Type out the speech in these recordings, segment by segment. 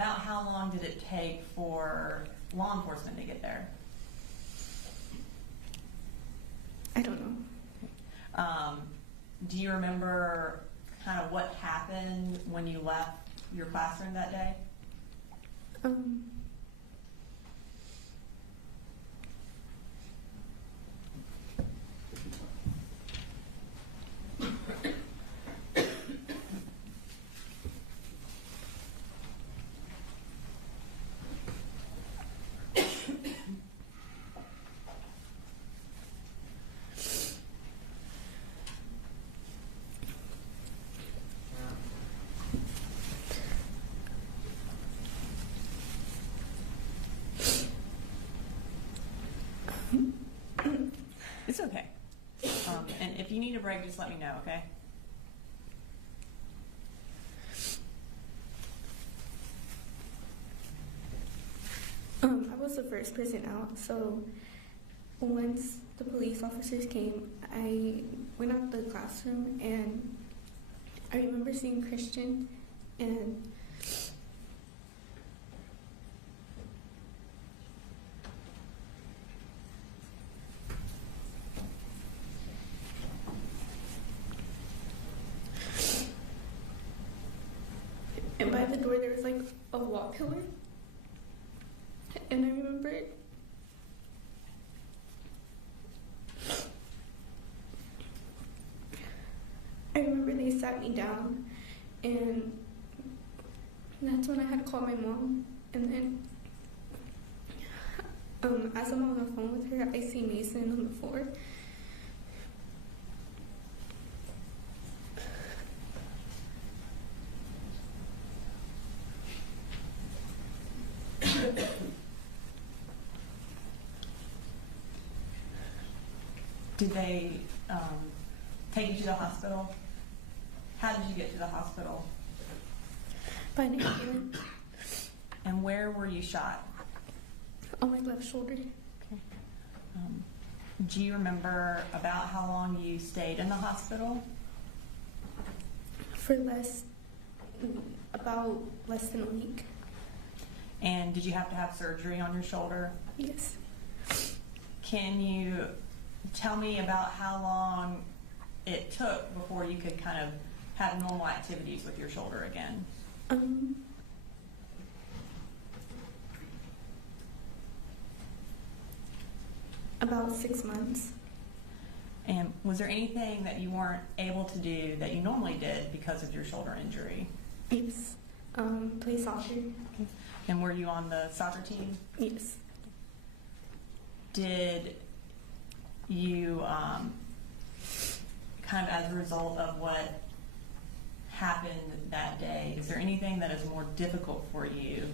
About how long did it take for law enforcement to get there? I don't know. Do you remember kind of what happened when you left your classroom that day? It's okay. And if you need a break, just let me know, okay? I was the first person out, so once the police officers came, I went out the classroom and I remember seeing Christian and by the door there was like a wall pillar. And I remember they sat me down, and that's when I had to call my mom. And then as I'm on the phone with her, I see Mason on the floor. Did they take you to the hospital? How did you get to the hospital? By an ambulance. And where were you shot? On my left shoulder. Okay. Do you remember about how long you stayed in the hospital? For about less than a week. And did you have to have surgery on your shoulder? Yes. Can you tell me about how long it took before you could kind of have normal activities with your shoulder again? About 6 months. And was there anything that you weren't able to do that you normally did because of your shoulder injury? Yes. Play soccer. And were you on the soccer team? Yes. Did you, kind of as a result of what happened that day, is there anything that is more difficult for you,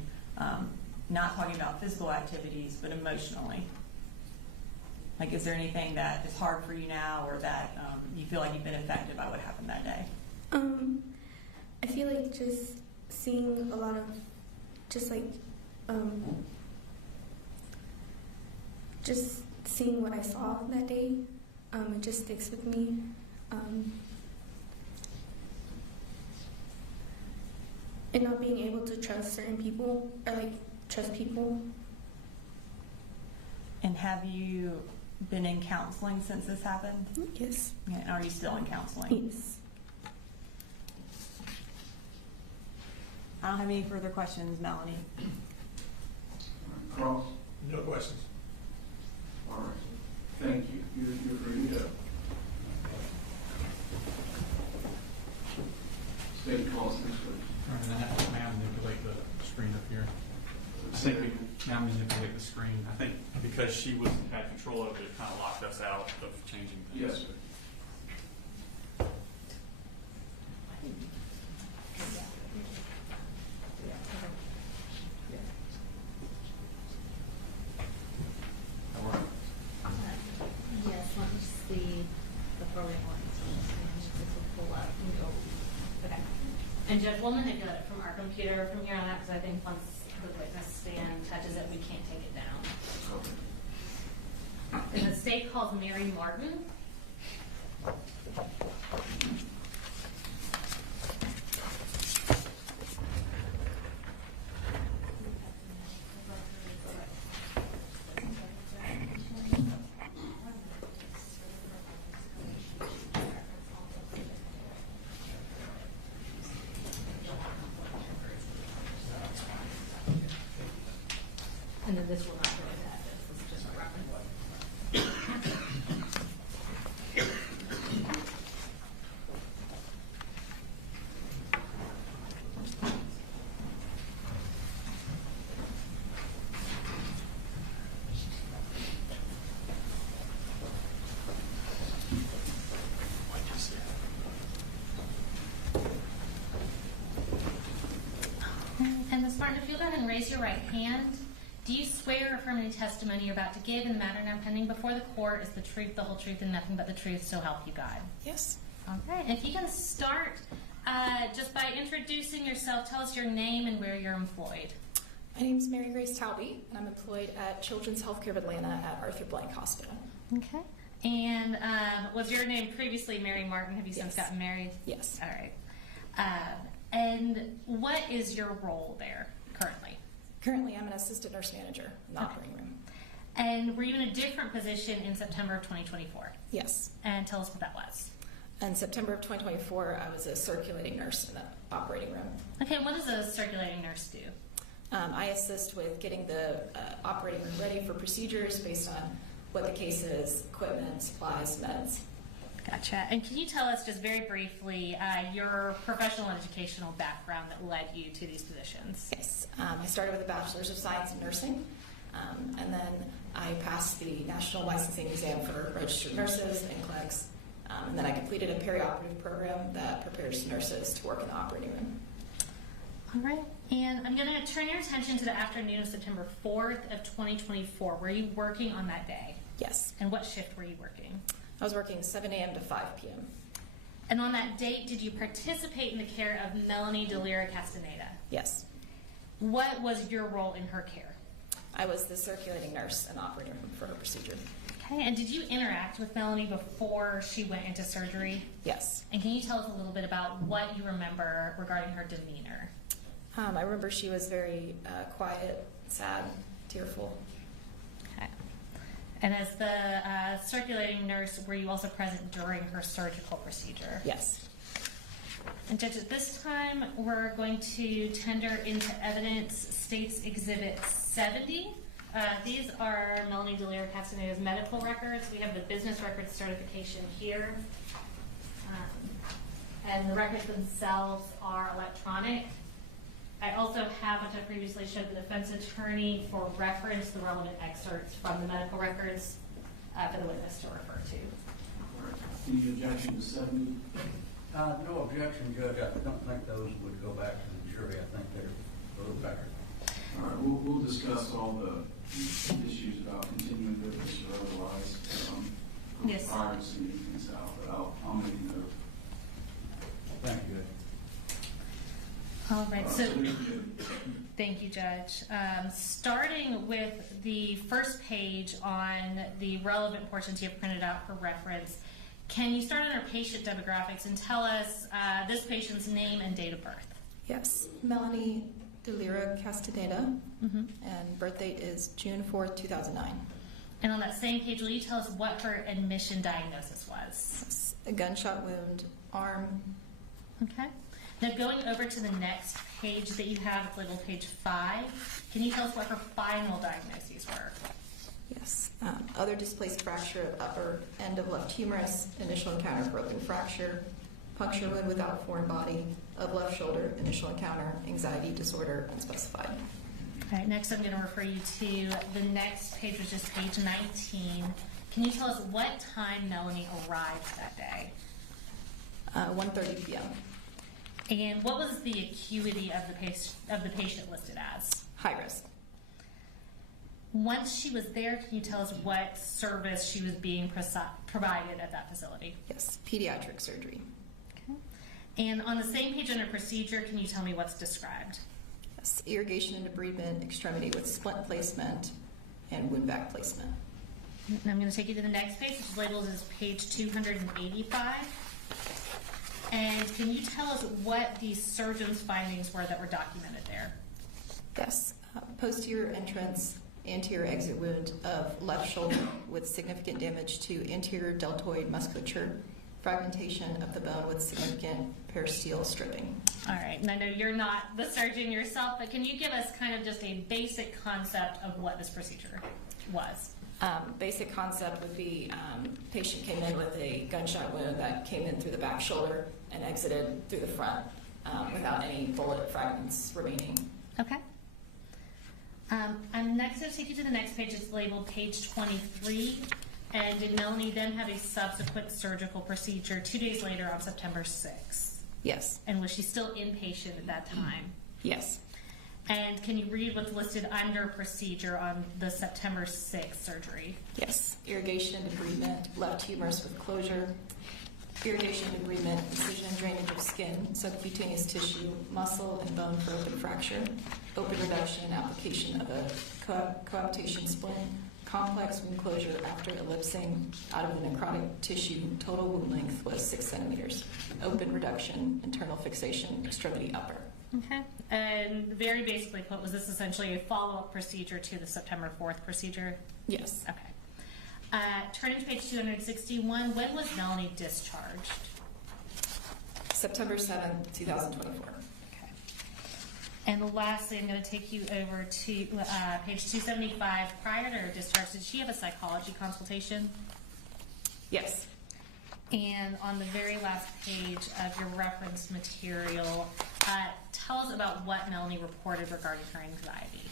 not talking about physical activities, but emotionally? Like, is there anything that is hard for you now, or that you feel like you've been affected by what happened that day? I feel like just seeing a lot of, just seeing what I saw that day, it just sticks with me. And not being able to trust certain people, or trust people. And have you been in counseling since this happened? Yes. Yeah, and are you still in counseling? Yes. I don't have any further questions, Melanie. Cross? No questions. All right. Thank you. You're free to go. State calls this week. May I manipulate the screen up here? May I manipulate the screen? I think because she had control of it, it kind of locked us out of changing things. Yes, sir. That work? Yes, let me see the program lines. This will pull up and go. Okay. And Judge, we'll manipulate it from our computer from here on out, because I think once the witness stand touches it, we can't take it down. Okay. And the state calls Mary Martin. And then this will not go into evidence, this is just a reference. And Ms. Martin, if you'll go ahead and raise your right hand, do you swear or affirm any testimony you're about to give in the matter now pending before the court is the truth, the whole truth, and nothing but the truth, so help you God? Yes. All right, and if you can start just by introducing yourself, tell us your name and where you're employed. My name is Mary Grace Talby, and I'm employed at Children's Healthcare of Atlanta at Arthur Blank Hospital. Okay. And was your name previously Mary Martin? Have you since Yes. gotten married? Yes. All right. And what is your role there currently? Currently, I'm an assistant nurse manager in the Okay. operating room. And were you in a different position in September of 2024? Yes. And tell us what that was. In September of 2024, I was a circulating nurse in the operating room. Okay, what does a circulating nurse do? I assist with getting the operating room ready for procedures based on what the case is, equipment, supplies, meds. Gotcha. And can you tell us just very briefly your professional and educational background that led you to these positions? Yes. I started with a Bachelor's of Science in Nursing, and then I passed the National Licensing Exam for Registered Nurses and NCLEX, and then I completed a perioperative program that prepares nurses to work in the operating room. All right. And I'm going to turn your attention to the afternoon of September 4th of 2024. Were you working on that day? Yes. And what shift were you working? I was working 7 a.m. to 5 p.m. And on that date, did you participate in the care of Melanie Delira Castaneda? Yes. What was your role in her care? I was the circulating nurse in the operating room for her procedure. Okay. And did you interact with Melanie before she went into surgery? Yes. And can you tell us a little bit about what you remember regarding her demeanor? I remember she was very quiet, sad, tearful. Okay. And as the circulating nurse, were you also present during her surgical procedure? Yes. And Judge, at this time, we're going to tender into evidence State's Exhibit 70. These are Melanie Delira Castaneda's medical records. We have the business records certification here. And the records themselves are electronic. I also have, which I previously showed the defense attorney for reference, the relevant excerpts from the medical records for the witness to refer to. Any objection to 70? No objection, Judge. I don't think those would go back to the jury. I think they're a little better. All right, we'll discuss all the issues about continuing business or otherwise. Yes. Prior to sending things out, but I'll make a note. Thank you. All right, so we can thank you, Judge. Starting with the first page on the relevant portions you have printed out for reference, can you start on our patient demographics and tell us this patient's name and date of birth? Yes. Melanie Delira Castaneda, and birth date is June 4th, 2009. And on that same page, will you tell us what her admission diagnosis was? Yes. A gunshot wound, arm. Okay. Now going over to the next page that you have, it's labeled page 5, can you tell us what her final diagnoses were? Yes. Other displaced fracture of upper end of left humerus, initial encounter broken fracture, puncture wound without foreign body of left shoulder, initial encounter, anxiety disorder, unspecified. All right, next I'm going to refer you to the next page, which is page 19. Can you tell us what time Melanie arrived that day? 1:30 p.m. And what was the acuity of the patient listed as? High risk. Once she was there, can you tell us what service she was being provided at that facility? Yes. Pediatric surgery. Okay. And on the same page under procedure, can you tell me what's described? Yes. Irrigation and debridement extremity with splint placement and wound vac placement. And I'm going to take you to the next page, which is labeled as page 285. And can you tell us what the surgeon's findings were that were documented there? Yes. Posterior entrance, anterior exit wound of left shoulder with significant damage to anterior deltoid musculature, fragmentation of the bone with significant peristeel stripping. All right, and I know you're not the surgeon yourself, but can you give us kind of just a basic concept of what this procedure was? Basic concept would be patient came in with a gunshot wound that came in through the back shoulder and exited through the front without any bullet fragments remaining. Okay. I'm next going to take you to the next page. It's labeled page 23. And did Melanie then have a subsequent surgical procedure 2 days later on September 6th? Yes. And was she still inpatient at that time? Yes. And can you read what's listed under procedure on the September 6th surgery? Yes. Irrigation and debridement, left humerus with closure, irrigation and debridement, incision and drainage of skin, subcutaneous tissue, muscle, and bone for open fracture, open reduction, application of a coaptation splint, complex wound closure after ellipsing out of the necrotic tissue. Total wound length was 6 centimeters. Open reduction, internal fixation, extremity upper. Okay. And very basically put, was this essentially a follow-up procedure to the September 4th procedure? Yes. Okay. Turning to page 261, when was Melanie discharged? September 7th, 2024. Okay. And lastly, I'm going to take you over to page 275. Prior to her discharge, did she have a psychology consultation? Yes. And on the very last page of your reference material, tell us about what Melanie reported regarding her anxiety.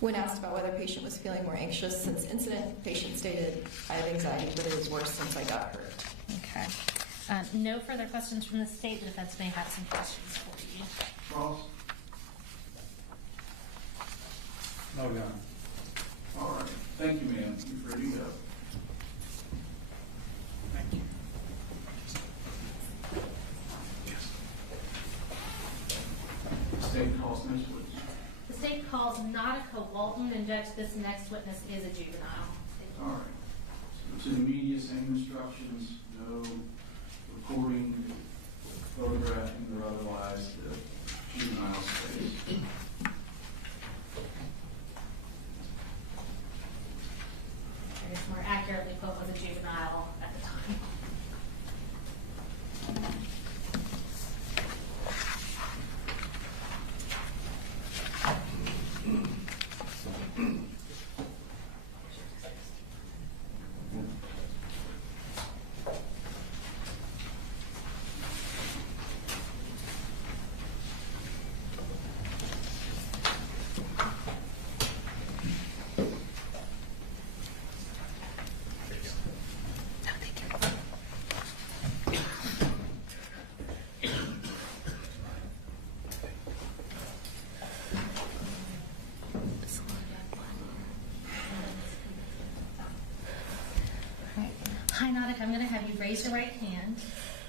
When asked about whether patient was feeling more anxious since incident, patient stated, "I have anxiety, but it is worse since I got hurt." Okay. No further questions from the state. The defense may have some questions for you. Ross? No, Your Honor. All right. Thank you, ma'am. You're ready to go. Thank you. State calls next witness. The state calls Nautica Walton, and judge, this next witness is a juvenile. All right. So it's in the media, same instructions, no recording, photographing, or otherwise the juvenile space. I guess more accurately put, was a juvenile at the time. Hi, Nautica. I'm going to have you raise your right hand.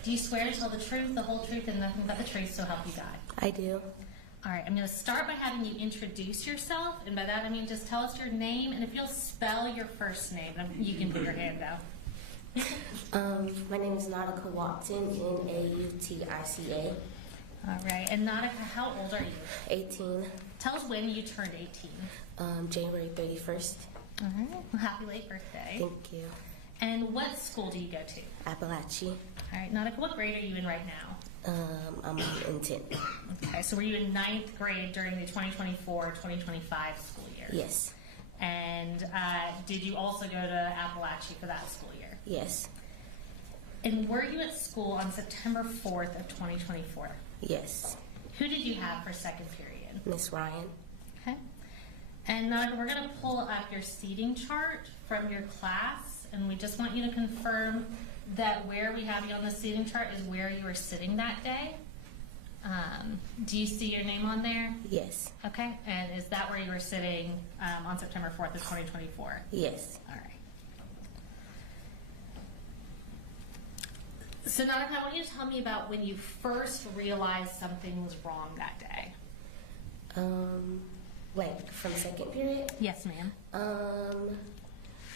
Do you swear to tell the truth, the whole truth, and nothing but the truth, so help you God? I do. All right. I'm going to start by having you introduce yourself, and by that I mean just tell us your name, and if you'll spell your first name, you can put your hand down. My name is Nautica Watson, Nautica. All right. And Nautica, how old are you? 18, Tell us when you turned 18. January 31st. All right. Well, happy late birthday. Thank you. And what school do you go to? Apalachee. All right. Nautica, what grade are you in right now? I'm in 10th. Okay. So were you in 9th grade during the 2024-2025 school year? Yes. And did you also go to Apalachee for that school year? Yes. And were you at school on September 4th of 2024? Yes. Who did you have for second period? Miss Ryan. Okay. And now we're going to pull up your seating chart from your class, and we just want you to confirm that where we have you on the seating chart is where you were sitting that day. Do you see your name on there? Yes. Okay. And is that where you were sitting on September 4th of 2024? Yes. All right. So Nautica, I want you to tell me about when you first realized something was wrong that day. Like from second period? Yes, ma'am.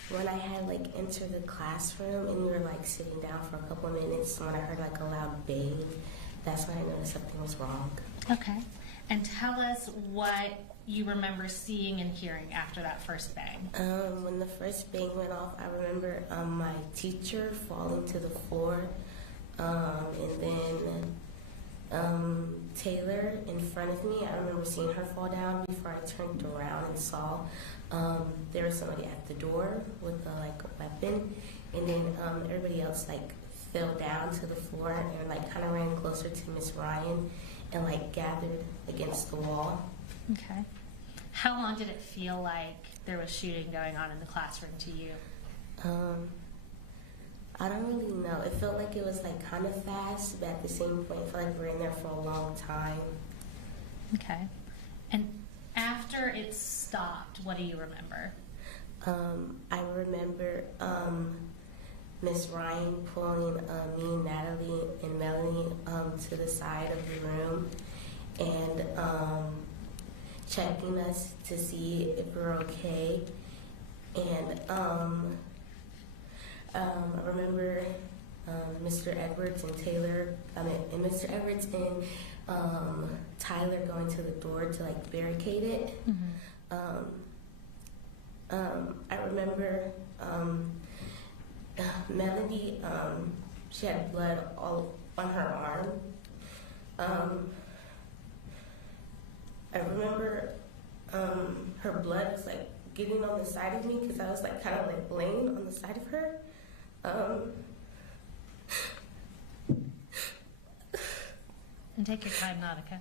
When I had like entered the classroom and we were like sitting down for a couple of minutes, when I heard like a loud bang, that's when I noticed something was wrong. Okay. And tell us what you remember seeing and hearing after that first bang. When the first bang went off, I remember my teacher falling to the floor And then Taylor in front of me, I remember seeing her fall down before I turned around and saw there was somebody at the door with a weapon. And then everybody else fell down to the floor and kind of ran closer to Miss Ryan and gathered against the wall. Okay. How long did it feel like there was shooting going on in the classroom to you? I don't really know. It felt like it was kind of fast, but at the same point, I felt like we were in there for a long time. Okay. And after it stopped, what do you remember? I remember Miss Ryan pulling me, Natalie, and Melanie to the side of the room and checking us to see if we're okay. And I remember Mr. Edwards and and Mr. Edwards and Tyler going to the door to barricade it. Mm-hmm. I remember Melody, she had blood all on her arm. I remember her blood was getting on the side of me because I was kind of laying on the side of her. And take your time, Nautica.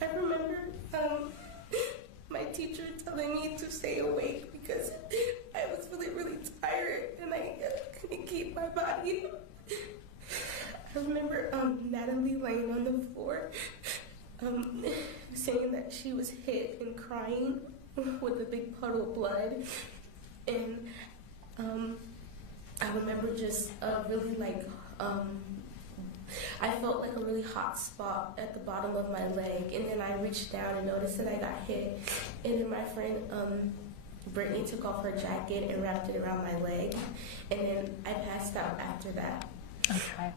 I remember my teacher telling me to stay awake because I was really, really tired and I couldn't keep my body. I remember Natalie laying on the floor, saying that she was hit and crying with a big puddle of blood. And I remember just really I felt a really hot spot at the bottom of my leg, and then I reached down and noticed that I got hit, and then my friend Brittany took off her jacket and wrapped it around my leg, and then I passed out after that. Okay.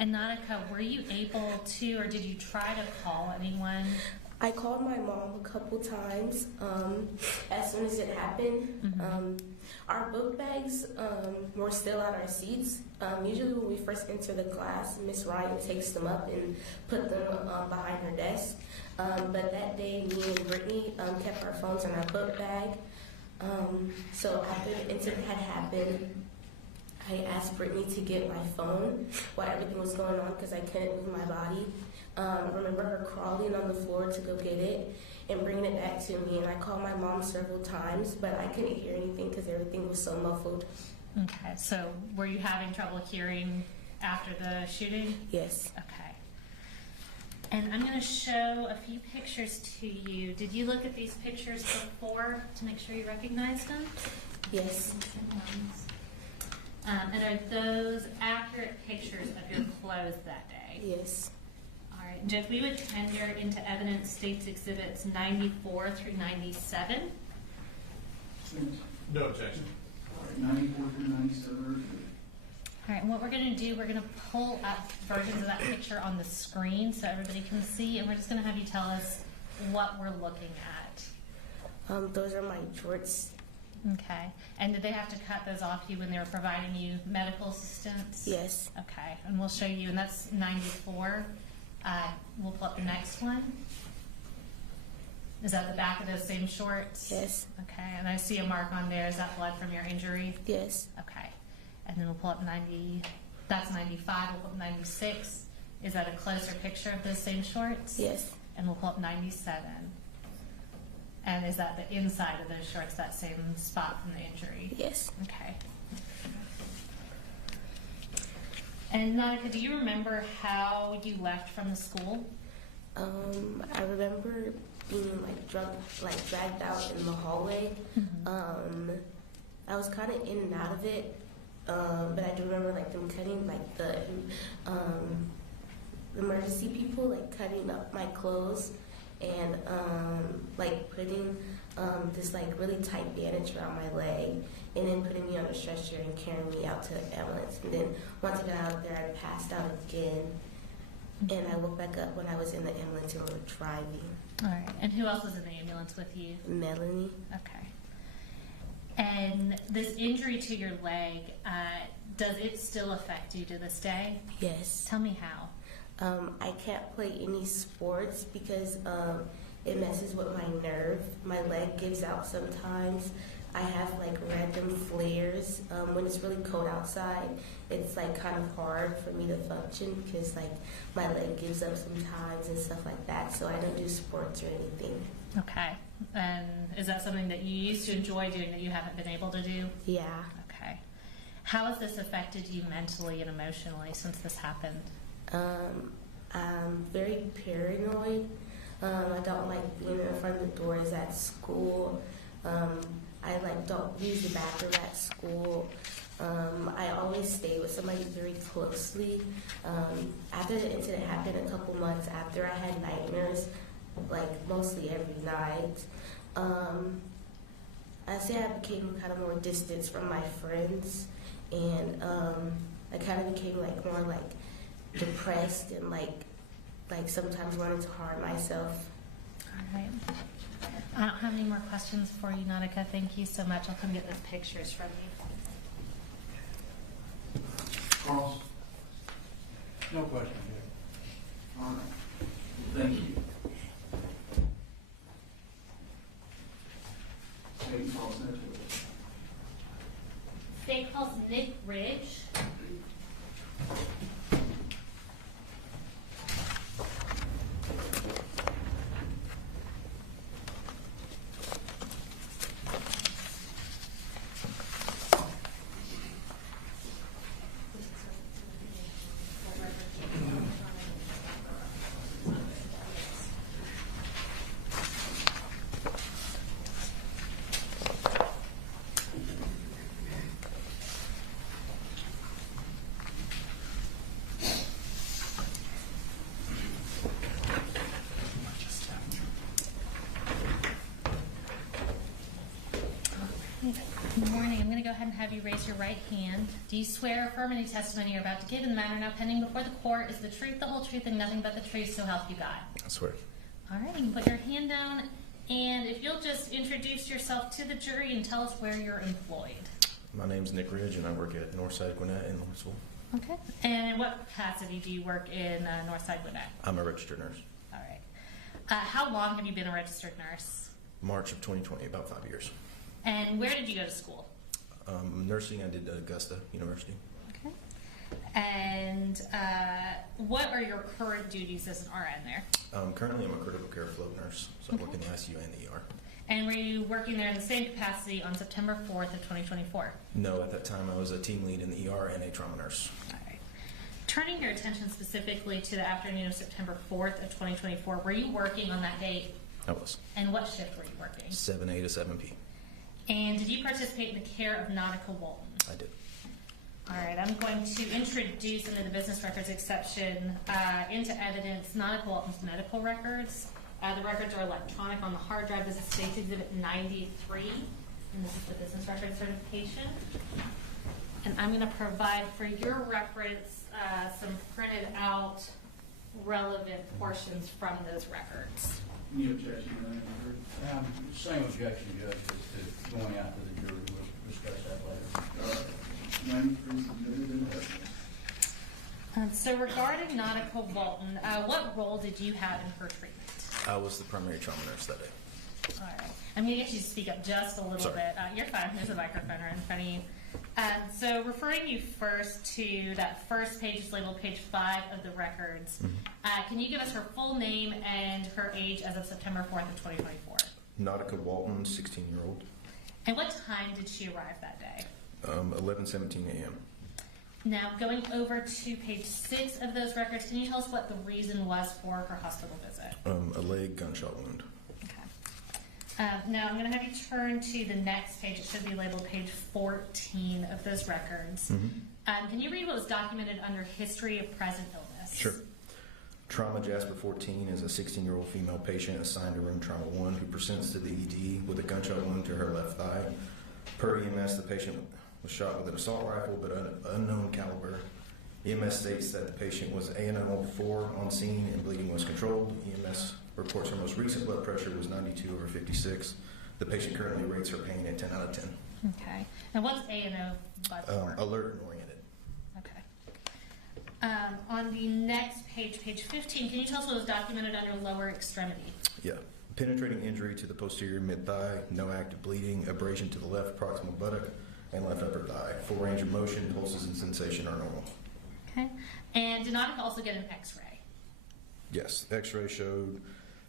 And Nautica, were you able to, or did you try to call anyone? I called my mom a couple times as soon as it happened. Mm-hmm. Our book bags were still at our seats. Usually when we first enter the class, Miss Ryan takes them up and put them behind her desk. But that day, me and Brittany kept our phones in our book bag. So after the incident had happened, I asked Brittany to get my phone while everything was going on because I couldn't move my body. I remember her crawling on the floor to go get it and bringing it back to me. And I called my mom several times, but I couldn't hear anything because everything was so muffled. Okay, so were you having trouble hearing after the shooting? Yes. Okay. And I'm going to show a few pictures to you. Did you look at these pictures before to make sure you recognized them? Yes. And are those accurate pictures of your clothes that day? Yes. All right, Judge, we would tender into evidence States Exhibits 94 through 97. No objection. All right, 94 through 97. All right, and what we're going to do, we're going to pull up versions of that picture on the screen so everybody can see, and we're just going to have you tell us what we're looking at. Those are my shorts. Okay. And did they have to cut those off you when they were providing you medical assistance? Yes. Okay. And we'll show you, and that's 94. We'll pull up the next one. Is that the back of those same shorts? Yes. Okay. And I see a mark on there. Is that blood from your injury? Yes. Okay. And then we'll pull up 90. That's 95. We'll pull up 96. Is that a closer picture of those same shorts? Yes. And we'll pull up 97. And is that the inside of those shorts, that same spot from the injury? Yes. Okay. And Nautica, do you remember how you left from the school? I remember being dragged out in the hallway. Mm-hmm. I was kind of in and out of it, but I do remember them cutting the emergency people cutting up my clothes and putting this really tight bandage around my leg, and then putting me on a stretcher and carrying me out to the ambulance. And then once I got out there, I passed out again, and I woke back up when I was in the ambulance and we were driving. All right. And who else was in the ambulance with you? Melanie. Okay. And this injury to your leg, does it still affect you to this day? Yes. Tell me how. I can't play any sports because it messes with my nerve. My leg gives out sometimes. I have like random flares. When it's really cold outside, it's like kind of hard for me to function because like my leg gives up sometimes and stuff like that. So I don't do sports or anything. Okay. And is that something that you used to enjoy doing that you haven't been able to do? Yeah. Okay. How has this affected you mentally and emotionally since this happened? I'm very paranoid. I don't like being in front of the doors at school. I like don't use the bathroom at school. I always stay with somebody very closely. After the incident happened a couple months after, I had nightmares, like mostly every night. I say I became kind of more distant from my friends, and I kind of became like more like depressed and like sometimes wanted to harm myself. All right. I don't have any more questions for you, Nautica. Thank you so much. I'll come get those pictures from you. Carlos? No question, Judge. All right. Thank you. State calls next. State calls Nick Ridge. Good morning. I'm going to go ahead and have you raise your right hand. Do you swear or affirm any testimony you're about to give in the matter now pending before the court is the truth, the whole truth, and nothing but the truth, so help you God? I swear. All right, you can put your hand down, and if you'll just introduce yourself to the jury and tell us where you're employed. My name's Nick Ridge, and I work at Northside Gwinnett in Lawrenceville. Okay. And in what capacity do you work in Northside Gwinnett? I'm a registered nurse. All right. How long have you been a registered nurse? March of 2020, about 5 years. And where did you go to school? Nursing, I did Augusta University. Okay. And what are your current duties as an RN there? Currently, I'm a critical care float nurse, so I work in the ICU and the ER. And were you working there in the same capacity on September 4th of 2024? No, at that time, I was a team lead in the ER and a trauma nurse. All right. Turning your attention specifically to the afternoon of September 4th of 2024, were you working on that date? I was. And what shift were you working? 7A to 7P. And did you participate in the care of Nautica Walton? I did. All right, I'm going to introduce under the business records exception into evidence Nautica Walton's medical records. The records are electronic on the hard drive. This is State's Exhibit 93, and this is the business record certification. And I'm going to provide for your reference some printed out relevant portions from those records. Any objection to that? Same objection, Judge, as to going out to the jury. We'll discuss that later. 93 submitted in evidence. So regarding Nautica Walton, what role did you have in her treatment? I was the primary trauma nurse that day. All right. I'm going to get you to speak up just a little Sorry. bit. You're fine. There's a microphone right in front of you. So referring you first to that first page is labeled page 5 of the records. Can you give us her full name and her age as of September 4th of 2024? Nautica Walton, 16-year-old. And what time did she arrive that day? 11:17 a.m. Now, going over to page 6 of those records, can you tell us what the reason was for her hospital visit? A leg gunshot wound. Okay. Now, I'm going to have you turn to the next page. It should be labeled page 14 of those records. Can you read what was documented under history of present illness? Sure. Trauma Jasper 14 is a 16-year-old female patient assigned to room trauma 1 who presents to the ED with a gunshot wound to her left thigh. Per EMS, the patient was shot with an assault rifle but an unknown caliber. EMS states that the patient was ANO 4 on scene and bleeding was controlled. EMS reports her most recent blood pressure was 92/56. The patient currently rates her pain at 10 out of 10. Okay. And what's A and O by for? Alert and oriented. Okay. On the next page, page 15, can you tell us what was documented under lower extremity? Yeah. Penetrating injury to the posterior mid-thigh, no active bleeding, abrasion to the left proximal buttock and left upper thigh. Full range of motion, pulses and sensation are normal. Okay. And did Nautica also get an x-ray? Yes, x-ray showed,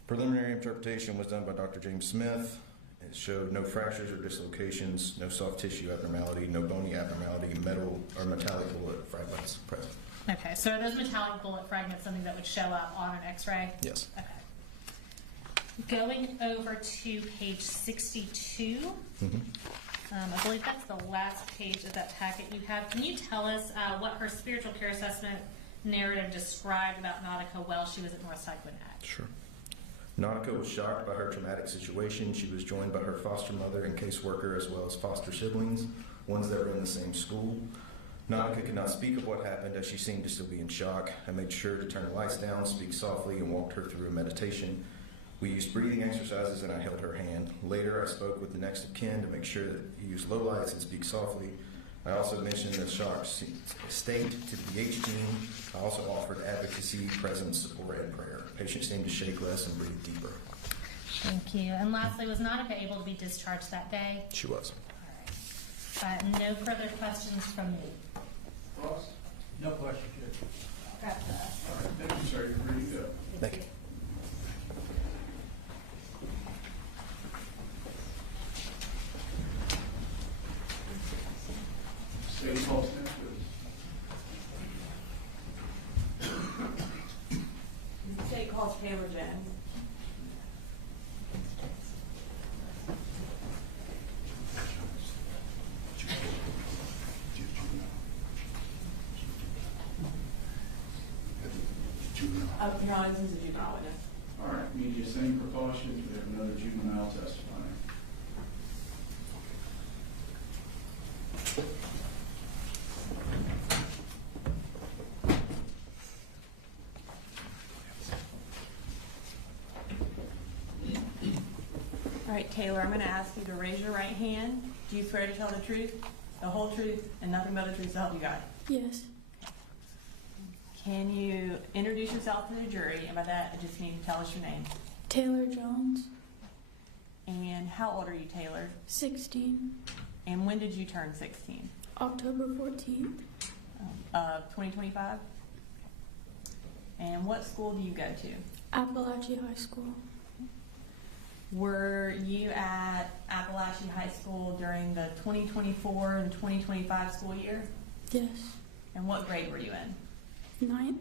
preliminary interpretation was done by Dr. James Smith. It showed no fractures or dislocations, no soft tissue abnormality, no bony abnormality, metal or metallic bullet fragments present. Okay, so are those metallic bullet fragments something that would show up on an x-ray? Yes. Okay. Going over to page 62, I believe that's the last page of that packet you have. Can you tell us what her spiritual care assessment narrative described about Nautica while she was at Northside Gwinnett? Sure. Nautica was shocked by her traumatic situation. She was joined by her foster mother and caseworker as well as foster siblings, ones that were in the same school. Nautica could not speak of what happened as she seemed to still be in shock. I made sure to turn the lights down, speak softly, and walked her through a meditation. We used breathing exercises and I held her hand. Later, I spoke with the next of kin to make sure that you use low lights and speak softly. I also mentioned the shock state to the BH team. I also offered advocacy, presence, support, and prayer. Patient seemed to shake less and breathe deeper. Thank you. And lastly, was Nautica able to be discharged that day? She was. All right. No further questions from me. Ross? No question, Judge. All right, thank you, sir. You're ready to go. Thank you. State Paul Smith, please. State calls Taylor Jones. Your Honor, this is a juvenile witness. All right, media, same precautions. We have another juvenile testifying. All right, Taylor, I'm going to ask you to raise your right hand. Do you swear to tell the truth, the whole truth, and nothing but the truth, so help you God? Yes. Can you introduce yourself to the jury? And by that, I just need to tell us your name. Taylor Jones, And how old are you, Taylor? 16, And when did you turn 16? October 14th, Of 2025? And what school do you go to? Apalachee High School. Were you at Apalachee High School during the 2024 and 2025 school year? Yes. And what grade were you in? 9th.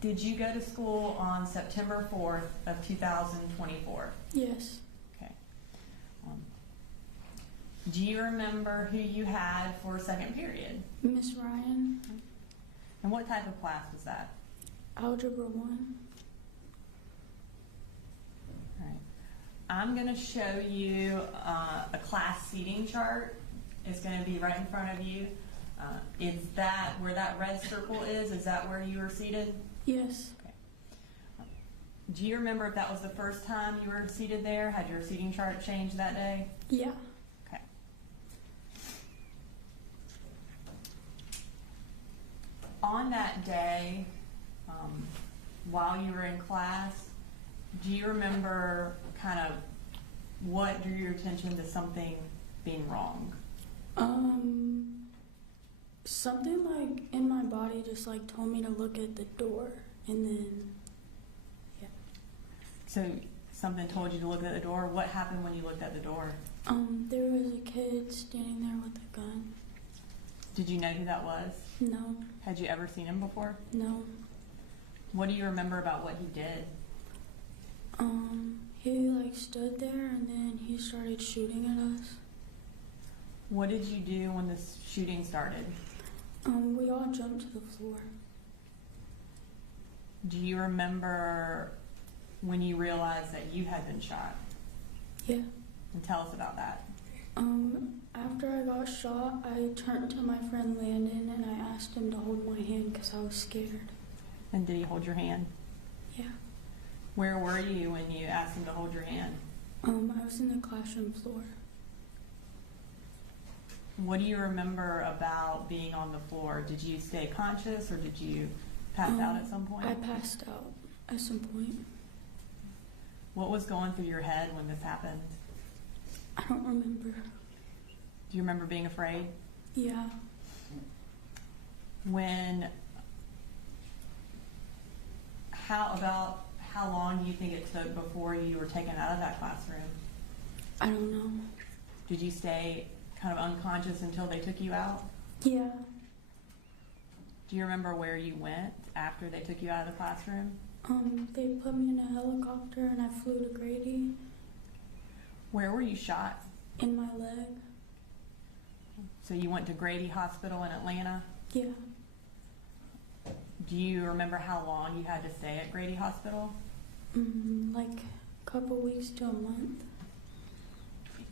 Did you go to school on September 4th of 2024? Yes. Okay. Do you remember who you had for second period? Miss Ryan, And what type of class was that? Algebra 1. All right. I'm going to show you a class seating chart. It's going to be right in front of you. Is that where that red circle is? Is that where you were seated? Yes. Okay. Do you remember if that was the first time you were seated there? Had your seating chart changed that day? Yeah. Okay. On that day, while you were in class, do you remember kind of what drew your attention to something being wrong? Something like in my body just like told me to look at the door, and then, yeah. So something told you to look at the door. What happened when you looked at the door? There was a kid standing there with a gun. Did you know who that was? No, Had you ever seen him before? no. What do you remember about what he did? He like stood there and then he started shooting at us. What did you do when the shooting started? We all jumped to the floor. Do you remember when you realized that you had been shot? Yeah. And tell us about that. After I got shot, I turned to my friend Landon and I asked him to hold my hand because I was scared. And did he hold your hand? Yeah. Where were you when you asked him to hold your hand? I was in the classroom floor. What do you remember about being on the floor? Did you stay conscious or did you pass out at some point? I passed out at some point. What was going through your head when this happened? I don't remember. Do you remember being afraid? Yeah. How long do you think it took before you were taken out of that classroom? I don't know. Did you stay kind of unconscious until they took you out? Yeah. Do you remember where you went after they took you out of the classroom? They put me in a helicopter and I flew to Grady. Where were you shot? In my leg. So you went to Grady Hospital in Atlanta? Yeah. Do you remember how long you had to stay at Grady Hospital? Like a couple weeks to a month.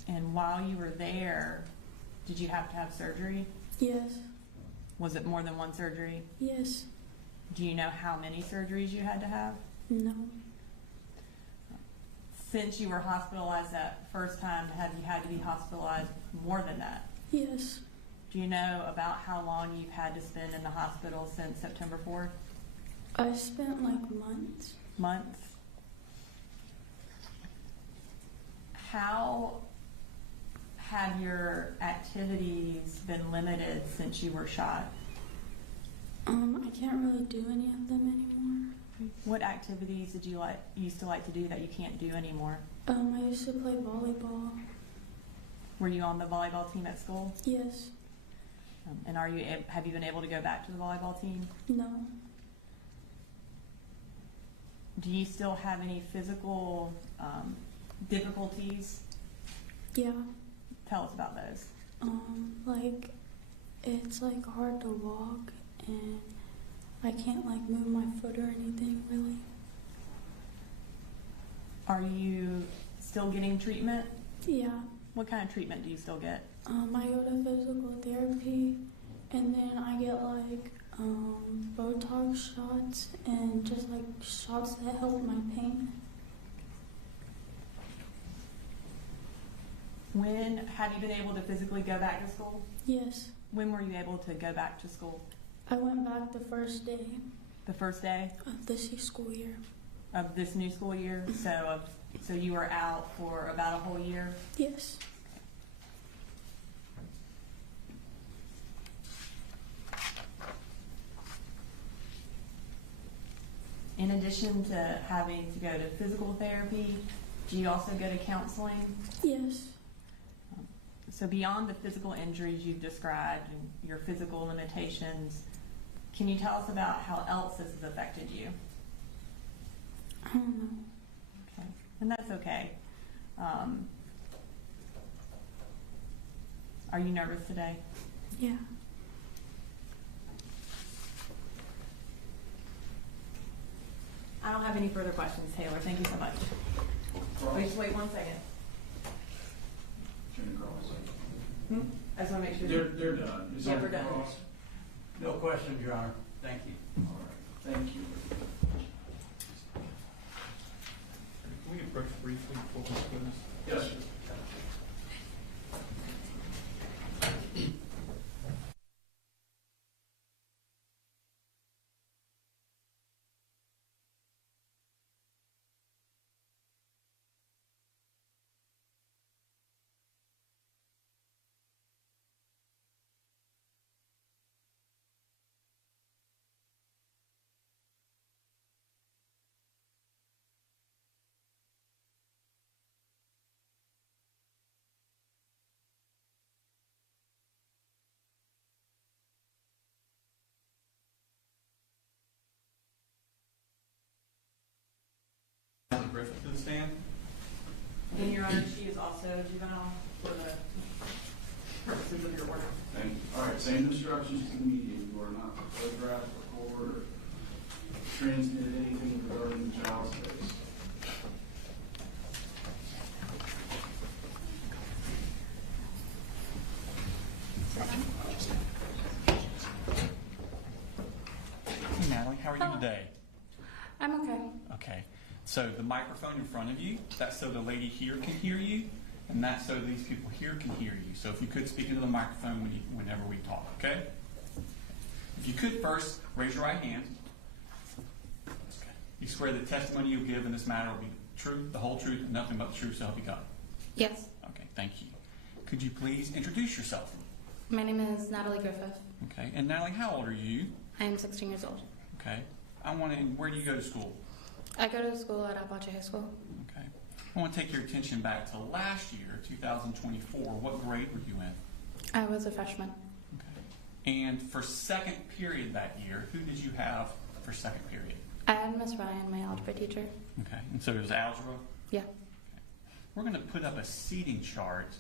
And while you were there, did you have to have surgery? Yes. Was it more than one surgery? Yes. Do you know how many surgeries you had to have? No. Since you were hospitalized that first time, have you had to be hospitalized more than that? Yes. Do you know about how long you've had to spend in the hospital since September 4th? I spent like months. Months? How have your activities been limited since you were shot? I can't really do any of them anymore. What activities did you used to like to do that you can't do anymore? I used to play volleyball. Were you on the volleyball team at school? Yes. And have you been able to go back to the volleyball team? No. Do you still have any physical difficulties? Yeah. Tell us about those. Like it's like hard to walk and I can't like move my foot or anything really. Are you still getting treatment? Yeah. What kind of treatment do you still get? I go to physical therapy and then I get like Botox shots and just like shots that help my pain. When have you been able to physically go back to school? Yes. When were you able to go back to school? I went back the first day The first day of this school year. of this new school year? So you were out for about a whole year? Yes. In addition to having to go to physical therapy, do you also go to counseling? Yes. So beyond the physical injuries you've described and your physical limitations, can you tell us about how else this has affected you? I don't know. Okay. And that's okay. Are you nervous today? Yeah. I don't have any further questions, Taylor. Thank you so much. Wait 1 second. Jenny Cross. I just want to make sure. They're done. Is Yeah, that we're done. Cross? No questions, Your Honor. Thank you. All right, thank you. Can we approach briefly before we go this? Yes, sir. Griffith to the stand. And Your Honor, she is also juvenile for the purposes of your order. Thank you. All right, same instructions to the media. You are not to photograph, record, or transmit anything regarding the child's case. Hey, Natalie, how are you today? I'm okay. Okay. So the microphone in front of you, that's so the lady here can hear you, and that's so these people here can hear you. So if you could speak into the microphone whenever we talk, okay? If you could first raise your right hand. Okay. You swear the testimony you give in this matter will be the truth, the whole truth, and nothing but the truth, so help you God. Yes. Okay, thank you. Could you please introduce yourself? My name is Natalie Griffith. Okay, and Natalie, how old are you? I am 16 years old. Okay. Where do you go to school? I go to school at Apalachee High School. Okay. I want to take your attention back to last year, 2024. What grade were you in? I was a freshman. Okay. And for second period that year, who did you have for second period? I had Miss Ryan, my algebra teacher. Okay. And so it was algebra? Yeah. Okay. We're going to put up a seating chart.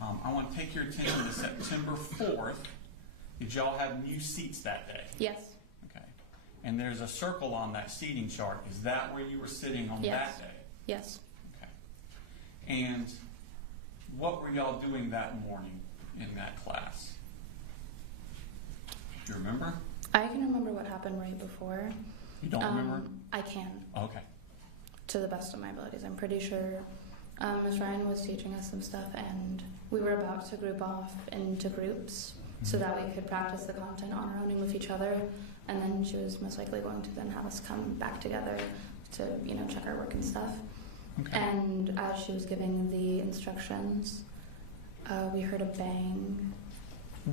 I want to take your attention to September 4th. Did y'all have new seats that day? Yes. Okay. And there's a circle on that seating chart. Is that where you were sitting on Yes. that day? Yes. Okay. And what were y'all doing that morning in that class? Do you remember? I can remember what happened right before. You don't remember? I can, Okay. to the best of my abilities. I'm pretty sure Miss Ryan was teaching us some stuff, and we were about to group off into groups so that we could practice the content on our own and with each other. And then she was most likely going to then have us come back together to, check our work and stuff. Okay. And as she was giving the instructions, we heard a bang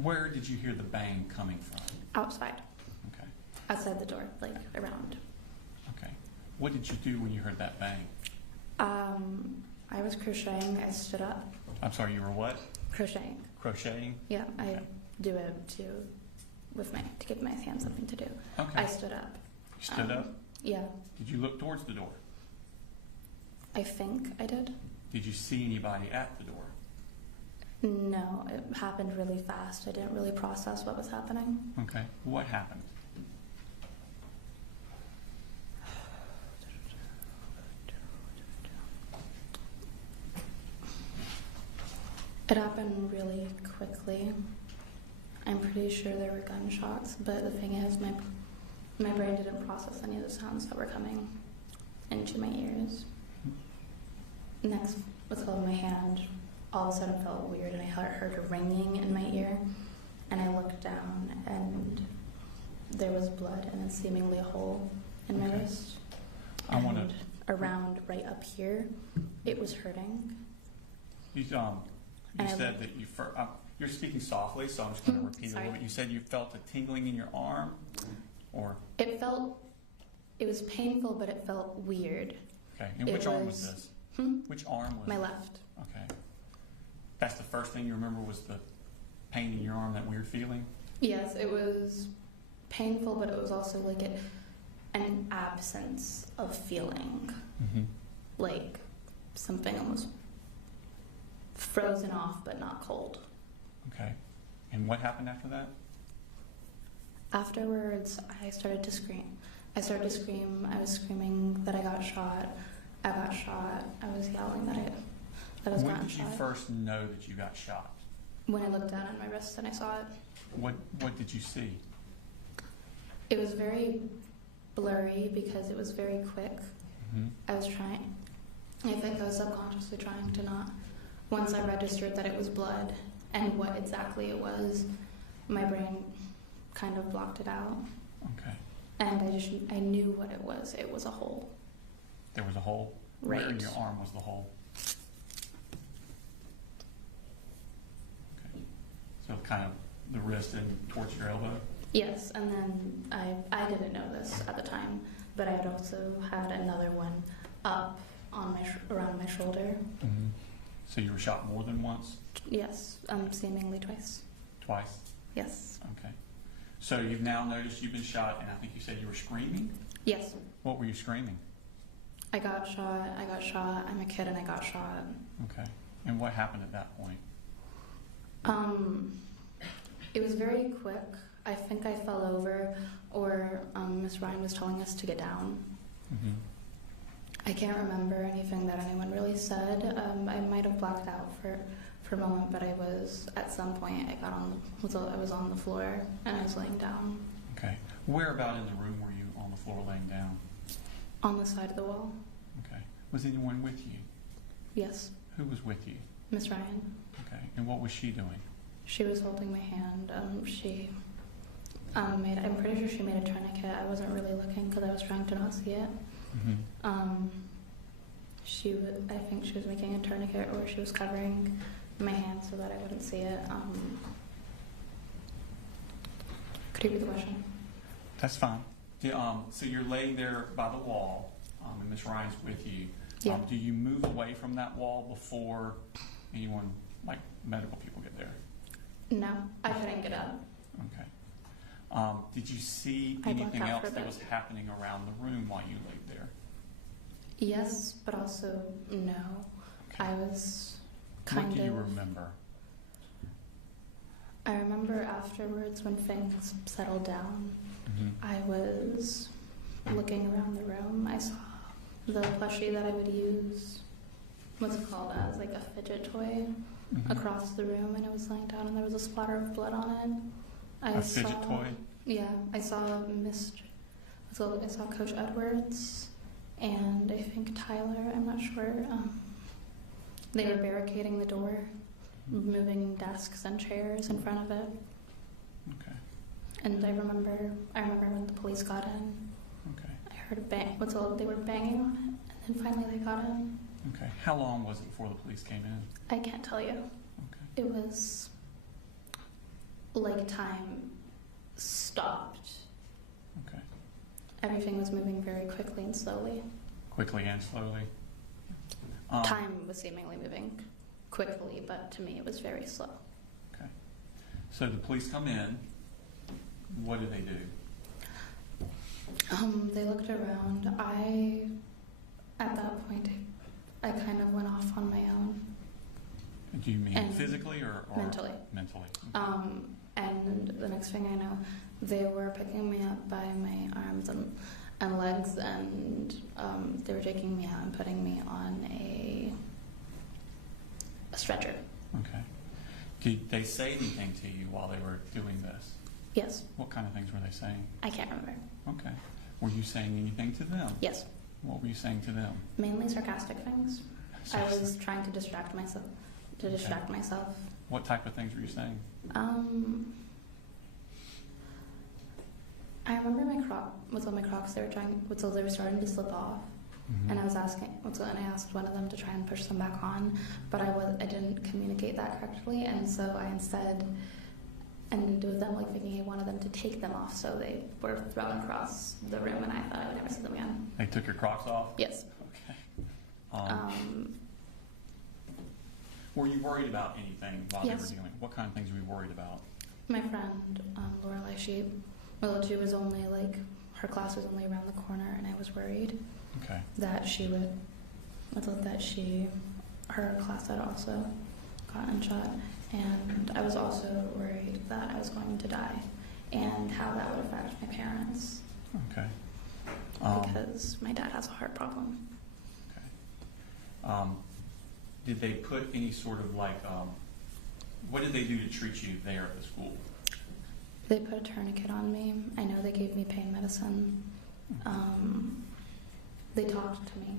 Where did you hear the bang coming from? outside, Okay. outside the door, like around. Okay. What did you do when you heard that bang? I was crocheting. I stood up. I'm sorry, you were what? Crocheting. Crocheting? Yeah, I Okay. do it to give my hands something to do. Okay. I stood up. You stood up? Yeah, Did you look towards the door? I think I did. Did you see anybody at the door? No, it happened really fast. I didn't really process what was happening. Okay. What happened? It happened really quickly. I'm pretty sure there were gunshots, but the thing is, my brain didn't process any of the sounds that were coming into my ears. Next, what's called my hand all of a sudden felt weird, and I heard a ringing in my ear, and I looked down, and there was blood and seemingly a hole in my Okay. wrist. I wanna- And around right up here, it was hurting. You And I said that you're speaking softly, so I'm just going to repeat it a Sorry. little bit. You said you felt a tingling in your arm, or It was painful, but it felt weird. okay. And It which arm was was- this? Hmm? Which arm was My it? left. Okay. That's the first thing you remember was the pain in your arm, that weird feeling. Yes, it was painful, but it was also like an absence of feeling, Mm-hmm. like something almost frozen off, but not cold. Okay. And what happened after that? Afterwards, I started to scream. I was screaming that I got shot. I got shot. I was yelling that I was When gotten did you shot. first know that you got shot? When I looked down at my wrist and I saw it, What did you see? it was very blurry because it was very quick. Mm-hmm. I think I was subconsciously trying to not. Once I registered that it was blood and what exactly it was, my brain kind of blocked it out. Okay. And I knew what it was. It was a hole. There was a hole. Where in Right. your arm was the hole? Okay. So kind of the wrist and towards your elbow? Yes, and then I didn't know this at the time, but I had also had another one up on around my shoulder. Mm-hmm. So you were shot more than once? Yes, seemingly twice. Twice? Yes. Okay. So you've now noticed you've been shot, and I think you said you were screaming? Yes. What were you screaming? I got shot. I'm a kid and I got shot. Okay. And what happened at that point? It was very quick. I think I fell over, or Miss Ryan was telling us to get down. Mm-hmm. I can't remember anything that anyone really said. I might have blacked out for a moment, but I was, at some point, I was on the floor and I was laying down. Okay. Where about in the room were you on the floor laying down? On the side of the wall. Okay. Was anyone with you? Yes. Who was with you? Miss Ryan. Okay. And what was she doing? She was holding my hand. I'm pretty sure she made a tourniquet. I wasn't really looking because I was trying to not see it. Mm-hmm. I think she was making a tourniquet, or she was covering my hand so that I wouldn't see it. Could you repeat the question? That's fine. So you're laying there by the wall, and Miss Ryan's with you. Yeah. Do you move away from that wall before anyone, like medical people, get there? No, I couldn't get up. Okay. Did you see I blacked anything out else for a that bit. was happening around the room while you laid there? Yes, but also no. Okay. I was kind What do of. you remember? I remember afterwards when things settled down, Mm-hmm. I was looking around the room. I saw the plushie that I would use, what's it called, as like a fidget toy, Mm-hmm. across the room, and it was laying down, and there was a splatter of blood on it. A fidget toy? Yeah, I saw I saw Coach Edwards and I think Tyler. I'm not sure. They were barricading the door, moving desks and chairs in front of it. Okay. And I remember when the police got in. Okay. I heard a bang. They were banging on it, and then finally they got in. Okay. How long was it before the police came in? I can't tell you. Okay. It was like time stopped. Okay. Everything was moving very quickly and slowly. Quickly and slowly? Time was seemingly moving quickly, but to me it was very slow. Okay. So the police come in. What do they do? They looked around. At that point, I kind of went off on my own. Do you mean And physically or mentally. Mentally. And the next thing I know, they were picking me up by my arms and legs, and they were taking me out and putting me on a stretcher. Okay. Did they say anything to you while they were doing this? Yes. What kind of things were they saying? I can't remember. Okay. Were you saying anything to them? Yes. What were you saying to them? Mainly sarcastic things. I was trying to distract myself. What type of things were you saying? I remember my Crocs. They were starting to slip off, Mm-hmm. and I asked one of them to try and push them back on, but I didn't communicate that correctly, and so I instead ended with them thinking I wanted them to take them off, so they were thrown across the room, and I thought I would never see them again. They took your Crocs off? Yes. Okay. Were you worried about anything while they Yes. were dealing? What kind of things were you worried about? My friend, Lorelai, she was only her class was only around the corner, and I was worried Okay. that her class had also gotten shot, and I was also worried that I was going to die, and how that would affect my parents, Okay. because my dad has a heart problem. Okay. Did they put any sort of what did they do to treat you there at the school? They put a tourniquet on me. I know they gave me pain medicine. They talked to me.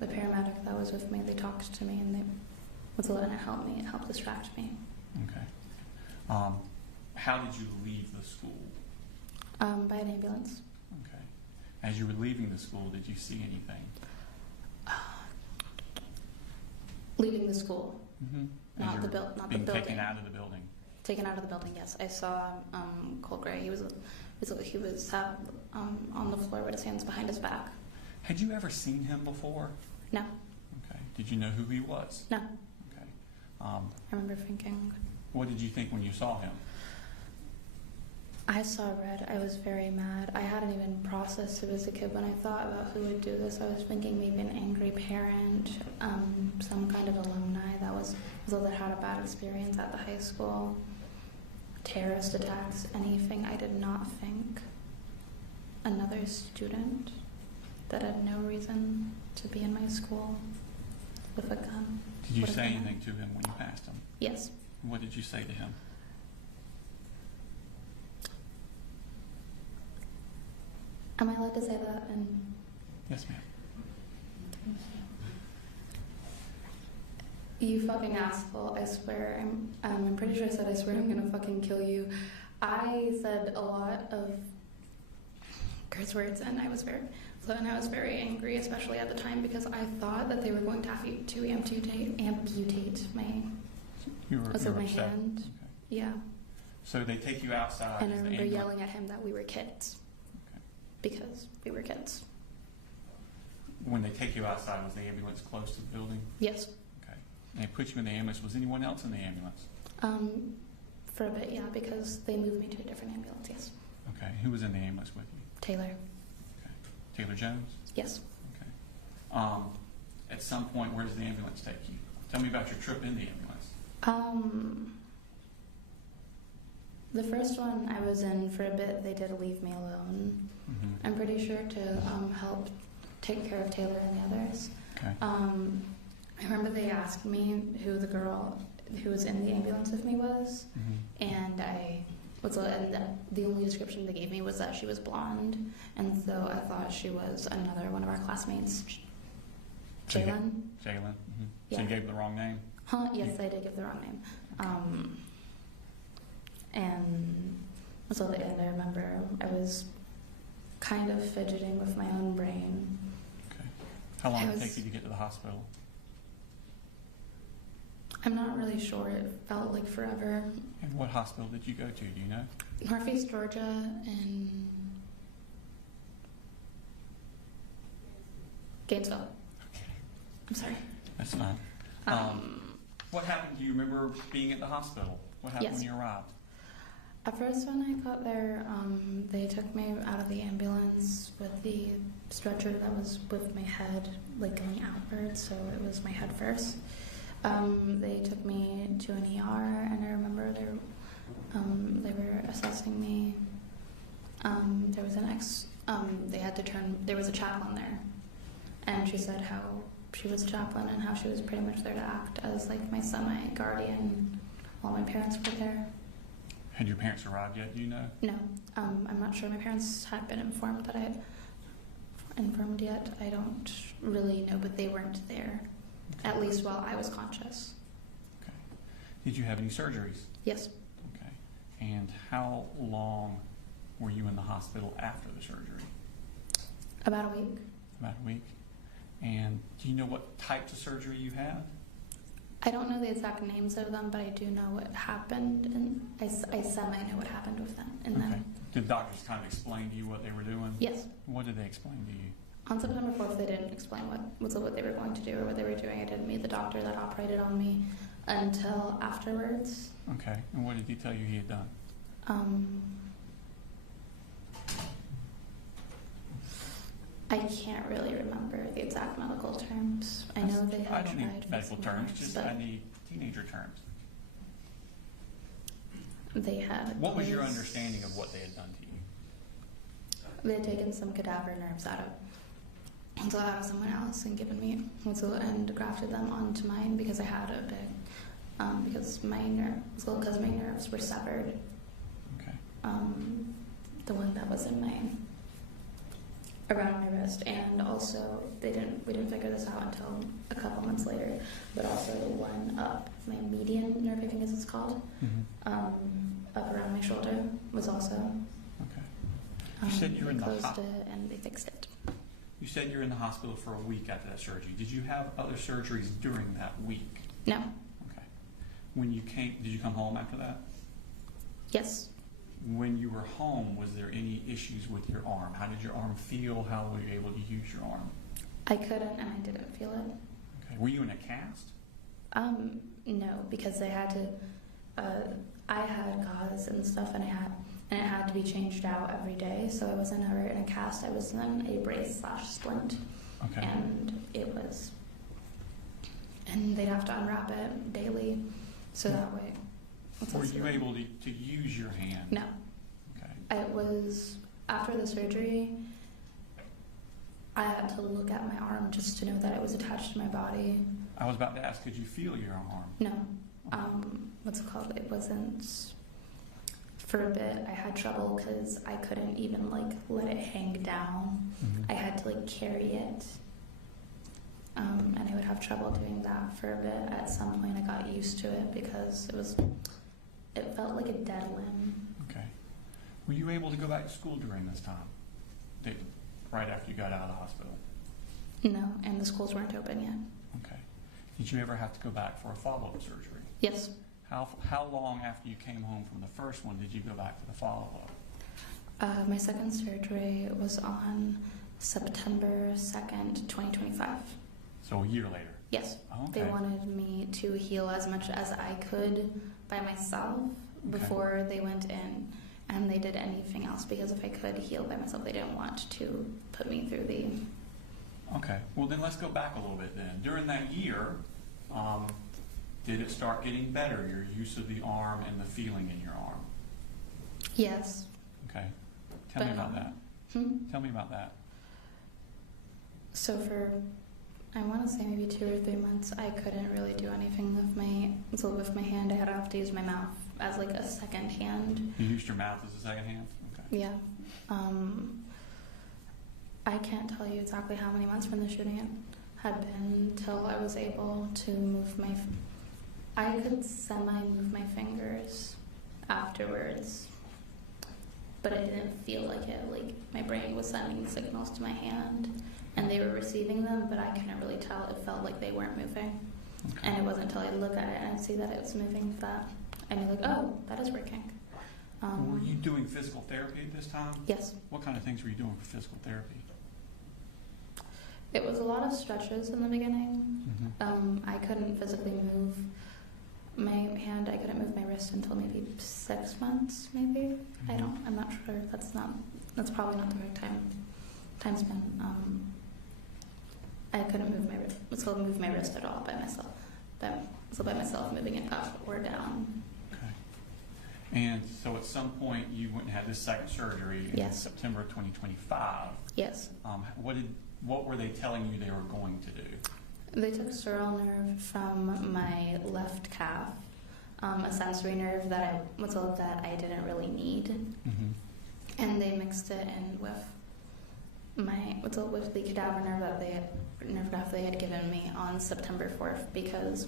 The paramedic that was with me, they talked to me, and it helped me. It helped distract me. Okay. How did you leave the school? By an ambulance. Okay. As you were leaving the school, did you see anything? Leaving the school. Mm-hmm. Not the being building. taken out of the building. Taken out of the building, yes. I saw Colin Gray. He was on the floor with his hands behind his back. Had you ever seen him before? No. Okay. Did you know who he was? No. Okay. I remember thinking. What did you think when you saw him? I saw red. I was very mad. I hadn't even processed it as a kid. When I thought about who would do this, I was thinking maybe an angry parent, some kind of alumni that had a bad experience at the high school, terrorist attacks, anything. I did not think another student that had no reason to be in my school with a gun. Did you would have say done it. anything to him when you passed him? Yes. What did you say to him? Am I allowed to say that? And Yes, ma'am. You fucking asshole, I swear. I'm pretty sure I said I swear I'm gonna fucking kill you. I said a lot of curse words and I was very angry, especially at the time, because I thought that they were going to have to amputate my You were my upset. hand. Okay. Yeah. So they take you outside. And I Is the remember ambulance- yelling at him that we were kids. Okay. Because we were kids. When they take you outside, was the ambulance close to the building? Yes. Okay. And they put you in the ambulance. Was anyone else in the ambulance? For a bit, yeah, because they moved me to a different ambulance, yes. Okay. Who was in the ambulance with you? Taylor. Okay. Taylor Jones? Yes. Okay. At some point, where does the ambulance take you? Tell me about your trip in the ambulance. The first one I was in for a bit, they did leave me alone. Mm-hmm. I'm pretty sure to help take care of Taylor and the others. Okay. I remember they asked me who the girl who was in the ambulance with me was, Mm-hmm. and the only description they gave me was that she was blonde, and so I thought she was another one of our classmates, So you Jalen. Jalen? Mm-hmm. So Yeah. you gave the wrong name? Huh? Yes, I did give the wrong name. And so at the end, I remember I was kind of fidgeting with my own brain. Okay. How long I did it was- take you to get to the hospital? I'm not really sure. It felt like forever. And what hospital did you go to? Do you know? Northeast Georgia and Gainesville. I'm sorry. That's fine. What happened? Do you remember being at the hospital? What happened Yes. when you arrived? At first, when I got there, they took me out of the ambulance with the stretcher that was with my head like going outwards, so it was my head first. They took me to an ER, and I remember they were assessing me. There was there was a chaplain there, and she said how she was a chaplain and how she was pretty much there to act as like my semi-guardian while my parents were there. Had your parents arrived yet? Do you know? No, I'm not sure. My parents had been informed yet. I don't really know, but they weren't there, at least while I was conscious. Okay. Did you have any surgeries? Yes, Okay. And how long were you in the hospital after the surgery? about a week. About a week. And do you know what types of surgery you had? I don't know the exact names of them, but I do know what happened, and I semi know what happened with them. And Okay. then, Did the doctors kind of explain to you what they were doing? yes, What did they explain to you? on September 4th, they didn't explain what they were going to do or what they were doing. I didn't meet the doctor that operated on me until afterwards. Okay. And what did he tell you he had done? I can't really remember the exact medical terms. I know they had I don't tried need for medical some terms, hours, just but I need teenager terms. they had. What was your placed- understanding of what they had done to you? They had taken some cadaver nerves out of someone else and given me and grafted them onto mine because I had a big because my nerves were severed. Okay. The one that was in mine. Around my wrist, and also we didn't figure this out until a couple months later, but also one up my median nerve, I think is it's called, up around my shoulder was also. Okay. You said you were in they the closed hospital. it and they fixed it. You said you were in the hospital for a week after that surgery. Did you have other surgeries during that week? No. Okay. When you came, did you come home after that? Yes. When you were home, was there any issues with your arm? How did your arm feel? How were you able to use your arm? I couldn't, and I didn't feel it. Okay. Were you in a cast? No, because they had to. I had gauze and stuff, and it had to be changed out every day. So I wasn't ever in a cast. I was in a brace/splint, Okay. and they'd have to unwrap it daily, so that way. Were you able to use your hand? No. Okay. It was after the surgery. I had to look at my arm just to know that it was attached to my body. I was about to ask, could you feel your arm? No. What's it called? It wasn't for a bit, I had trouble because I couldn't even like let it hang down. I had to like carry it. And I would have trouble doing that for a bit. At some point I got used to it because it felt like a dead limb. Okay. Were you able to go back to school during this time? Right after you got out of the hospital? No, and the schools weren't open yet. Okay. Did you ever have to go back for a follow-up surgery? Yes. How long after you came home from the first one did you go back to the follow-up? My second surgery was on September 2nd, 2025. So a year later? Yes. Oh, okay. They wanted me to heal as much as I could by myself before they went in, and they did anything else because if I could heal by myself, they didn't want to put me through the... Okay. Well, then let's go back a little bit then. During that year, did it start getting better, your use of the arm and the feeling in your arm? Yes. Okay. Tell me about that. Tell me about that. So for, I want to say maybe 2 or 3 months, I couldn't really do anything with my hand. I had to have to use my mouth as like a second hand. You used your mouth as a second hand? Okay. Yeah. I can't tell you exactly how many months from the shooting had been till I was able to move my... I could semi-move my fingers afterwards, but it didn't feel like it. Like my brain was sending signals to my hand, and they were receiving them, but I couldn't really tell. It felt like they weren't moving. Okay. And it wasn't until I look at it and see that it was moving that I knew, like, oh, that is working. Were you doing physical therapy at this time? Yes. What kind of things were you doing for physical therapy? It was a lot of stretches in the beginning. I couldn't physically move my hand. I couldn't move my wrist until maybe 6 months, maybe. I'm not sure. That's probably not the right time span. I couldn't move my wrist at all by myself. By myself, moving it up or down. Okay. And so at some point you went and had this second surgery in September of 2025. Yes. What were they telling you they were going to do? They took sural nerve from my left calf, a sensory nerve that I didn't really need, and they mixed it in with the cadaver nerve graft they had given me on September 4th because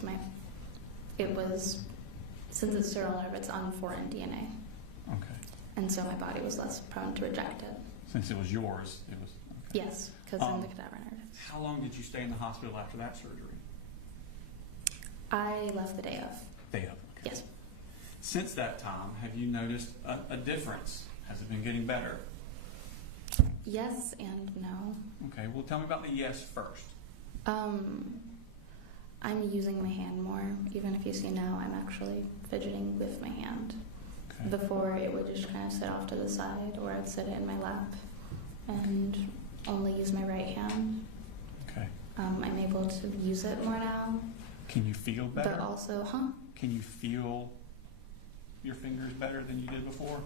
since it's sural nerve, it's on foreign DNA. Okay. And so my body was less prone to reject it. Since it was yours, it was. Okay. Yes, because I'm the cadaver nerve. How long did you stay in the hospital after that surgery? I left the day of. Day of. Okay. Yes. Since that time, have you noticed a difference? Has it been getting better? Yes and no. Okay, well tell me about the yes first. I'm using my hand more. Even if you see now, I'm actually fidgeting with my hand. Okay. Before, it would just kind of sit off to the side, or I'd sit it in my lap and only use my right hand. Okay. I'm able to use it more now. Can you feel better? But also, Can you feel your fingers better than you did before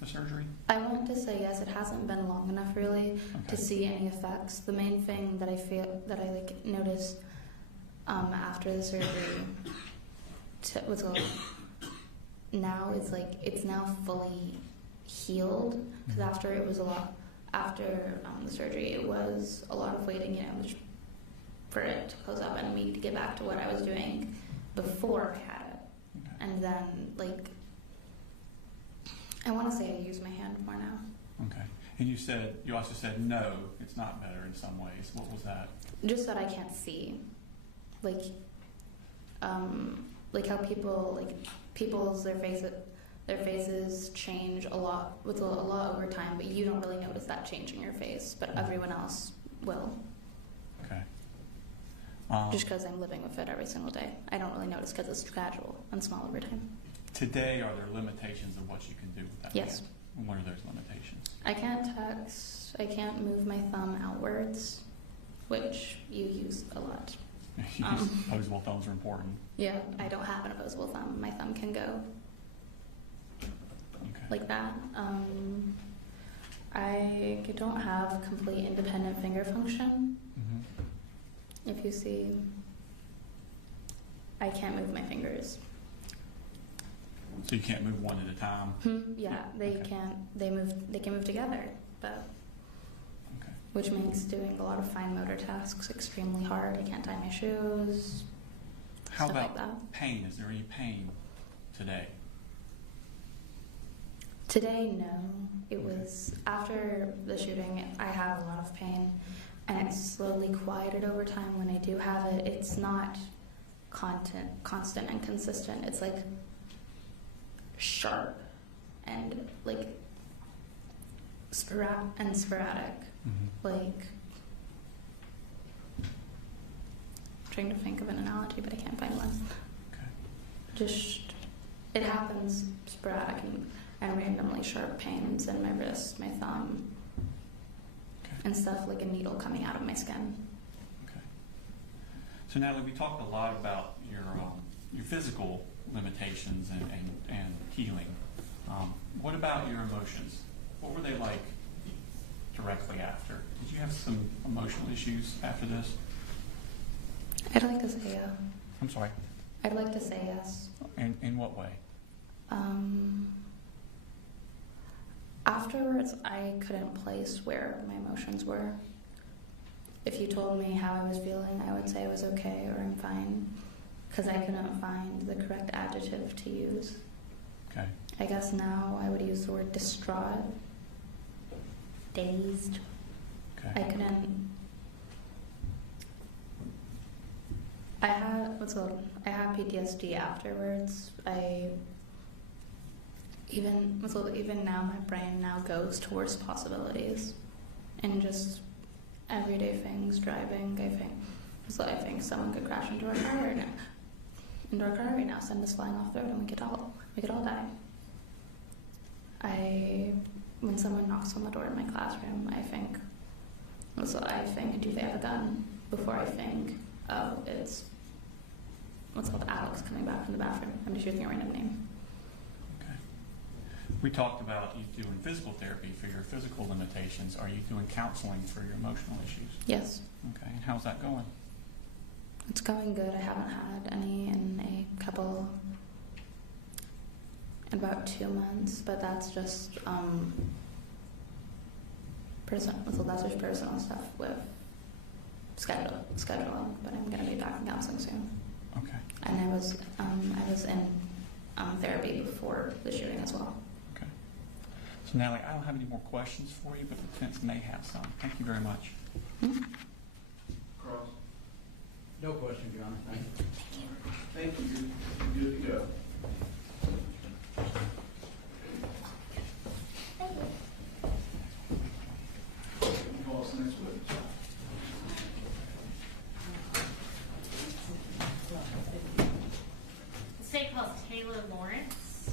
the surgery? I want to say yes. It hasn't been long enough really to see any effects. The main thing that I noticed after the surgery was now it's now fully healed, because after the surgery it was a lot of waiting, just for it to close up and me to get back to what I was doing before I had it. Okay. And then I want to say I use my hand more now. Okay. And you also said no, it's not better in some ways. What was that? Just that I can't see, like how their faces change a lot over time, but you don't really notice that change in your face, but everyone else will. Okay. Just because I'm living with it every single day, I don't really notice because it's gradual and small over time. Today, are there limitations of what you can do with that? Yes. hand? And what are those limitations? I can't text. I can't move my thumb outwards, which you use a lot. Opposable thumbs are important. Yeah, I don't have an opposable thumb. My thumb can go like that. I don't have complete independent finger function. If you see, I can't move my fingers. So you can't move one at a time? Yeah, they Okay. can't. They can move together, but Okay. which makes doing a lot of fine motor tasks extremely hard. I can't tie my shoes. How Stuff about like that. pain? Is there any pain today? Today, no. It was after the shooting. I have a lot of pain, and it's slowly quieted over time. When I do have it, it's not constant and consistent. It's like sharp and like sporadic. Like, trying to think of an analogy, but I can't find one. Okay. Just, it happens sporadic and randomly sharp pains in my wrist, my thumb, Okay. and stuff like a needle coming out of my skin. Okay. So Natalie, we talked a lot about your physical limitations and healing. What about your emotions? What were they like directly after? Did you have some emotional issues after this? I'd like to say yeah. I'm sorry. I'd like to say yes. In what way? Afterwards, I couldn't place where my emotions were. If you told me how I was feeling, I would say I was okay or I'm fine, because I couldn't find the correct adjective to use. Okay. I guess now I would use the word distraught, dazed. Okay. I couldn't. I had PTSD afterwards. Even now, my brain now goes towards possibilities, and just everyday things. Driving, I think someone could crash into our car right now, send us flying off the road, and we could all die. When someone knocks on the door in my classroom, I think, do they have a gun? Before I think, oh, it's Alex coming back from the bathroom. I'm just using a random name. Okay. We talked about you doing physical therapy for your physical limitations. Are you doing counseling for your emotional issues? Yes, Okay. And how's that going? it's going good. I haven't had any in about 2 months, but that's just personal stuff with scheduling. But I'm going to be back in counseling soon. Okay. And I was in therapy before the shooting as well. Okay. So Natalie, I don't have any more questions for you, but the defense may have some. Thank you very much. Cross. No question, John. Thank you. Thank you. You're good to go. Call us next witness. The state calls Taylor Lawrence.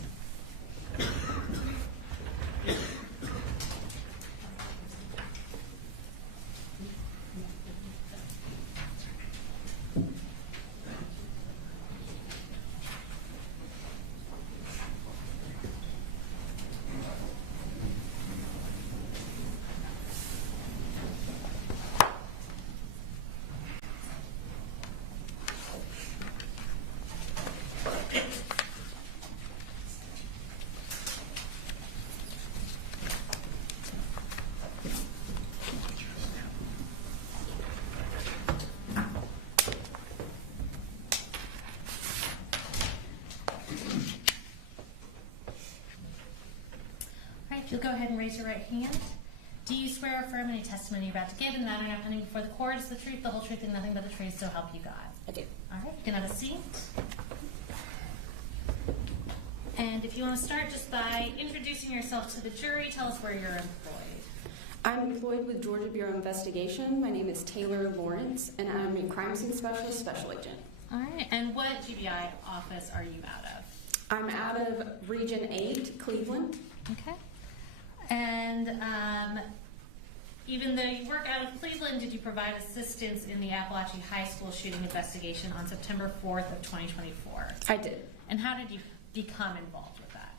All right, if you'll go ahead and raise your right hand. Do you swear or affirm any testimony you're about to give in the matter now pending before the court is the truth, the whole truth, and nothing but the truth, so help you God? I do. All right, you can have a seat. And if you want to start just by introducing yourself to the jury, tell us where you're employed. I'm employed with Georgia Bureau of Investigation. My name is Taylor Lawrence, and I'm a crime scene specialist, special agent. All right, and what GBI office are you out of? I'm out of Region 8, Cleveland. Okay. And even though you work out of Cleveland, did you provide assistance in the Apalachee High School shooting investigation on September 4th of 2024? I did. And how did you become involved with that?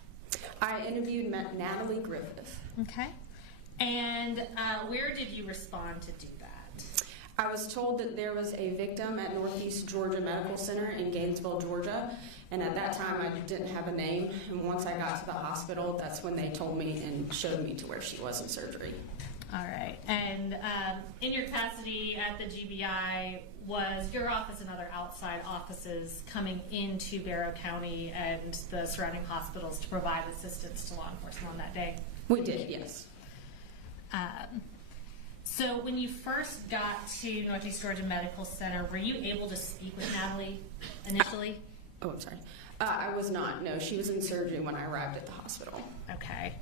I interviewed Natalie Griffith. Okay. And where did you respond to do that? I was told that there was a victim at Northeast Georgia Medical Center in Gainesville, Georgia, and at that time I didn't have a name, and once I got to the hospital, that's when they told me and showed me to where she was in surgery. All right. And in your capacity at the GBI, was your office and other outside offices coming into Barrow County and the surrounding hospitals to provide assistance to law enforcement on that day? We did, yes. So when you first got to Northeast Georgia Medical Center, were you able to speak with Natalie initially? Oh, I'm sorry. I was not. No, she was in surgery when I arrived at the hospital. Okay.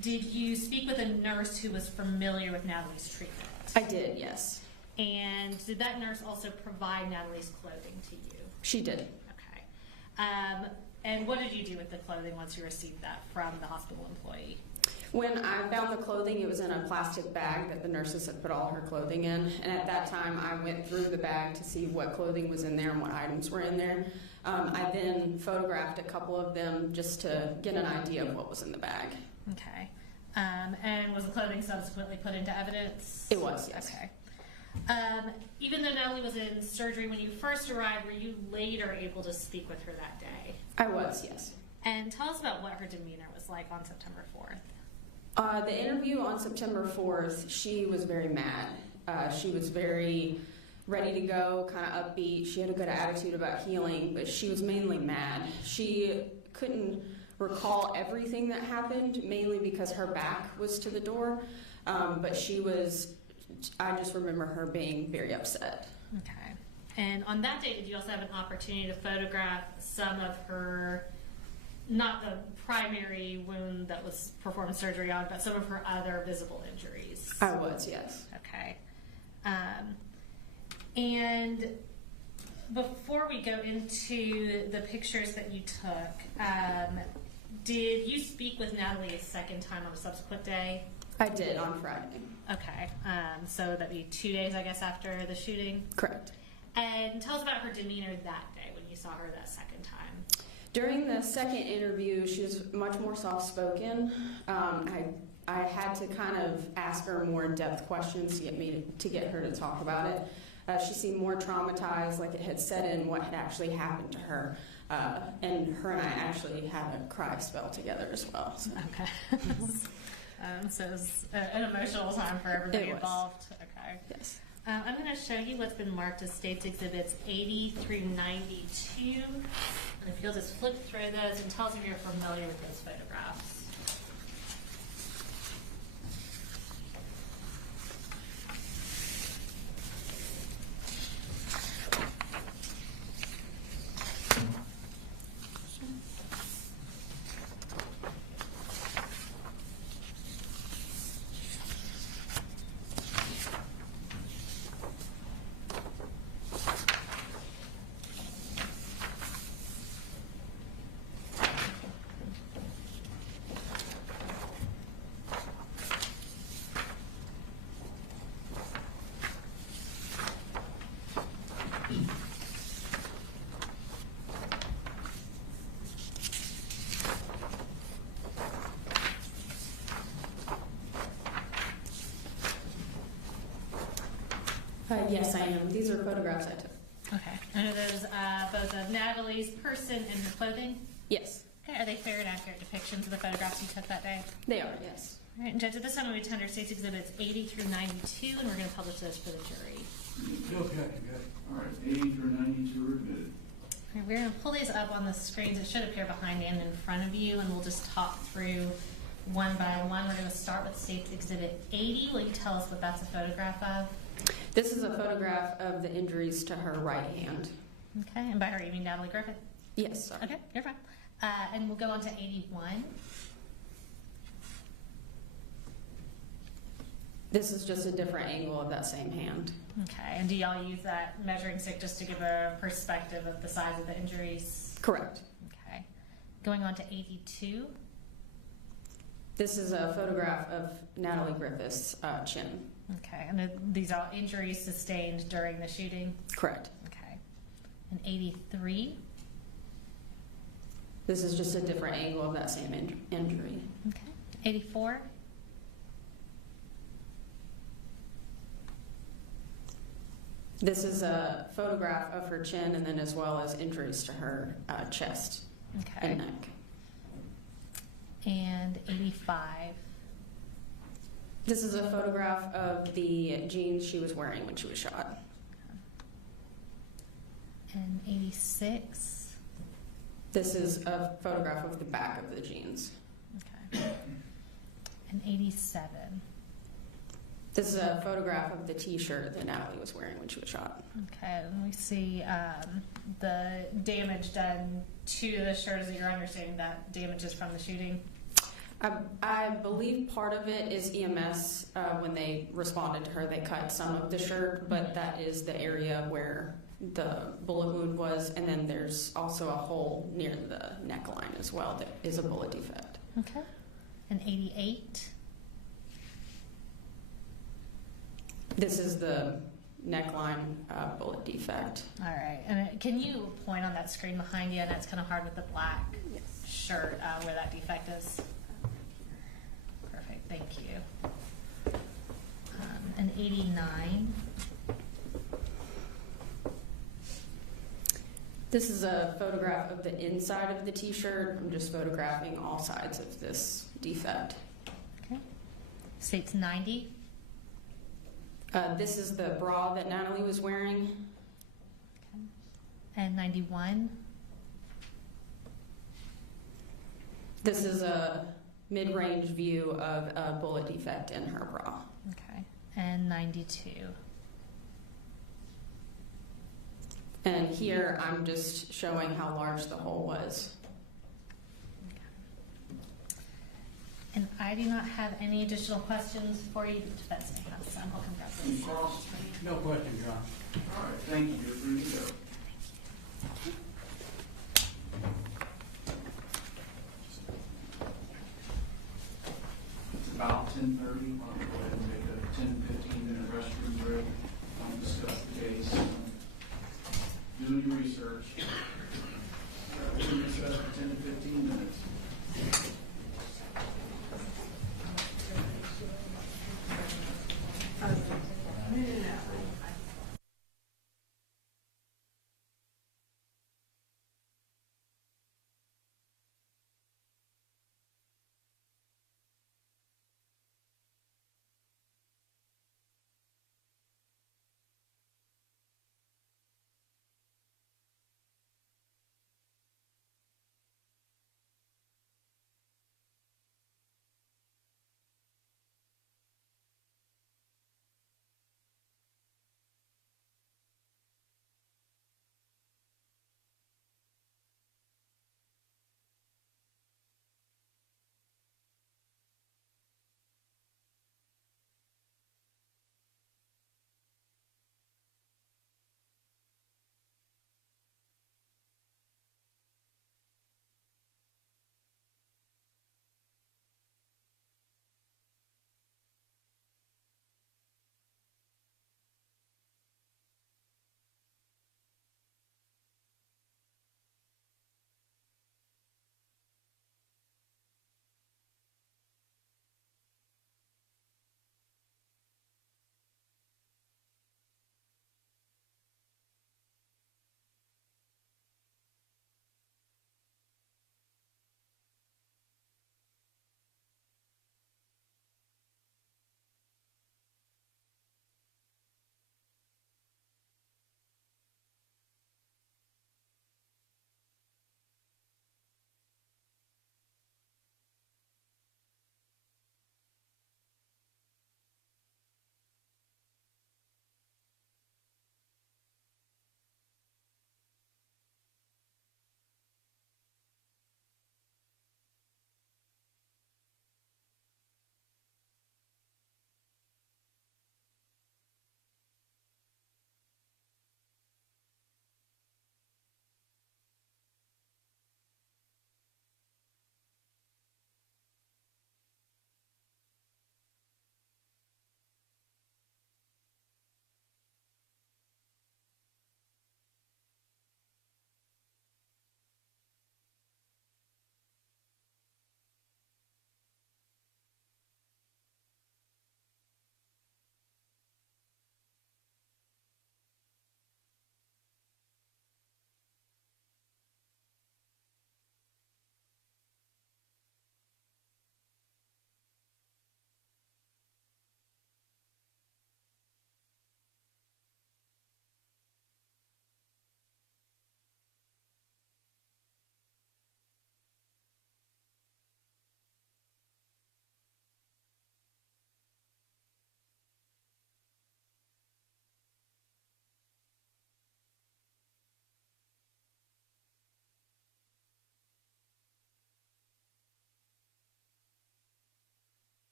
Did you speak with a nurse who was familiar with Natalie's treatment? I did, yes. And did that nurse also provide Natalie's clothing to you? She did. Okay. And what did you do with the clothing once you received that from the hospital employee? When I found the clothing, it was in a plastic bag that the nurses had put all her clothing in. And at that time, I went through the bag to see what clothing was in there and what items were in there. I then photographed a couple of them just to get an idea of what was in the bag. Okay. And was the clothing subsequently put into evidence? It was, yes. Okay. Even though Natalie was in surgery when you first arrived, were you later able to speak with her that day? I was, yes. And tell us about what her demeanor was like on September 4th. The interview on September 4th, she was very mad. She was very ready to go, kind of upbeat. She had a good attitude about healing, but she was mainly mad. She couldn't recall everything that happened, mainly because her back was to the door, but I just remember her being very upset. Okay. And on that day, did you also have an opportunity to photograph some of her, not the primary wound that was performed surgery on, but some of her other visible injuries? I was, yes. Okay. And before we go into the pictures that you took, did you speak with Natalie a second time on a subsequent day? I did, on Friday. Okay. So that'd be 2 days, I guess, after the shooting? Correct. And tell us about her demeanor that day when you saw her that second time. During the second interview, she was much more soft-spoken. I had to kind of ask her more in-depth questions to get her to talk about it. She seemed more traumatized, like it had set in what had actually happened to her. And her and I actually had a cry spell together as well. So. Okay. So it was an emotional time for everybody involved. Okay. Yes. I'm going to show you what's been marked as States Exhibits 80 through 92. And if you'll just flip through those and tell us if you're familiar with those photographs. Yes, I am. These are photographs I took. Okay. And are those both of Natalie's person and her clothing? Yes. Okay. Are they fair and accurate depictions of the photographs you took that day? They are, yes. All right. And Judge, at this time, we would under States Exhibits 80 through 92, and we're going to publish those for the jury. Okay, good. All right, 80 through 92 are admitted. All right, we're going to pull these up on the screens. It should appear behind and in front of you, and we'll just talk through one by one. We're going to start with States Exhibit 80. Will you tell us what that's a photograph of? This is a photograph of the injuries to her right hand. Okay, and by her, you mean Natalie Griffith? Yes, sorry. Okay, you're fine. And we'll go on to 81. This is just a different angle of that same hand. Okay, and do y'all use that measuring stick just to give a perspective of the size of the injuries? Correct. Okay. Going on to 82. This is a photograph of Natalie Griffith's chin. Okay, and these are injuries sustained during the shooting? Correct. Okay. And 83. This is just a different angle of that same injury. Okay. 84. This is a photograph of her chin and then as well as injuries to her chest Okay. and neck. And 85. This is a photograph of the jeans she was wearing when she was shot. And 86. This is a photograph of the back of the jeans. Okay. And 87. This is a photograph of the t-shirt that Natalie was wearing when she was shot. Okay, let me see the damage done to the shirt. Is it your understanding that damage is from the shooting? I believe part of it is EMS. When they responded to her, they cut some of the shirt, but that is the area where the bullet wound was, and then there's also a hole near the neckline as well that is a bullet defect. Okay. And 88. This is the neckline bullet defect. All right. And can you point on that screen behind you? And it's kind of hard with the black shirt where that defect is. Perfect. Thank you. And 89. This is a photograph of the inside of the t-shirt. I'm just photographing all sides of this defect. Okay. States 90. This is the bra that Natalie was wearing. Okay. And 91. This is a mid-range view of a bullet defect in her bra. Okay. And 92. And here I'm just showing how large the hole was. And I do not have any additional questions for you. Defense may have some. I'll come grab Any those. cross? No question, John. All right, thank you. You're free to go. It's about 10:30. Why don't we go ahead and make a 10, 15-minute restroom break. Discuss the case. Do your research. We'll recess for 10 to 15 minutes.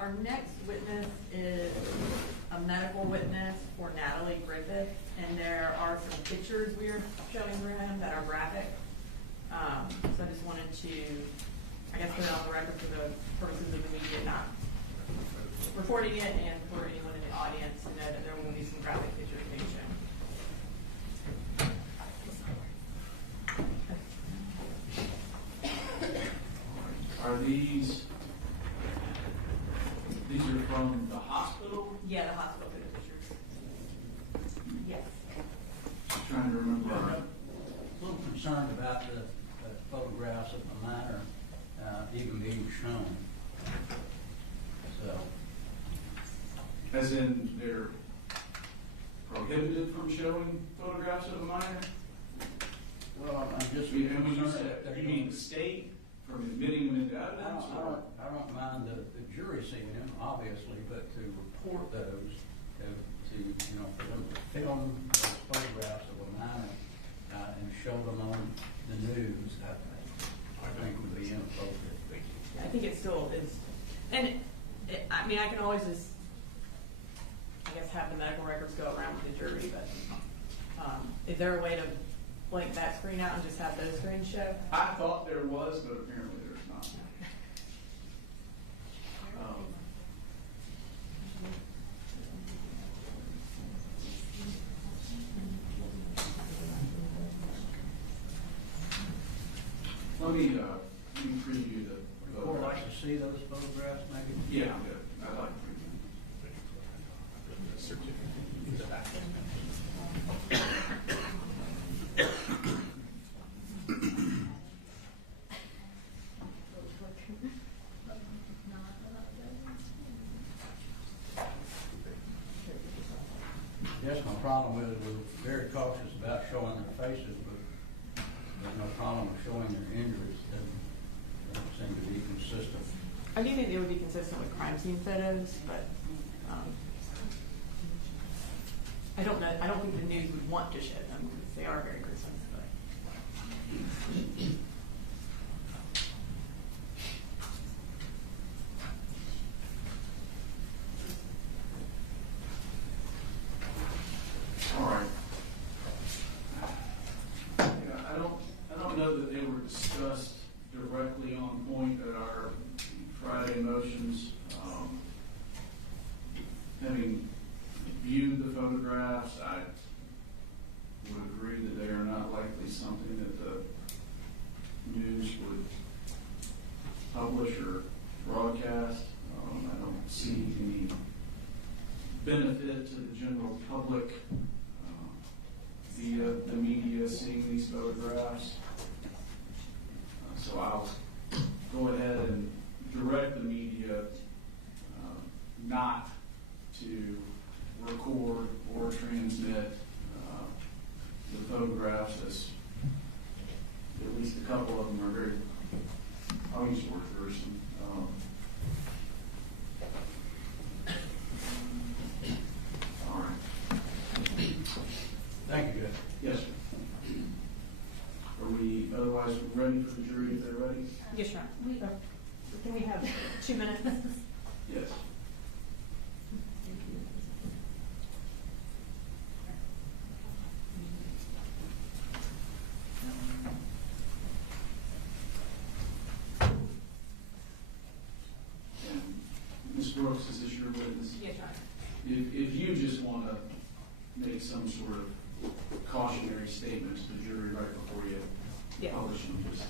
our next witness is a medical witness for Natalie Griffith, and there are some pictures we are showing for him that are graphic. So I just wanted to, I guess, put it on the record for the purposes of the media, not recording it, and for anyone in the audience to know that there will be some graphic pictures being shown. Are these are from the hospital? Yeah, the hospital pictures. Yes. Just trying to remember. I'm a little concerned about the photographs of the minor even being shown. So, As in, they're prohibited from showing photographs of a minor? well, I'm just And when you concerned said, that you mean the state from admitting them into evidence? or- I don't mind the jury seeing them, obviously, but to report those, to for them to film those photographs of a minor and show them on the news, I think would be inappropriate. I think it still is, and I mean, I can always just, I guess, have the medical records go around with the jury, but is there a way to blank that screen out and just have those screens show? I thought there was, but apparently there's not. Let me preview the Would the court like to see those photographs, maybe? Yeah, I'm good. I'd like to preview. Yes, my problem is we're very cautious about showing their faces, but there's no problem with showing their injuries. Doesn't seem to be consistent. I do think it would be consistent with crime scene photos, but I don't know. I don't think the news would want to show them because they are very gruesome. But All right. Yeah, I don't know that they were discussed directly on point at our Friday motions. Having viewed the photographs, I would agree that they are not likely something that the news would publish or broadcast. I don't see any benefit to the general public via the media seeing these photographs. So I'll go ahead and direct the media not to record or transmit the photographs, as at least a couple of them are very, I'll use the word gruesome. All right. Thank you, Judge. Yes, sir. Are we otherwise ready for the jury if they're ready? yes, Your Honor. Can we have 2 minutes? Yes. Ms. Brooks, is this your witness? Yes, Your Honor. If you just want to make some sort of cautionary statement to the jury right before you Yeah. publish them, just.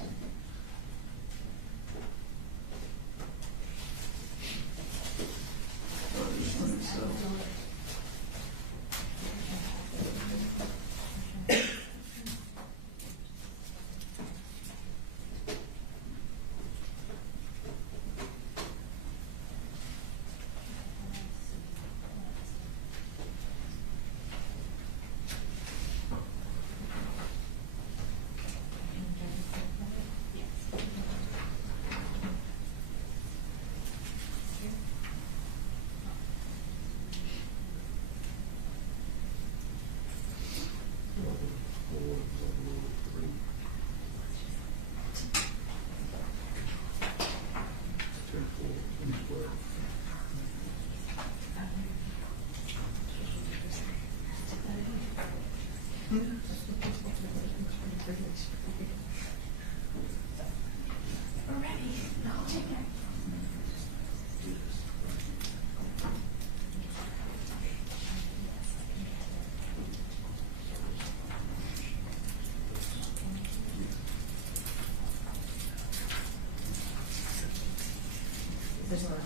There's more.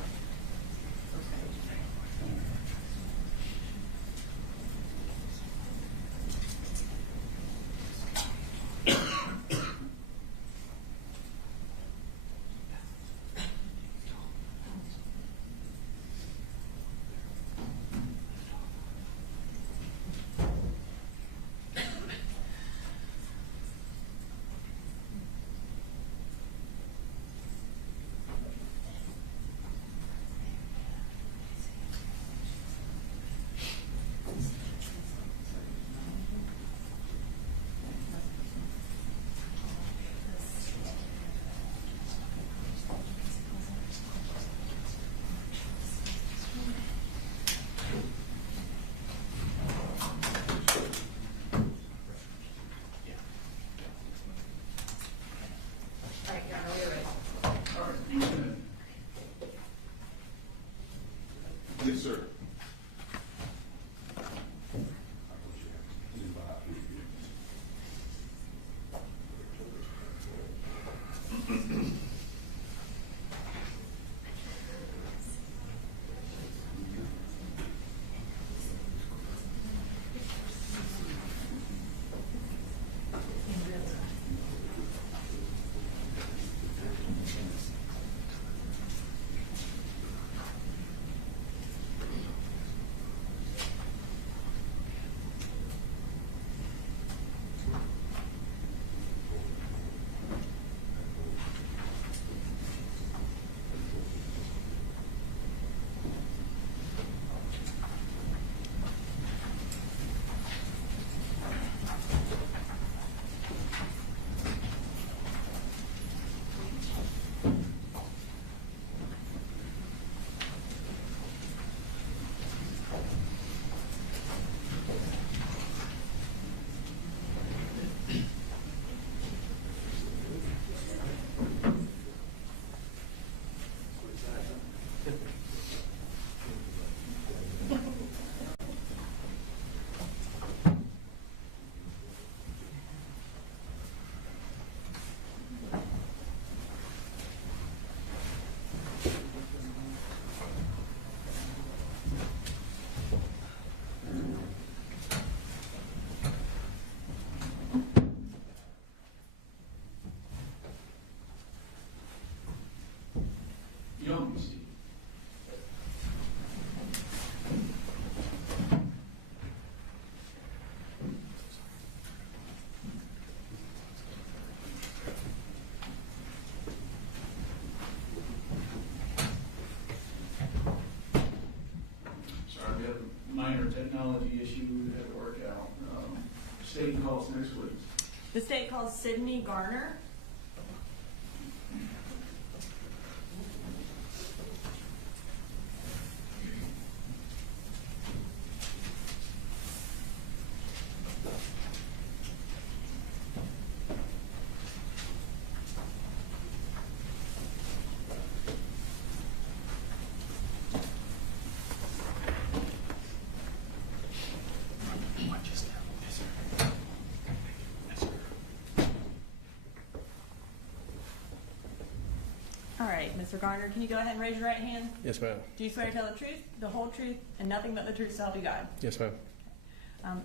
Yes, sir. Young, Steve. Sorry, we have a minor technology issue we had to work out. State calls next week. The state calls Sydney Garner. All right, Mr. Garner, can you go ahead and raise your right hand? Yes, ma'am. Do you swear to tell the truth, the whole truth, and nothing but the truth, so help you God? Yes, ma'am.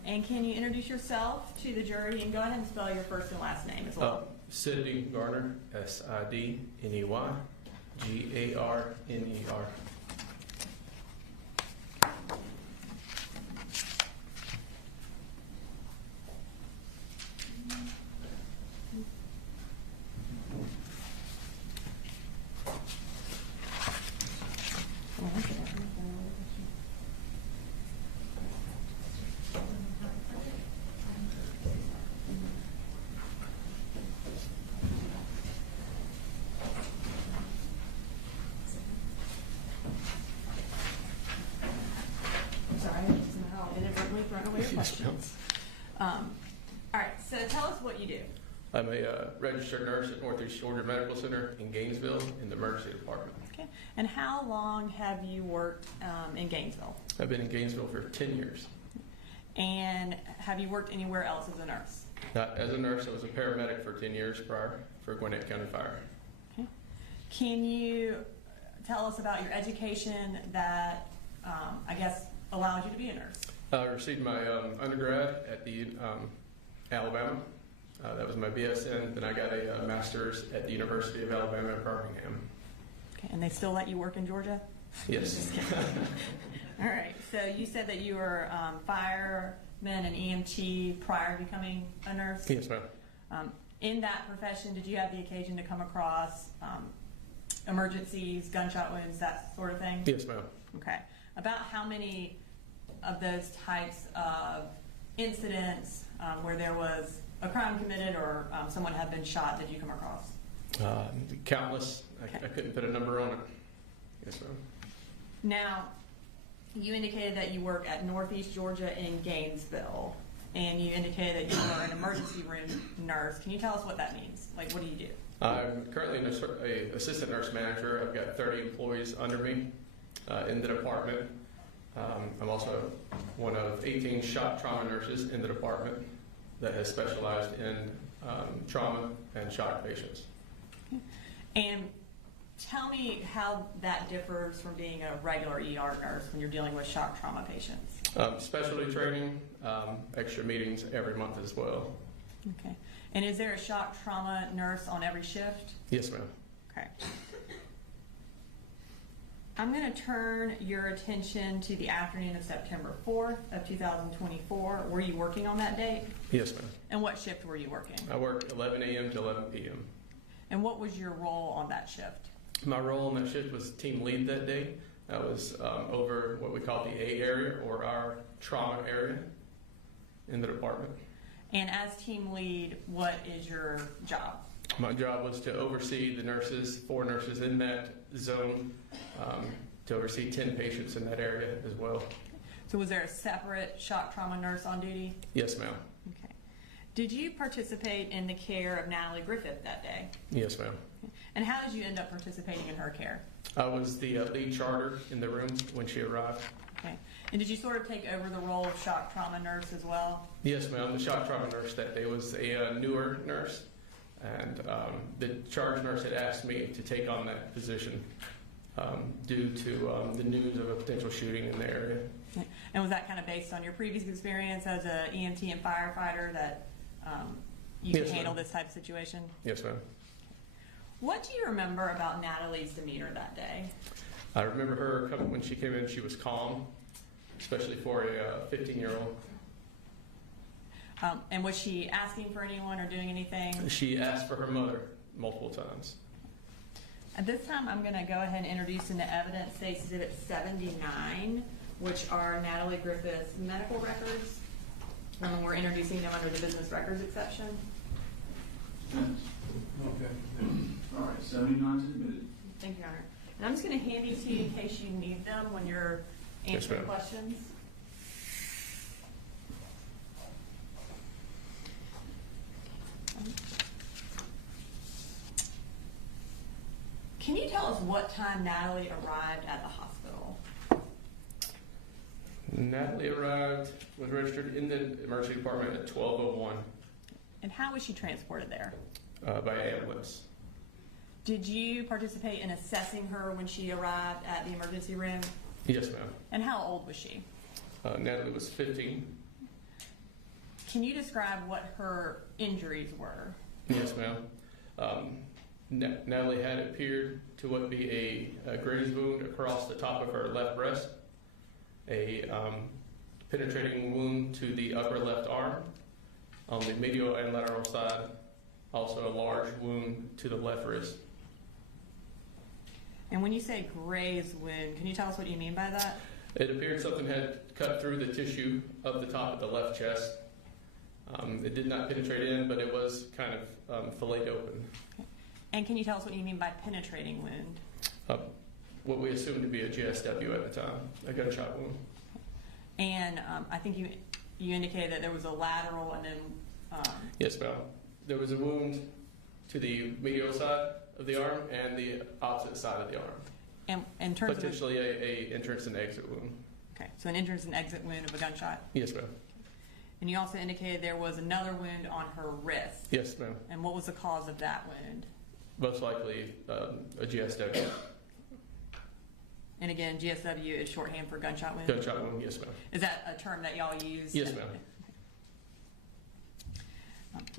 And can you introduce yourself to the jury and go ahead and spell your first and last name as well? Sidney Garner, Sidney Garner. Sorry, I just somehow inadvertently thrown away your questions. All right, so tell us what you do. I'm a registered nurse at Northeast Georgia Medical Center in Gainesville in the emergency department. Okay. And how long have you worked in Gainesville? I've been in Gainesville for 10 years. And have you worked anywhere else as a nurse? Not as a nurse, I was a paramedic for 10 years prior for Gwinnett County Fire. Okay. Can you tell us about your education that, I guess, allowed you to be a nurse. I received my undergrad at the Alabama. That was my BSN. Then I got a master's at the University of Alabama at Birmingham. Okay, and they still let you work in Georgia? Yes. All right, so you said that you were fireman and EMT prior to becoming a nurse? Yes, ma'am. In that profession, did you have the occasion to come across emergencies, gunshot wounds, that sort of thing? Yes, ma'am. Okay. About how many of those types of incidents where there was a crime committed or someone had been shot did you come across? Countless. I couldn't put a number on it. Yes, ma'am. Now, you indicated that you work at Northeast Georgia in Gainesville, and you indicated that you are an emergency room nurse. Can you tell us what that means? Like, what do you do? I'm currently an assistant nurse manager. I've got 30 employees under me in the department. I'm also one of 18 shock trauma nurses in the department that has specialized in trauma and shock patients. And tell me how that differs from being a regular ER nurse when you're dealing with shock trauma patients. Specialty training, extra meetings every month as well. Okay. And is there a shock trauma nurse on every shift? Yes, ma'am. Okay. I'm going to turn your attention to the afternoon of September 4th of 2024. Were you working on that date? Yes, ma'am. And what shift were you working? I worked 11 a.m. to 11 p.m. And what was your role on that shift? My role on that shift was team lead that day. I was over what we call the A area, or our trauma area in the department. And as team lead, what is your job? My job was to oversee the nurses, 4 nurses in that zone, to oversee 10 patients in that area as well. So was there a separate shock trauma nurse on duty? Yes, ma'am. Okay. Did you participate in the care of Natalie Griffith that day? Yes, ma'am. And how did you end up participating in her care? I was the lead charter in the room when she arrived. Okay. And did you sort of take over the role of shock trauma nurse as well? Yes, ma'am. The shock trauma nurse that day was a newer nurse, and the charge nurse had asked me to take on that position due to the news of a potential shooting in the area. And was that kind of based on your previous experience as an EMT and firefighter that you could Yes, handle ma'am. this type of situation? Yes, ma'am. What do you remember about Natalie's demeanor that day? I remember her coming when she came in. She was calm, especially for a 15-year-old. And was she asking for anyone or doing anything? She asked for her mother multiple times. At this time, I'm going to go ahead and introduce into evidence State's Exhibit 79, which are Natalie Griffith's medical records. And we're introducing them under the business records exception. Okay. All right, 79 is admitted. Thank you, Your Honor. And I'm just going to hand these to you in case you need them when you're answering ma'am. questions. Can you tell us what time Natalie arrived at the hospital? Natalie was registered in the emergency department at 12:01 And how was she transported there? by ambulance. Did you participate in assessing her when she arrived at the emergency room? Yes, ma'am. And how old was she? Natalie was 15. Can you describe what her injuries were? Yes, ma'am. Natalie had appeared to what be a graze wound across the top of her left breast, a penetrating wound to the upper left arm on the medial and lateral side, also a large wound to the left wrist. And when you say graze wound, can you tell us what you mean by that? It appeared something had cut through the tissue of the top of the left chest. It did not penetrate in, but it was kind of filleted open. And can you tell us what you mean by penetrating wound? What we assumed to be a GSW at the time, a gunshot wound. And I think you indicated that there was a lateral and then... Yes, ma'am. There was a wound to the medial side of the arm and the opposite side of the arm. And in terms potentially a entrance and exit wound. Okay, so an entrance and exit wound of a gunshot. Yes, ma'am. And you also indicated there was another wound on her wrist. Yes, ma'am. And what was the cause of that wound? Most likely a GSW. And again, GSW is shorthand for gunshot wound? Gunshot wound, yes, ma'am. Is that a term that y'all use? Yes, ma'am.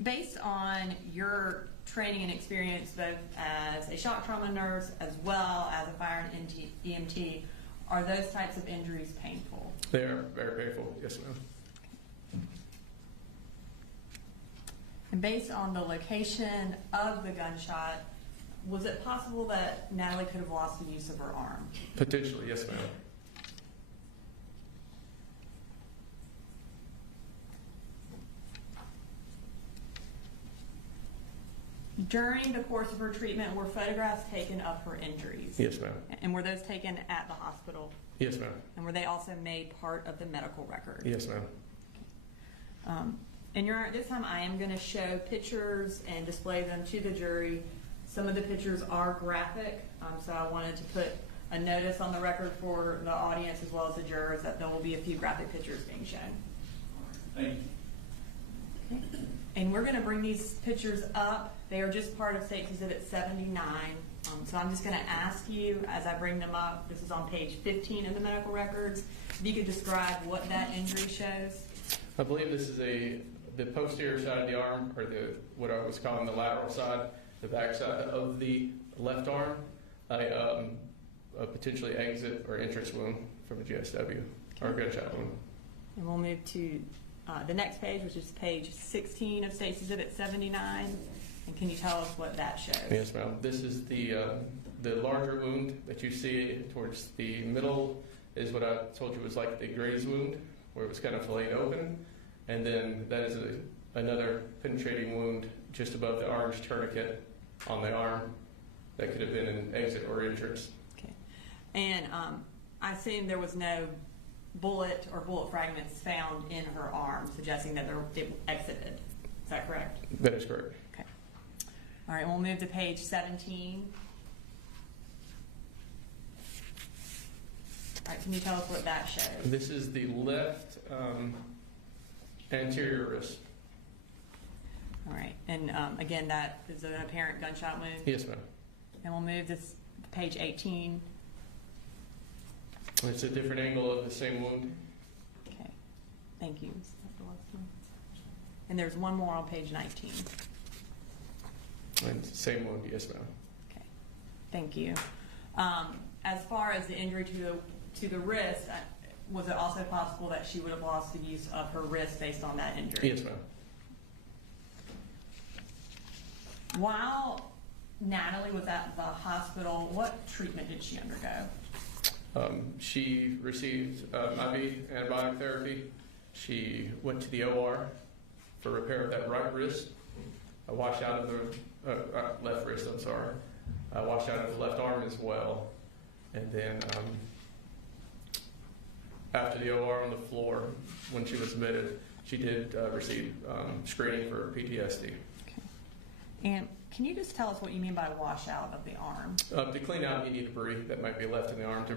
Based on your training and experience both as a shock trauma nurse as well as a fire and EMT, are those types of injuries painful? They are very painful, yes, ma'am. And based on the location of the gunshot, was it possible that Natalie could have lost the use of her arm? Potentially, yes, ma'am. During the course of her treatment, were photographs taken of her injuries? Yes, ma'am. And were those taken at the hospital? Yes, ma'am. And were they also made part of the medical record? Yes, ma'am. And Your Honor, this time I am going to show pictures and display them to the jury. Some of the pictures are graphic, so I wanted to put a notice on the record for the audience as well as the jurors that there will be a few graphic pictures being shown. Thank you. Okay. And we're going to bring these pictures up. They are just part of State's Exhibit 79. So I'm just going to ask you, as I bring them up, this is on page 15 of the medical records, if you could describe what that injury shows. I believe this is the posterior side of the arm, or what I was calling the lateral side, the back side of the left arm, a potentially exit or entrance wound from a GSW or a gunshot wound. And we'll move to the next page, which is page 16 of State's Exhibit 79. And can you tell us what that shows? Yes, ma'am. This is the larger wound that you see towards the middle is what I told you was like the Graves wound, where it was kind of filleted open. And then that is another penetrating wound just above the orange tourniquet on the arm that could have been an exit or entrance. Okay. And I assume there was no bullet or bullet fragments found in her arm, suggesting that it exited. Is that correct? That is correct. Okay. All right, we'll move to page 17. All right, can you tell us what that shows? This is the left anterior wrist. All right, and again, that is an apparent gunshot wound? Yes, ma'am. And we'll move this to page 18. It's a different angle of the same wound. Okay, thank you. And there's one more on page 19. And same wound, yes, ma'am. Okay, thank you. As far as the injury to the wrist, was it also possible that she would have lost the use of her wrist based on that injury? Yes, ma'am. While Natalie was at the hospital, what treatment did she undergo? She received IV antibiotic therapy. She went to the OR for repair of that right wrist. I washed out of the left wrist, I'm sorry. I washed out of the left arm as well. And then after the OR on the floor, when she was admitted, she did receive screening for PTSD. Okay. And can you just tell us what you mean by washout of the arm? To clean out any debris that might be left in the arm to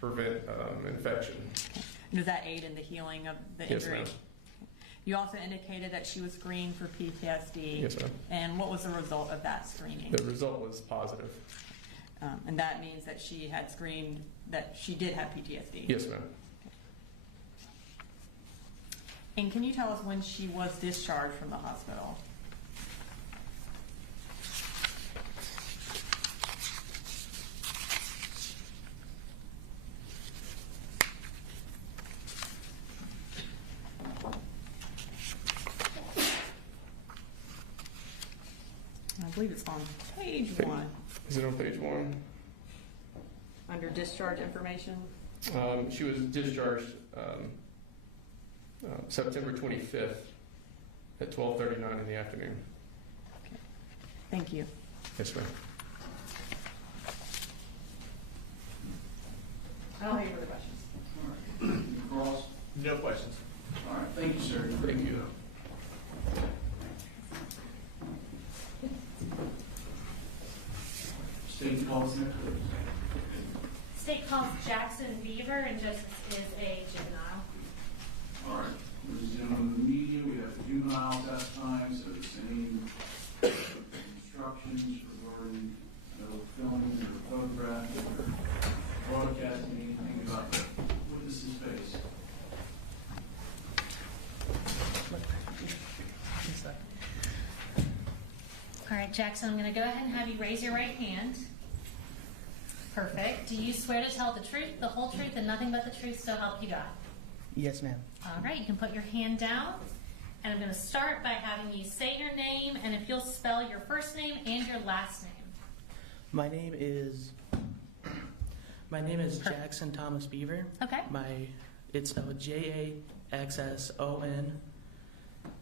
prevent infection. Okay. Does that aid in the healing of the injury? Yes, ma'am. You also indicated that she was screened for PTSD. Yes, ma'am. And what was the result of that screening? The result was positive. And that means that she had screened that she did have PTSD? Yes, ma'am. And can you tell us when she was discharged from the hospital? I believe it's on page 1. Is it on page 1? Under discharge information? She was discharged September 25th at 12:39 in the afternoon. Okay. Thank you. Yes, ma'am. I don't have any further questions. All right. Cross? No questions. All right, thank you, sir. Thank you. State calls next, please. State calls Jackson Beaver, and Justice is a juvenile. All right, resume the media. We have juveniles that time, so the same instructions regarding no filming or photographing or broadcasting right, Jackson, I'm going to go ahead and have you raise your right hand. Perfect. Do you swear to tell the truth, the whole truth, and nothing but the truth, so help you God? Yes, ma'am. All right, you can put your hand down. And I'm going to start by having you say your name, and if you'll spell your first name and your last name. My name is Jackson Thomas Beaver. Okay. It's spelled Jaxson.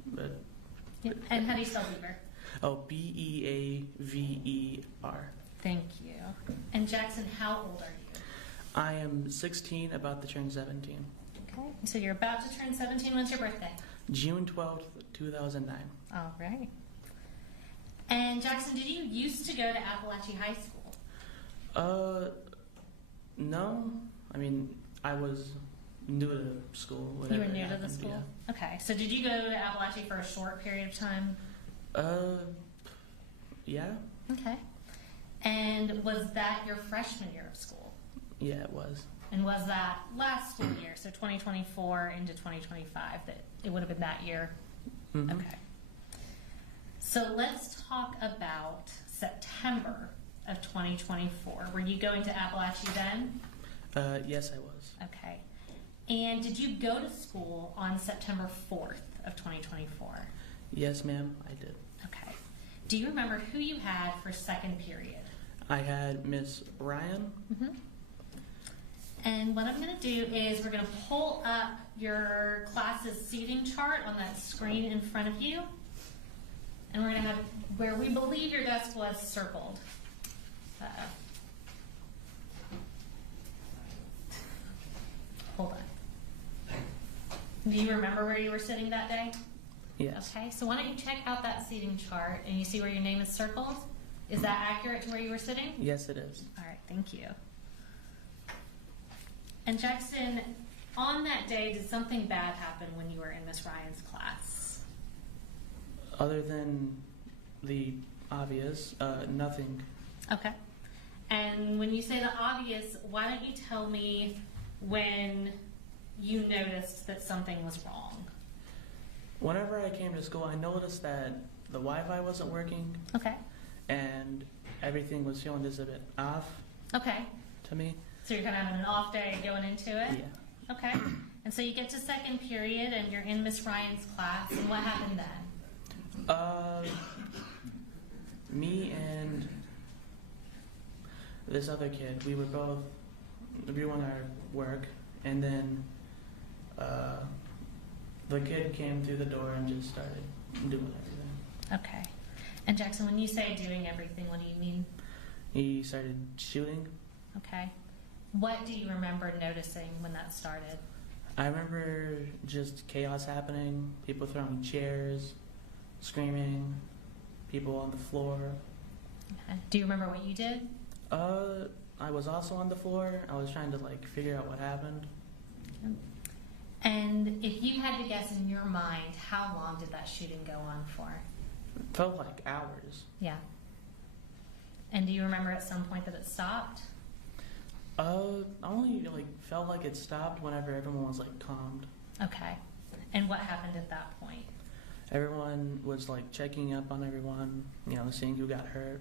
But Yep. And how do you spell Beaver? Beaver. Thank you. And Jackson, how old are you? I am 16, about to turn 17. Okay. So you're about to turn 17. When's your birthday? June 12th, 2009. All right. And Jackson, did you used to go to Apalachee High School? No. I mean, I was new to school. You were whatever new to the happened, school? yeah. Okay. So did you go to Apalachee for a short period of time? Yeah. Okay. And was that your freshman year of school? Yeah, it was. And was that last school year, so 2024 into 2025, that it would have been that year? Mhm. Okay. So let's talk about September of 2024. Were you going to Apalachee then? Yes, I was. Okay. And did you go to school on September 4th of 2024? Yes, ma'am, I did. Okay. Do you remember who you had for second period? I had Miss Ryan. Mm-hmm. And what I'm going to do is we're going to pull up your class's seating chart on that screen in front of you. And we're going to have where we believe your desk was circled. Hold on. Do you remember where you were sitting that day? Yes. Okay, so why don't you check out that seating chart and you see where your name is circled? Is that accurate to where you were sitting? Yes, it is. All right, thank you. And Jackson, on that day, did something bad happen when you were in Miss Ryan's class? Other than the obvious, nothing. Okay. And when you say the obvious, why don't you tell me when you noticed that something was wrong? Whenever I came to school, I noticed that the Wi-Fi wasn't working. Okay. And everything was feeling just a bit off Okay. to me. So you're kind of having an off day going into it? Yeah. Okay. And so you get to second period and you're in Miss Ryan's class, and what happened then? Me and this other kid, we were doing our work, and then the kid came through the door and just started doing everything. Okay. And Jackson, when you say doing everything, what do you mean? He started shooting. Okay. What do you remember noticing when that started? I remember just chaos happening, people throwing chairs, screaming, people on the floor. Okay. Do you remember what you did? I was also on the floor. I was trying to figure out what happened. And if you had to guess in your mind, how long did that shooting go on for? It felt like hours. Yeah. And do you remember at some point that it stopped? I only felt like it stopped whenever everyone was calmed. Okay. And what happened at that point? Everyone was checking up on everyone, seeing who got hurt.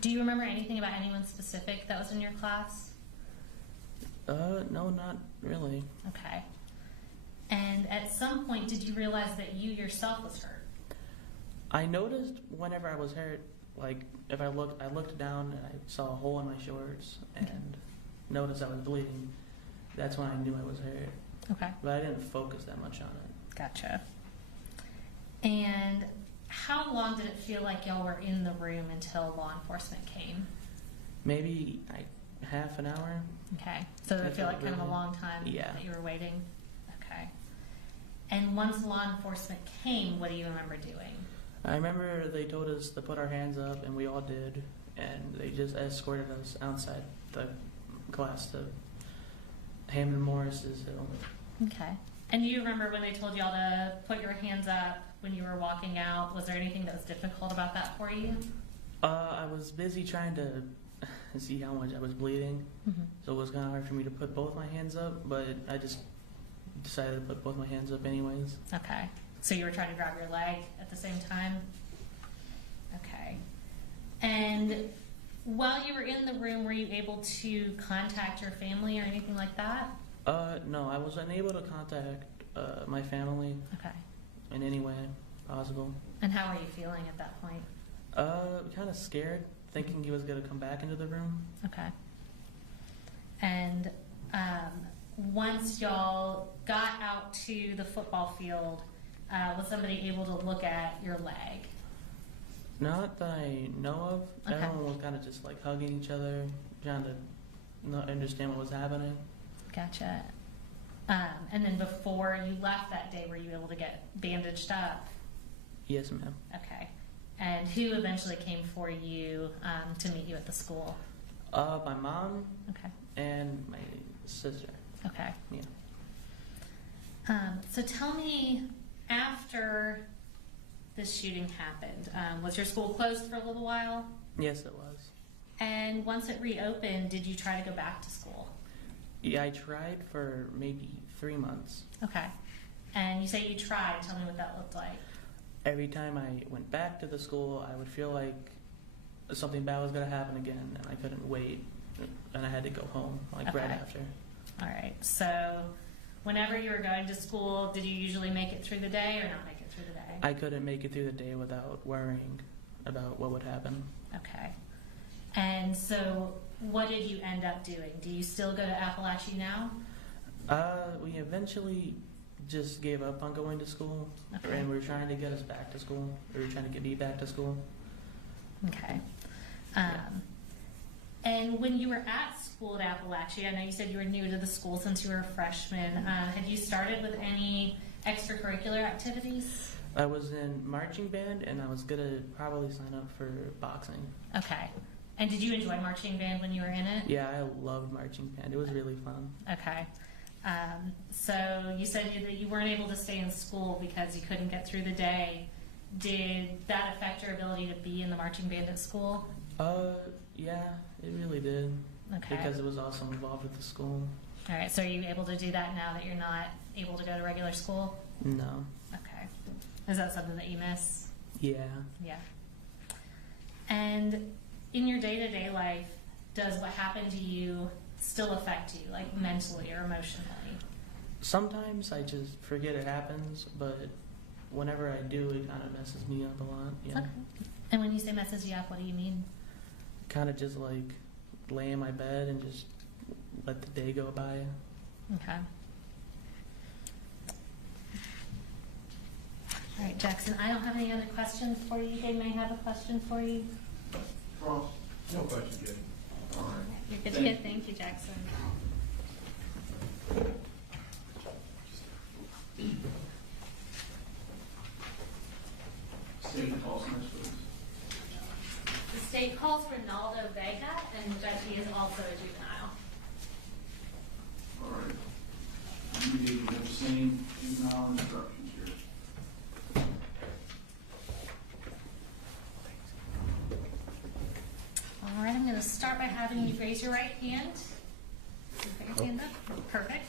Do you remember anything about anyone specific that was in your class? No, not really. Okay. And at some point, did you realize that you yourself was hurt? I noticed whenever I was hurt, if I looked down and I saw a hole in my shorts and noticed I was bleeding. That's when I knew I was hurt. Okay. But I didn't focus that much on it. Gotcha. And how long did it feel like y'all were in the room until law enforcement came? Maybe half an hour. Okay. So did it feel like kind of a long time Yeah. that you were waiting? Okay. And once law enforcement came, what do you remember doing? I remember they told us to put our hands up, and we all did, and they just escorted us outside the class to Hammond Morris's Hill. Okay. And do you remember when they told y'all to put your hands up when you were walking out? Was there anything that was difficult about that for you? I was busy trying to see how much I was bleeding, so it was kind of hard for me to put both my hands up, but I just decided to put both my hands up anyways. Okay. So you were trying to grab your leg at the same time? Okay. And while you were in the room, were you able to contact your family or anything like that? No, I was unable to contact my family Okay. in any way possible. And how were you feeling at that point? Kind of scared, thinking he was going to come back into the room. Okay. And once y'all got out to the football field, was somebody able to look at your leg? Not that I know of. Okay. Everyone was kind of just like hugging each other, trying to not understand what was happening. Gotcha. And then before you left that day, were you able to get bandaged up? Yes, ma'am. Okay. And who eventually came for you to meet you at the school? My mom Okay. and my sister. Okay. Yeah. So tell me, after this shooting happened, was your school closed for a little while? Yes, it was. And once it reopened, did you try to go back to school? Yeah, I tried for maybe 3 months. Okay. And you say you tried. Tell me what that looked like. Every time I went back to the school, I would feel like something bad was going to happen again, and I couldn't wait, and I had to go home, like right Okay. after. All right. So whenever you were going to school, did you usually make it through the day or not make it through the day? I couldn't make it through the day without worrying about what would happen. Okay. And so what did you end up doing? Do you still go to Apalachee now? We eventually just gave up on going to school, Okay. and we were trying to get us back to school. We were trying to get me back to school. Okay. And when you were at school at Apalachee, I know you said you were new to the school since you were a freshman. Had you started with any extracurricular activities? I was in marching band, and I was gonna probably sign up for boxing. Okay. And did you enjoy marching band when you were in it? Yeah, I loved marching band. It was really fun. Okay. So you said that you weren't able to stay in school because you couldn't get through the day. Did that affect your ability to be in the marching band at school? Yeah, it really did. Okay. Because it was also involved with the school. All right. So are you able to do that now that you're not able to go to regular school? No. Okay. Is that something that you miss? Yeah. Yeah. And in your day-to-day life, does what happened to you still affect you, like mentally or emotionally? Sometimes I just forget it happens, but whenever I do, it kind of messes me up a lot. Yeah. Okay. And when you say messes you up, what do you mean? Kind of just like lay in my bed and just let the day go by. Okay. All right, Jackson, I don't have any other questions for you. They may have a question for you. Cross? No question, Jay. All right. You're good to go. Thank you, Jackson. State calls next, please. The state calls for Naldo Vega, and Judge, he is also a juvenile. All right. You need to have the same juvenile instructions here. All right, I'm going to start by having you raise your right hand. Put your hand up. Perfect.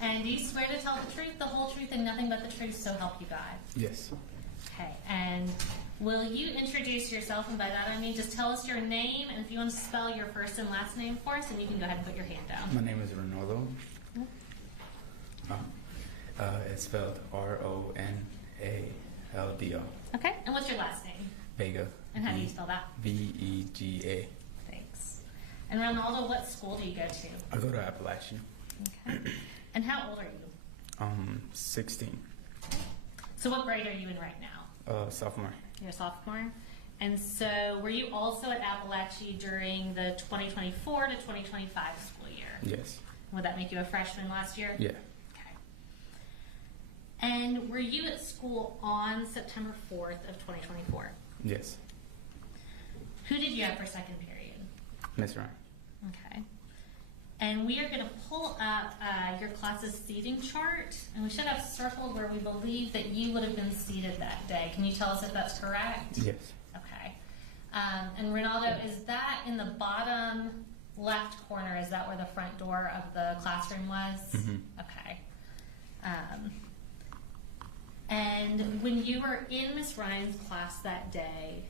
And do you swear to tell the truth, the whole truth, and nothing but the truth, so help you God? Yes. Okay, and will you introduce yourself, and by that I mean just tell us your name, and if you want to spell your first and last name for us, and you can go ahead and put your hand down. My name is Ronaldo. It's spelled Ronaldo. Okay, and what's your last name? Vega. And how do you spell that? Vega. Thanks. And Ronaldo, what school do you go to? I go to Apalachee. Okay. And how old are you? 16. So what grade are you in right now? Sophomore. You're a sophomore. And so were you also at Apalachee during the 2024 to 2025 school year? Yes. Would that make you a freshman last year? Yeah. Okay. And were you at school on September 4th of 2024? Yes. Who did you have for second period? Miss Ryan. Okay. And we are going to pull up your class's seating chart, and we should have circled where we believe that you would have been seated that day. Can you tell us if that's correct? Yes. Okay. And Ronaldo, is that in the bottom left corner? Is that where the front door of the classroom was? Mm-hmm. Okay. And when you were in Miss Ryan's class that day,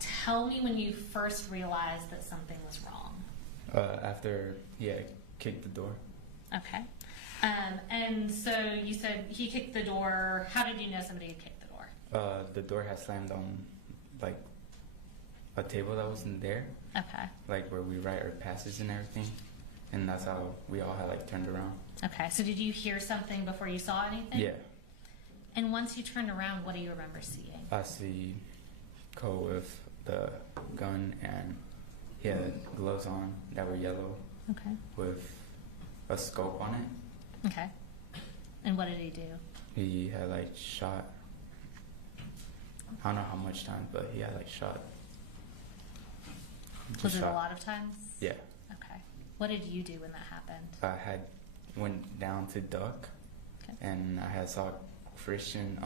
tell me when you first realized that something was wrong. After he had kicked the door. Okay. And so you said he kicked the door. How did you know somebody had kicked the door? The door had slammed on like a table that wasn't there. Okay. Like where we write our passes and everything. And that's how we all had like turned around. Okay. So did you hear something before you saw anything? Yeah. And once you turned around, what do you remember seeing? I see Colt with the gun, and he had gloves on that were yellow Okay. with a scope on it. Okay. And what did he do? He had like shot, I don't know how much time, but he had like shot. Was it shot. a lot of times? Yeah. Okay. What did you do when that happened? I had went down to duck, Okay. and I had saw Christian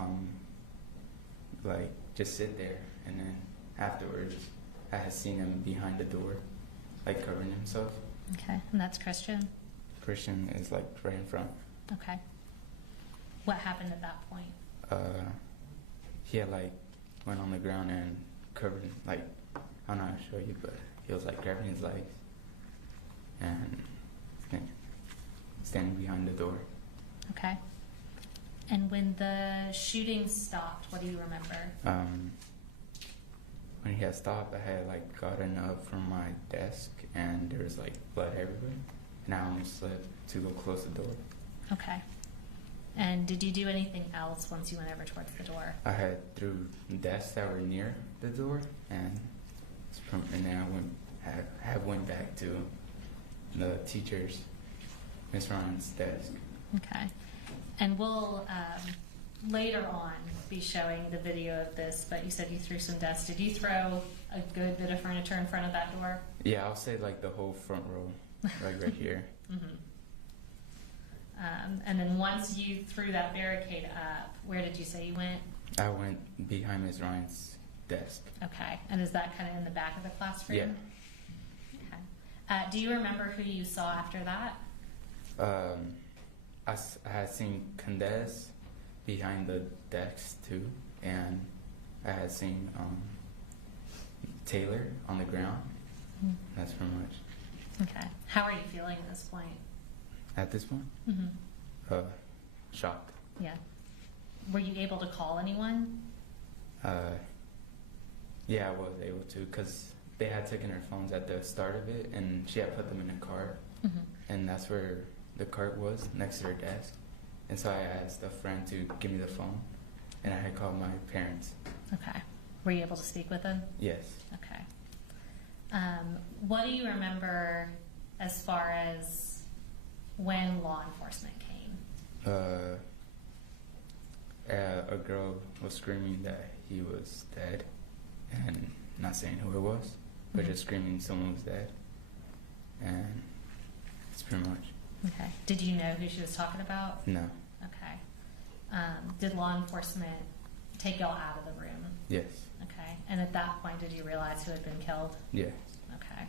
like just sit there, and then afterwards I had seen him behind the door, like covering himself. Okay. And that's Christian? Christian is like right in front. Okay. What happened at that point? He had like went on the ground and covered, like, I don't know how to show you, but he was like grabbing his legs and standing behind the door. Okay. And when the shooting stopped, what do you remember? When he had stopped, I had like gotten up from my desk and there was like blood everywhere, and I almost slipped to go close the door. Okay. And did you do anything else once you went over towards the door? I had threw desks that were near the door, and then I went back to the teacher's, Miss Ryan's desk. Okay. And we'll later on be showing the video of this, but you said you threw some desks. Did you throw a good bit of furniture in front of that door? Yeah, I'll say like the whole front row, like right here. Mm-hmm. And then once you threw that barricade up, where did you say you went? I went behind Miss Ryan's desk. Okay. And is that kind of in the back of the classroom? Yeah. Okay. Do you remember who you saw after that? I had seen Candace behind the desk too, and I had seen Taylor on the ground. Mm-hmm. That's pretty much. Okay. How are you feeling at this point? At this point, shocked. Yeah. Were you able to call anyone? Yeah, I was able to, because they had taken her phones at the start of it, and she had put them in a cart, and that's where the cart was, next to her desk. And so I asked a friend to give me the phone, and I had called my parents. Okay. Were you able to speak with them? Yes. Okay. What do you remember as far as when law enforcement came? A girl was screaming that he was dead, and not saying who it was, but just screaming someone was dead. And that's pretty much. Okay. Did you know who she was talking about? No. Okay. Did law enforcement take y'all out of the room? Yes. Okay. And at that point, did you realize who had been killed? Yes. Okay.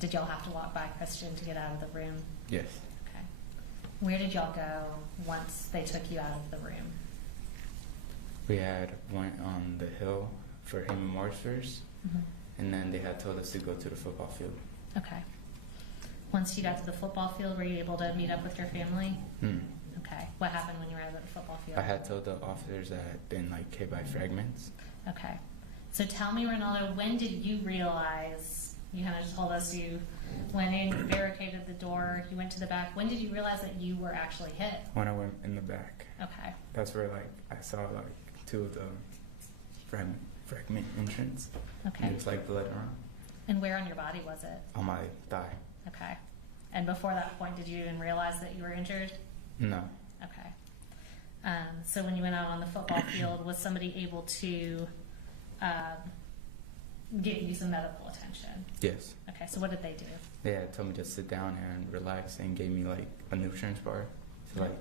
Did y'all have to walk by Christian to get out of the room? Yes. Okay. Where did y'all go once they took you out of the room? We had went on the hill for him and Morris first, and then they had told us to go to the football field. Okay. Once you got to the football field, were you able to meet up with your family? Okay. What happened when you were at the football field? I had told the officers that I had been like hit by fragments. Okay. So tell me, Ronaldo, when did you realize, you kind of just told us you went in, you barricaded the door, you went to the back. When did you realize that you were actually hit? When I went in the back. Okay. That's where like I saw like two of the fragment entrance. Okay. And it was like blood around. And where on your body was it? On my thigh. Okay. And before that point, did you even realize that you were injured? No. Okay. So when you went out on the football field, was somebody able to get you some medical attention? Yes. Okay, so what did they do? They had told me to sit down and relax, and gave me like a nutrients bar to like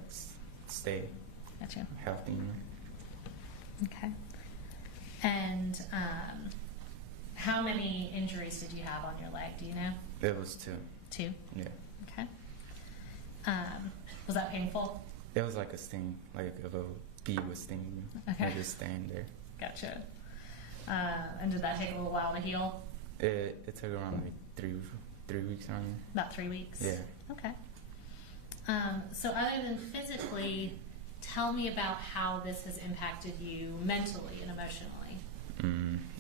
stay Gotcha. healthy. Okay. And how many injuries did you have on your leg? Do you know? It was two. Two? Yeah. Okay. Was that painful? It was like a sting, like if a bee was stinging me. Okay. I just staying there. Gotcha. And did that take a little while to heal? It took around like three weeks around there. About 3 weeks? Yeah. Okay. So other than physically, tell me about how this has impacted you mentally and emotionally.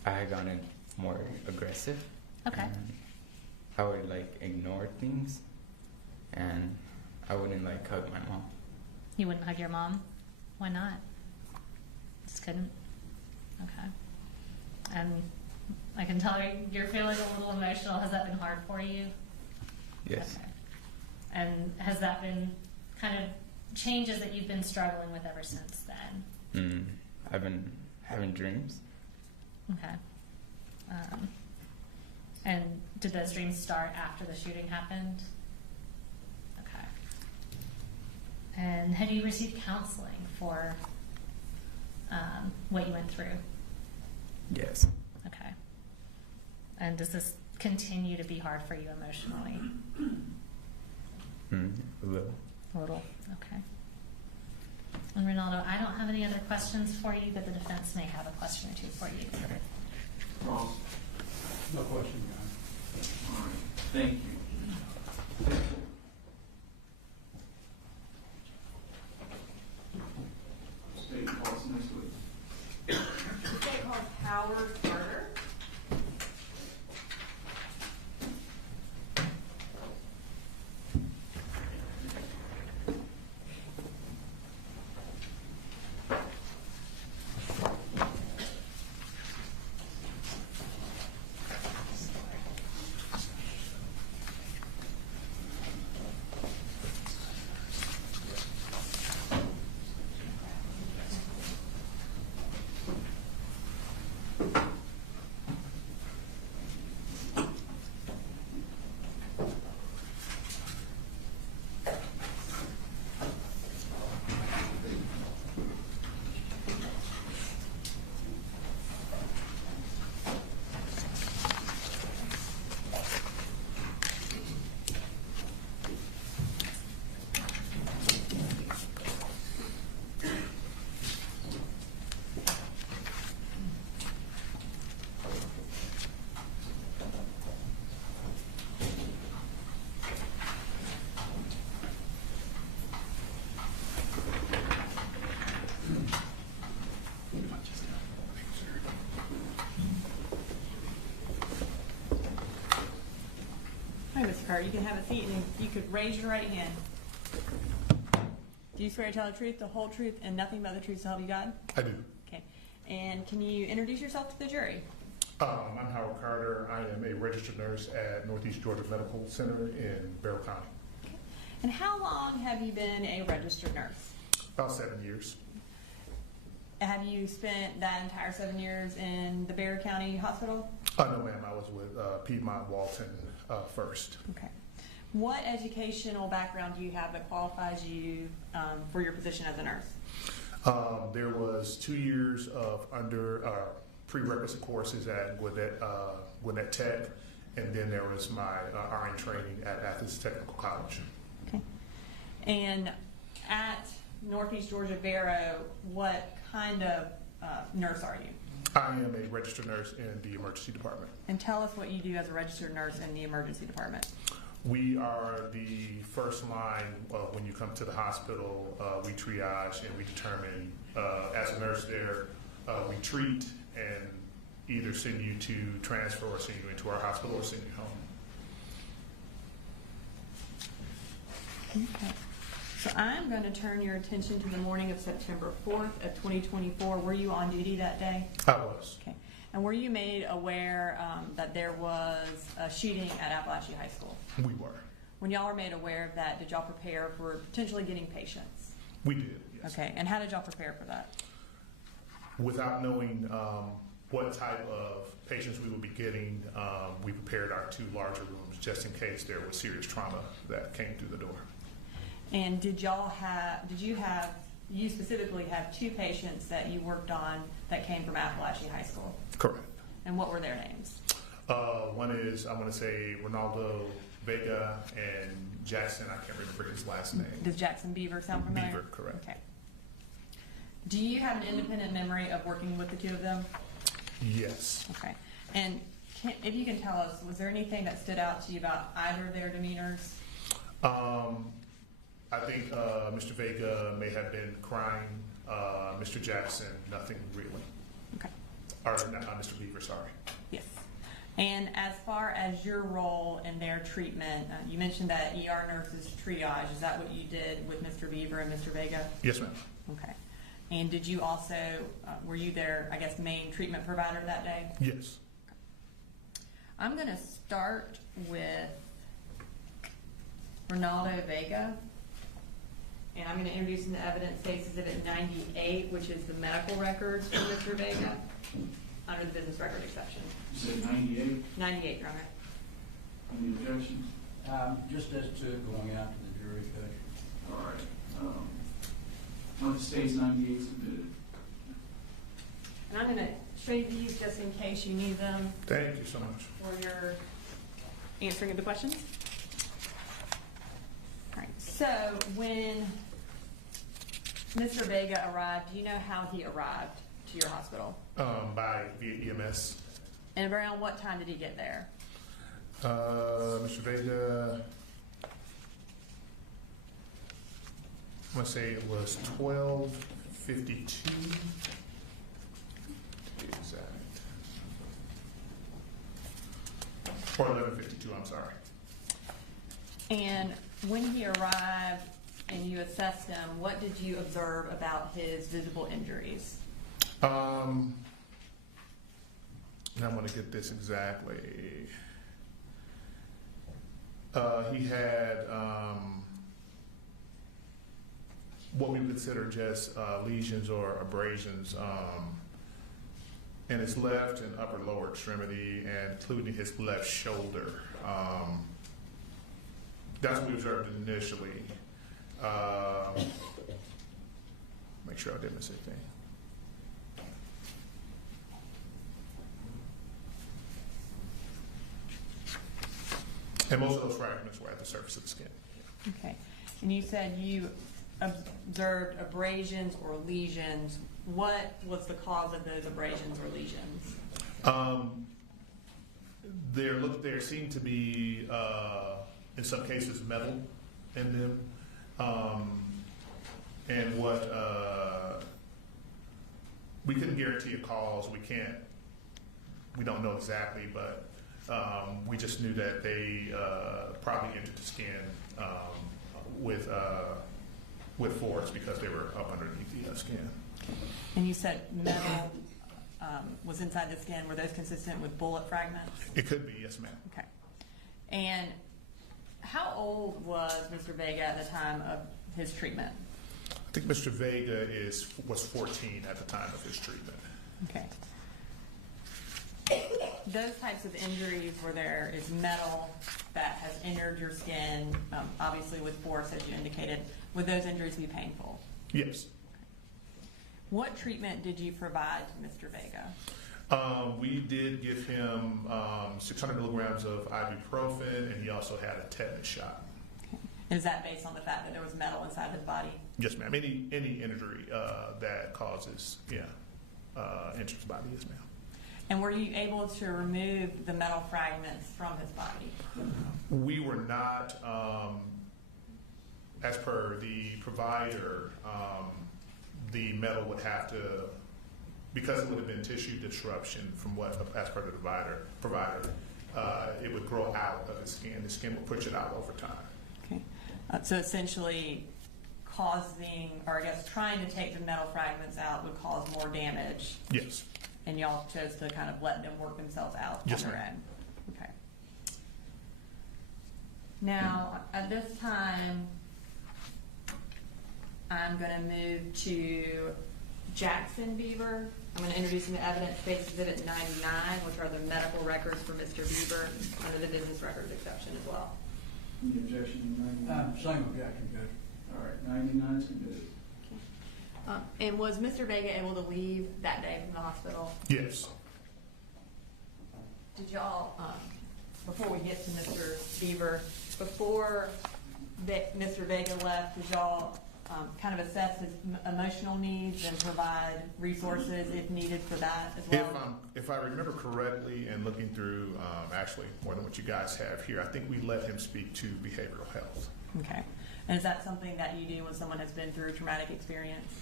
I had gotten more aggressive. Okay. And I would like ignore things, and I wouldn't like hug my mom. You wouldn't hug your mom? Why not? Just couldn't? Okay. And I can tell you're feeling a little emotional. Has that been hard for you? Yes. Okay. And has that been kind of changes that you've been struggling with ever since then? I've been having dreams. Okay. And did those dreams start after the shooting happened? Okay. And have you received counseling for what you went through? Yes. Okay. And does this continue to be hard for you emotionally? A little. A little. Okay. And Ronaldo, I don't have any other questions for you, but the defense may have a question or two for you. Ross? No question, guys. All right. Thank you. State calls next week. State called Howard Carter. Hi, Mr. Carter. You can have a seat, and you could raise your right hand. Do you swear to tell the truth, the whole truth, and nothing but the truth to help you God? I do. Okay. And can you introduce yourself to the jury? I'm Howard Carter. I am a registered nurse at Northeast Georgia Medical Center in Barrow County. Okay. And how long have you been a registered nurse? About 7 years. Have you spent that entire 7 years in the Barrow County Hospital? No, ma'am. I was with Piedmont Walton first. Okay. What educational background do you have that qualifies you for your position as a nurse? There was 2 years of prerequisite courses at Gwinnett Tech, and then there was my RN training at Athens Technical College. Okay. And at Northeast Georgia Barrow, what kind of nurse are you? I am a registered nurse in the emergency department. And tell us what you do as a registered nurse in the emergency department. We are the first line when you come to the hospital. We triage and we determine, as a nurse there, we treat and either send you to transfer or send you into our hospital or send you home. Okay. So I'm going to turn your attention to the morning of September 4th of 2024. Were you on duty that day? I was. Okay. And were you made aware that there was a shooting at Apalachee High School? We were. When y'all were made aware of that, did y'all prepare for potentially getting patients? We did, yes. Okay. And how did y'all prepare for that? Without knowing what type of patients we would be getting, we prepared our 2 larger rooms just in case there was serious trauma that came through the door. And did you specifically have 2 patients that you worked on that came from Apalachee High School? Correct. And what were their names? One is, I'm going to say, Ronaldo Vega and Jackson, I can't remember his last name. Does Jackson Beaver sound familiar? Beaver, correct. Okay. Do you have an independent memory of working with the two of them? Yes. Okay. And if you can tell us, was there anything that stood out to you about either of their demeanors? I think Mr. Vega may have been crying. Mr. Jackson, nothing really. Okay. Or not Mr. Beaver, sorry. Yes. And as far as your role in their treatment, you mentioned that ER nurses triage. Is that what you did with Mr. Beaver and Mr. Vega? Yes, ma'am. Okay. And did you also, were you their, I guess, main treatment provider that day? Yes. I'm going to start with Ronaldo Vega. And I'm going to introduce him to evidence case exhibit 98, which is the medical records for Mr. Vega under the business record exception. You said 98? 98, Your Honor. Any objections? Just as to going out to the jury, Judge. All right. On the state's 98 submitted. And I'm going to show you these just in case you need them Thank you so much. for your answering of the questions. All right. So when Mr. Vega arrived, do you know how he arrived to your hospital? Via EMS. And around what time did he get there? Mr. Vega, I'm going to say it was 12:52. To be exact. Or 11:52, I'm sorry. And when he arrived and you assessed him, what did you observe about his visible injuries? And I'm going to get this exactly. He had what we consider just lesions or abrasions in his left and upper lower extremity, and including his left shoulder. That's what we observed initially. Make sure I didn't miss anything. And most of those fragments were at the surface of the skin. Okay. And you said you observed abrasions or lesions. What was the cause of those abrasions or lesions? There seemed to be, in some cases, metal in them. And what we couldn't guarantee a cause. We don't know exactly, but we just knew that they probably entered the skin with force because they were up underneath the skin. And you said metal was inside the skin. Were those consistent with bullet fragments? It could be, yes, ma'am. Okay. And how old was Mr. Vega at the time of his treatment? I think Mr. Vega was 14 at the time of his treatment. Okay. Those types of injuries where there is metal that has entered your skin, obviously with force, as you indicated, would those injuries be painful? Yes. What treatment did you provide to Mr. Vega? We did give him 600 milligrams of ibuprofen, and he also had a tetanus shot. Okay. Is that based on the fact that there was metal inside his body? Yes, ma'am. Any injury that causes, enters the body, yes, ma'am. And were you able to remove the metal fragments from his body? We were not, as per the provider, the metal would have to, because it would have been tissue disruption from as per the provider, it would grow out of his skin. The skin would push it out over time. Okay. So essentially causing, or I guess trying to take the metal fragments out would cause more damage. Yes. And y'all chose to kind of let them work themselves out Yes, on their ma'am. own. Okay. Now, at this time, I'm going to move to Jackson Beaver. I'm going to introduce him to evidence case exhibit 99, which are the medical records for Mr. Beaver under the business records exception as well. Any objection to 99? Same objection, Judge. All right, 99 is submitted. And was Mr. Vega able to leave that day from the hospital? Yes. Did y'all before we get to Mr. Beaver, before Mr. Vega left, did y'all kind of assess his emotional needs and provide resources if needed for that as well? If I remember correctly, and looking through actually more than what you guys have here, I think we let him speak to behavioral health. Okay. And is that something that you do when someone has been through a traumatic experience?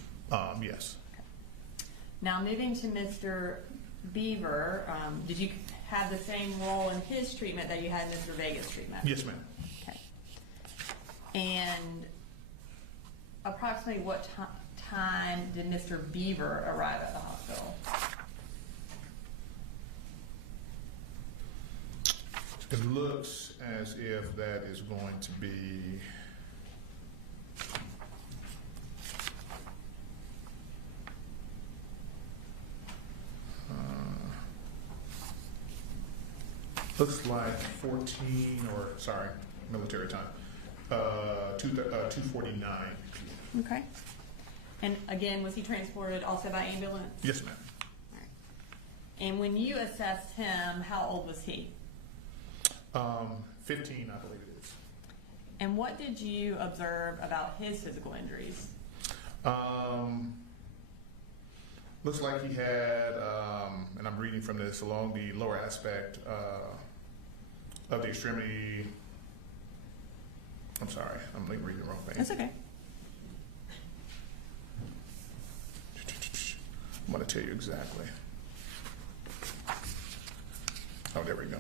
Yes. Okay. Now, moving to Mr. Beaver, did you have the same role in his treatment that you had in Mr. Vega's treatment? Yes, ma'am. Okay. And approximately what time did Mr. Beaver arrive at the hospital? It looks as if that is going to be looks like 14, or sorry, military time, 2:49. Okay. And again, was he transported also by ambulance? Yes, ma'am. All right. And when you assessed him, how old was he? 15, I believe it is. And what did you observe about his physical injuries? Looks like he had, and I'm reading from this, along the lower aspect of the extremity. I'm sorry, I'm reading the wrong thing. That's okay. I'm going to tell you exactly. Oh, there we go.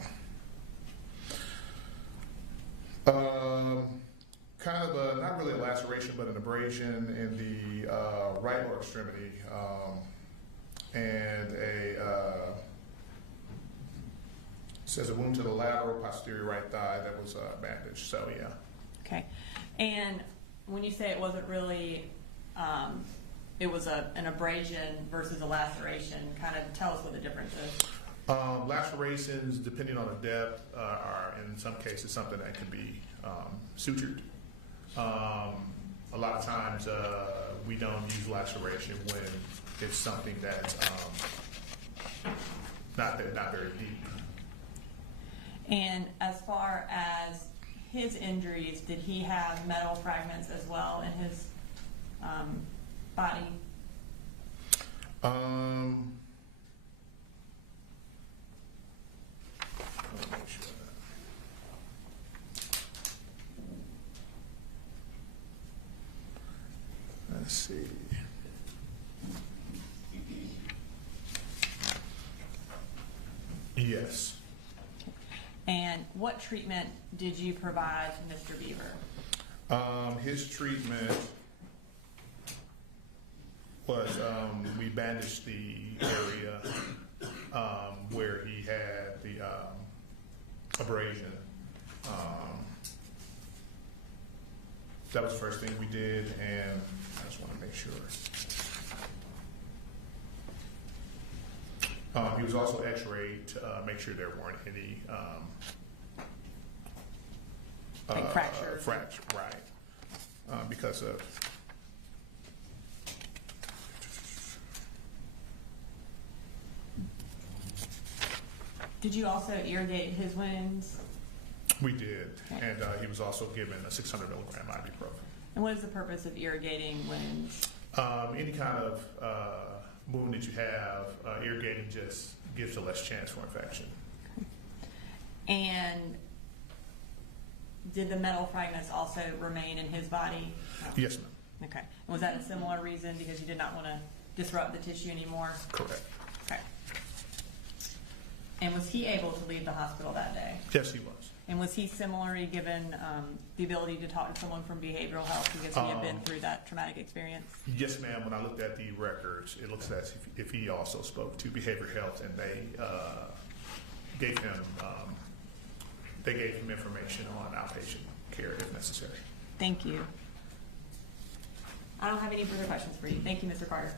Kind of a, not really a laceration, but an abrasion in the right lower extremity, and says a wound to the lateral posterior right thigh that was bandaged. So yeah. Okay. And when you say it wasn't really, it was an abrasion versus a laceration, kind of tell us what the difference is. Lacerations, depending on the depth, are in some cases something that can be sutured. A lot of times we don't use laceration when it's something that's not very deep. And as far as his injuries, did he have metal fragments as well in his body? Let's see. Yes. And what treatment did you provide to Mr. Beaver? His treatment was we bandaged the area where he had the abrasion. That was the first thing we did, and I just want to make sure. He was also x-rayed to make sure there weren't any like fractures. Fracture, right. Because of Did you also irrigate his wounds? we did, Okay. and he was also given a 600 milligram ibuprofen. And what is the purpose of irrigating wounds? Any kind of wound that you have, irrigating just gives a less chance for infection. And did the metal fragments also remain in his body? Yes, ma'am. Okay. And was that a similar reason because you did not want to disrupt the tissue anymore? Correct. Okay. And was he able to leave the hospital that day? Yes, he was. And was he similarly given the ability to talk to someone from behavioral health because he had been through that traumatic experience? Yes, ma'am. When I looked at the records, it looks as if he also spoke to behavioral health, and they gave him information on outpatient care if necessary. Thank you. I don't have any further questions for you. Thank you, Mr. Carter.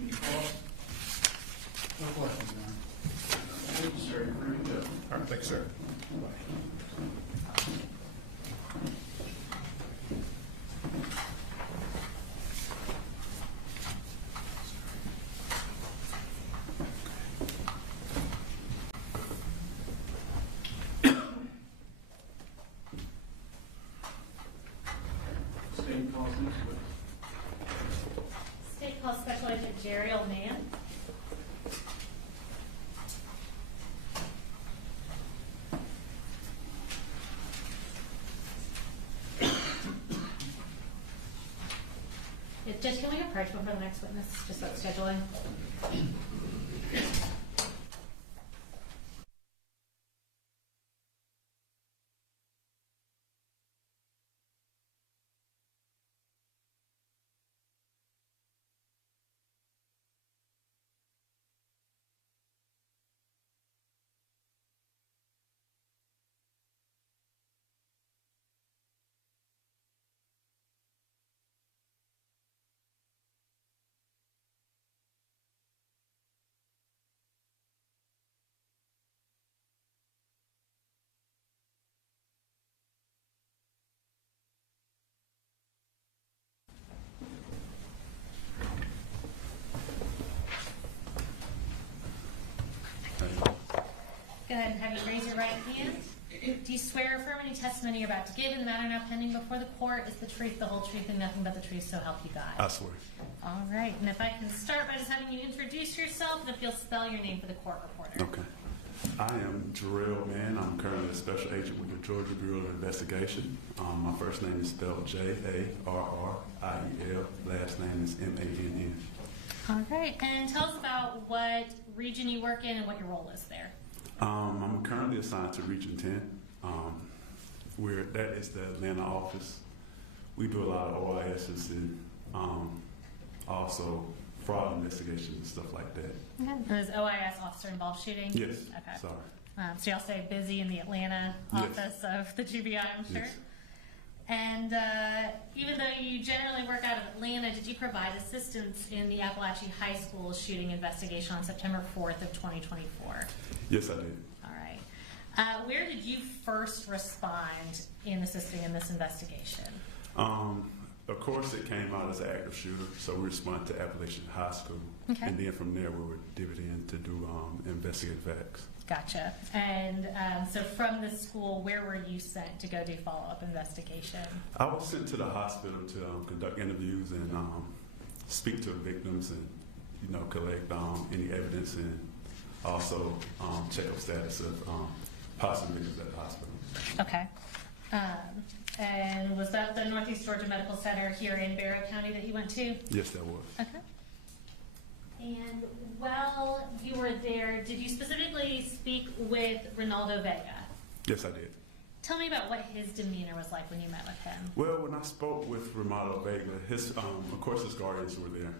Any follow-up? No questions, Your Honor. Thank you, sir. You're free to go. All right, thanks, sir. state calls next witness. State calls Special Agent Jerry Oldman. Judge, can we approach before the next witness, just about scheduling? Go ahead and have you raise your right hand. Do you swear or affirm any testimony you're about to give in the matter now pending before the court is the truth, the whole truth, and nothing but the truth, so help you God? I swear. All right, and if I can start by just having you introduce yourself, and if you'll spell your name for the court reporter. Okay. I am Jarrell Mann. I'm currently a special agent with the Georgia Bureau of Investigation. My first name is spelled Jarriel. Last name is Mann. All right, and tell us about what region you work in and what your role is there. I'm currently assigned to Region 10, where that is the Atlanta office. We do a lot of OISs and also fraud investigations and stuff like that. Okay. Is OIS officer involved shooting? Yes. Okay. Sorry. So y'all stay busy in the Atlanta office of the GBI, I'm sure. Yes. And even though you generally work out of Atlanta, did you provide assistance in the Apalachee High School shooting investigation on September 4th of 2024? Yes, I did. All right. Where did you first respond in assisting in this investigation? Of course, it came out as an active shooter, so we responded to Apalachee High School. Okay. And then from there, we were divvied in to do investigative facts. Gotcha. And so from the school, where were you sent to go do follow-up investigation? I was sent to the hospital to conduct interviews and speak to the victims and, collect any evidence and also check up status of possible victims at the hospital. Okay. And was that the Northeast Georgia Medical Center here in Barrow County that you went to? Yes, that was. Okay. And while you were there, did you specifically speak with Ronaldo Vega? Yes, I did. Tell me about what his demeanor was like when you met with him. Well, when I spoke with Ronaldo Vega, of course his guardians were there.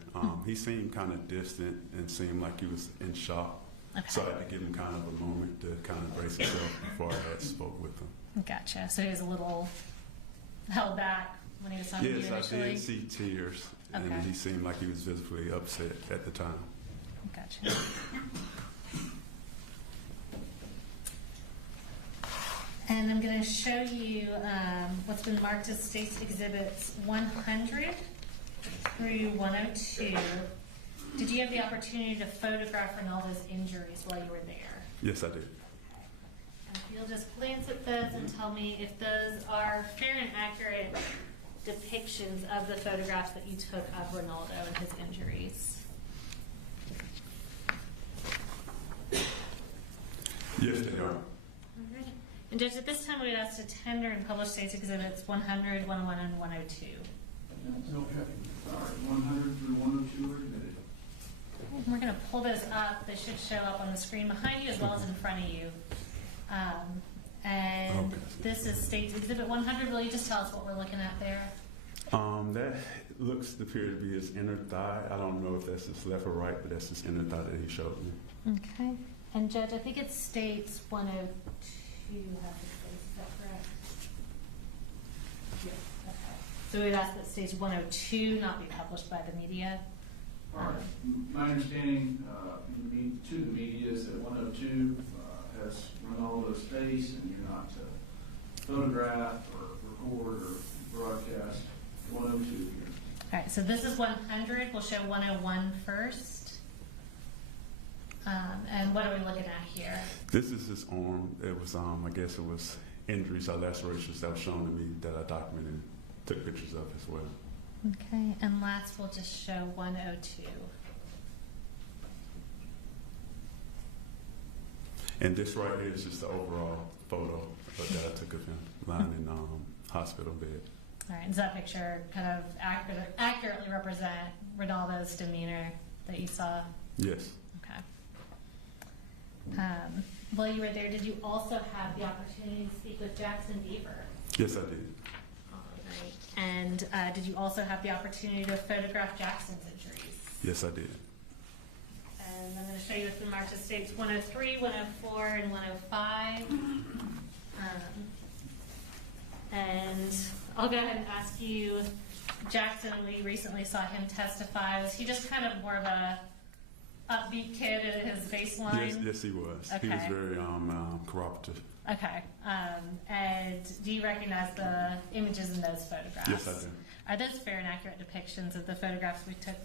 He seemed kind of distant and seemed like he was in shock. Okay. So I had to give him kind of a moment to kind of brace himself before I had spoke with him. Gotcha. So he was a little held back when he was talking to you initially? Yes, I did see tears, Okay. and he seemed like he was visibly upset at the time. Gotcha. And I'm going to show you what's been marked as State's Exhibits 100 through 102. Did you have the opportunity to photograph Ronaldo's injuries while you were there? Yes, I did. If you'll just glance at those and tell me if those are fair and accurate depictions of the photographs that you took of Ronaldo and his injuries. Yes, they are. Alright. And Judge, at this time we would ask to tender and publish State's Exhibits 100, 101, and 102. Okay. All right, 100 through 102 are admitted. And we're going to pull those up. They should show up on the screen behind you as well as in front of you. And this is State's Exhibit 100. Will you just tell us what we're looking at there? That looks to appear to be his inner thigh. I don't know if that's his left or right, but that's his inner thigh that he showed me. Okay. And Judge, I think it states 102 has his face. Is that correct? Yes. Okay. So we'd ask that stage 102 not be published by the media. All right. My understanding to the media is that 102 has Ronaldo's face, and you're not to photograph or record or broadcast 102 here. All right, so this is 100. We'll show 101 first. And what are we looking at here? This is his arm. It was, I guess it was injuries or lacerations that was shown to me that I documented took pictures of as well. Okay, and last we'll just show 102. And this right here is just the overall photo that I took of him lying in hospital bed. All right, does that picture kind of accurately represent Ronaldo's demeanor that you saw? Yes. Okay. While you were there, did you also have the opportunity to speak with Jackson Beaver? Yes, I did. All right. And did you also have the opportunity to photograph Jackson's injuries? Yes, I did. And I'm going to show you the marked states 103, 104, and 105. And I'll go ahead and ask you, Jackson, we recently saw him testify. Was he just kind of more of a upbeat kid at his baseline? Yes, he was. Okay. He was very cooperative. Okay. And do you recognize the images in those photographs? Yes, I do. Are those fair and accurate depictions of the photographs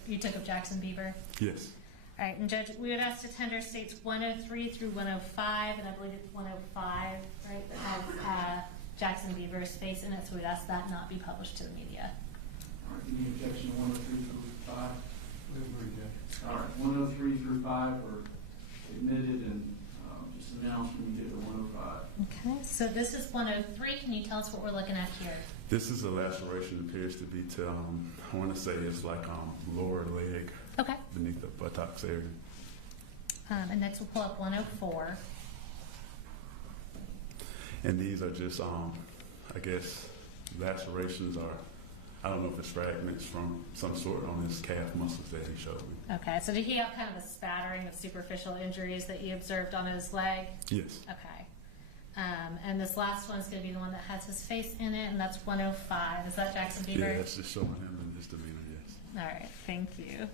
you took of Jackson Beaver? Yes. All right, and Judge, we would ask to tender states 103 through 105, and I believe it's 105, right, that has Jackson Beaver's face in it, so we'd ask that not be published to the media. All right, any objection to 103 through 5? We agree, Judge. All right, 103 through 5 were admitted and just announced when you get to 105. Okay, so this is 103. Can you tell us what we're looking at here? This is a laceration, appears to be to, I want to say it's like lower leg. Okay. Beneath the buttocks area. And next we'll pull up 104. And these are just, I guess, lacerations are, I don't know if it's fragments from some sort on his calf muscles that he showed me. Okay, so did he have kind of a spattering of superficial injuries that you observed on his leg? Yes. Okay. And this last one's going to be the one that has his face in it, and that's 105. Is that Jackson Beaver? Yeah, it's just showing him in his demeanor, yes. All right, thank you.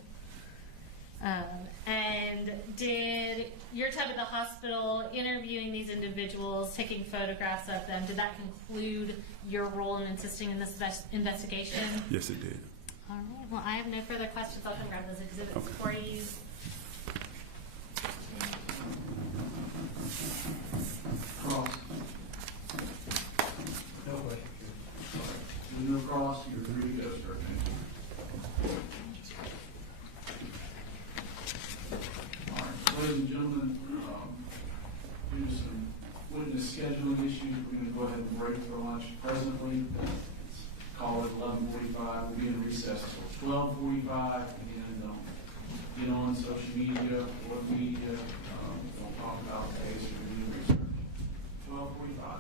And did your time at the hospital interviewing these individuals, taking photographs of them, did that conclude your role in assisting in this investigation? Yes, it did. All right, well, I have no further questions. I'll come grab those exhibits for you. Cross. No question. There's no cross, you're free to go, sir. All right, ladies and gentlemen, due to some witness scheduling issues, we're going to go ahead and break for lunch presently. It's called at 11:45. We'll be in recess until 12:45. And get on social media, what media, don't talk about the case or do research. 12:45.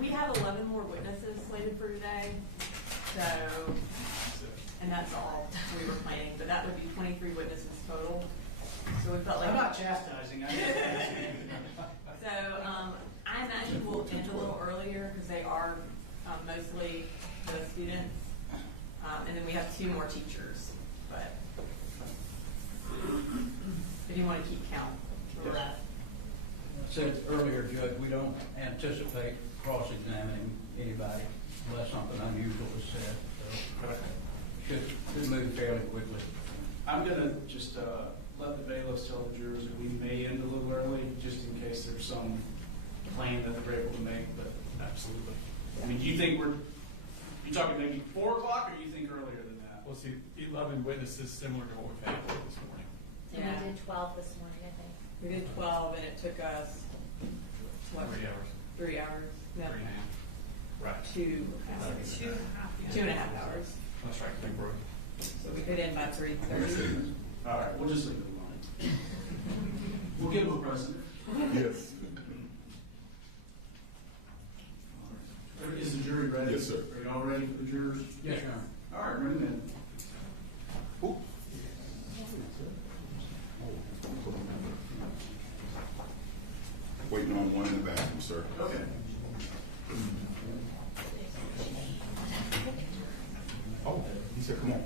We have 11 more witnesses slated for today, so, and that's all we were planning, but that would be 23 witnesses total. So we felt like. I'm not chastising. So I imagine we'll end a little earlier because they are mostly the students, and then we have 2 more teachers. But if you want to keep count, where we're at. I said earlier, Judge, we don't anticipate cross-examining anybody unless something unusual is said. So should move fairly quickly. I'm going to just let the bailiffs tell the jurors that we may end a little early, just in case there's some claim that they're able to make, but absolutely. I mean, do you think you talking maybe 4 o'clock, or do you think earlier than that? We'll see 11 witnesses similar to what we've had this morning. And we did 12 this morning, I think. We did 12, and it took us, what? 3 hours. 3 hours? No. 3.5. Right. 2 hours. 2.5 hours. That's right, Big Brook. So we could end by 3:30. All right, we'll just leave it alone. We'll give them a present. Yes. Is the jury ready? Yes, sir. Are y'all ready for the jurors? Yes, Your Honor. All right, bring them in. Waiting on one in the bathroom, sir. Okay. Oh, he said, come on.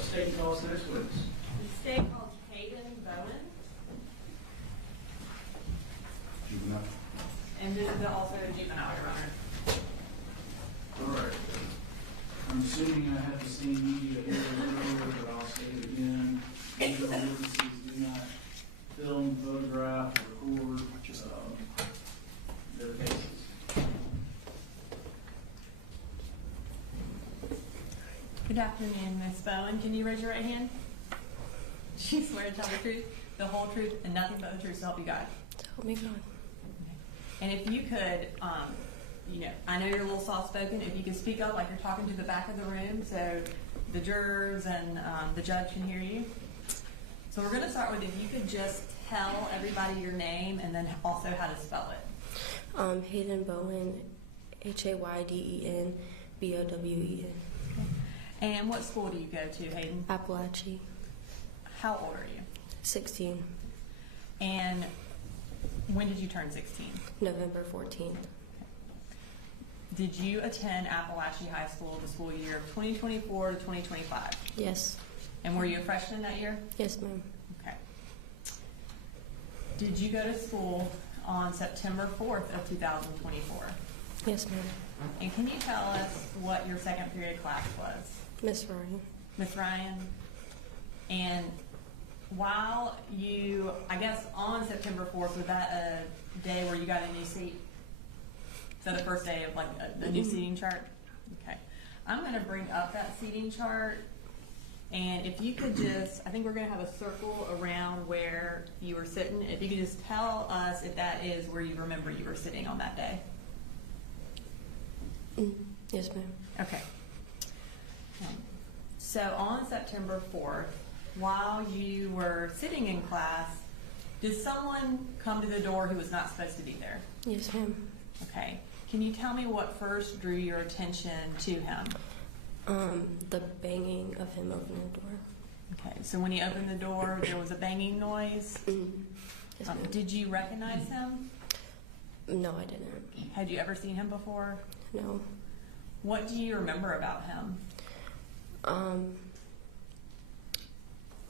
State calls next witness. The state called Hayden Bowen, Juvenile. and this is also a juvenile, Your Honor. All right. I'm assuming I have the same media here earlier, but I'll say it again. Legal witnesses do not film, photograph, or record their cases. Good afternoon, Ms. Bowen. Can you raise your right hand? Do you swear to tell the truth, the whole truth, and nothing but the truth, so help you God? Help me God. And if you could, I know you're a little soft-spoken. If you could speak up like you're talking to the back of the room so the jurors and the judge can hear you. So we're going to start with if you could just tell everybody your name and then also how to spell it. Hayden Bowen, Hayden Bowen. And what school do you go to, Hayden? Apalachee. How old are you? 16. And when did you turn 16? November 14th. Did you attend Apalachee High School the school year of 2024 to 2025? Yes. And were you a freshman that year? Yes, ma'am. Okay. Did you go to school on September 4th of 2024? Yes, ma'am. And can you tell us what your second period class was? Miss Ryan. Miss Ryan? And while you, I guess on September 4th, was that a day where you got a new seat? So the first day of like the new seating chart? Okay. I'm going to bring up that seating chart. And if you could just, I think we're going to have a circle around where you were sitting. If you could just tell us if that is where you remember you were sitting on that day. Yes, ma'am. Okay. So on September 4th, while you were sitting in class, did someone come to the door who was not supposed to be there? Yes, ma'am. Okay. Can you tell me what first drew your attention to him? The banging of him opening the door. Okay. So when he opened the door, there was a banging noise. Yes, ma'am. Did you recognize him? No, I didn't. Had you ever seen him before? No. What do you remember about him? On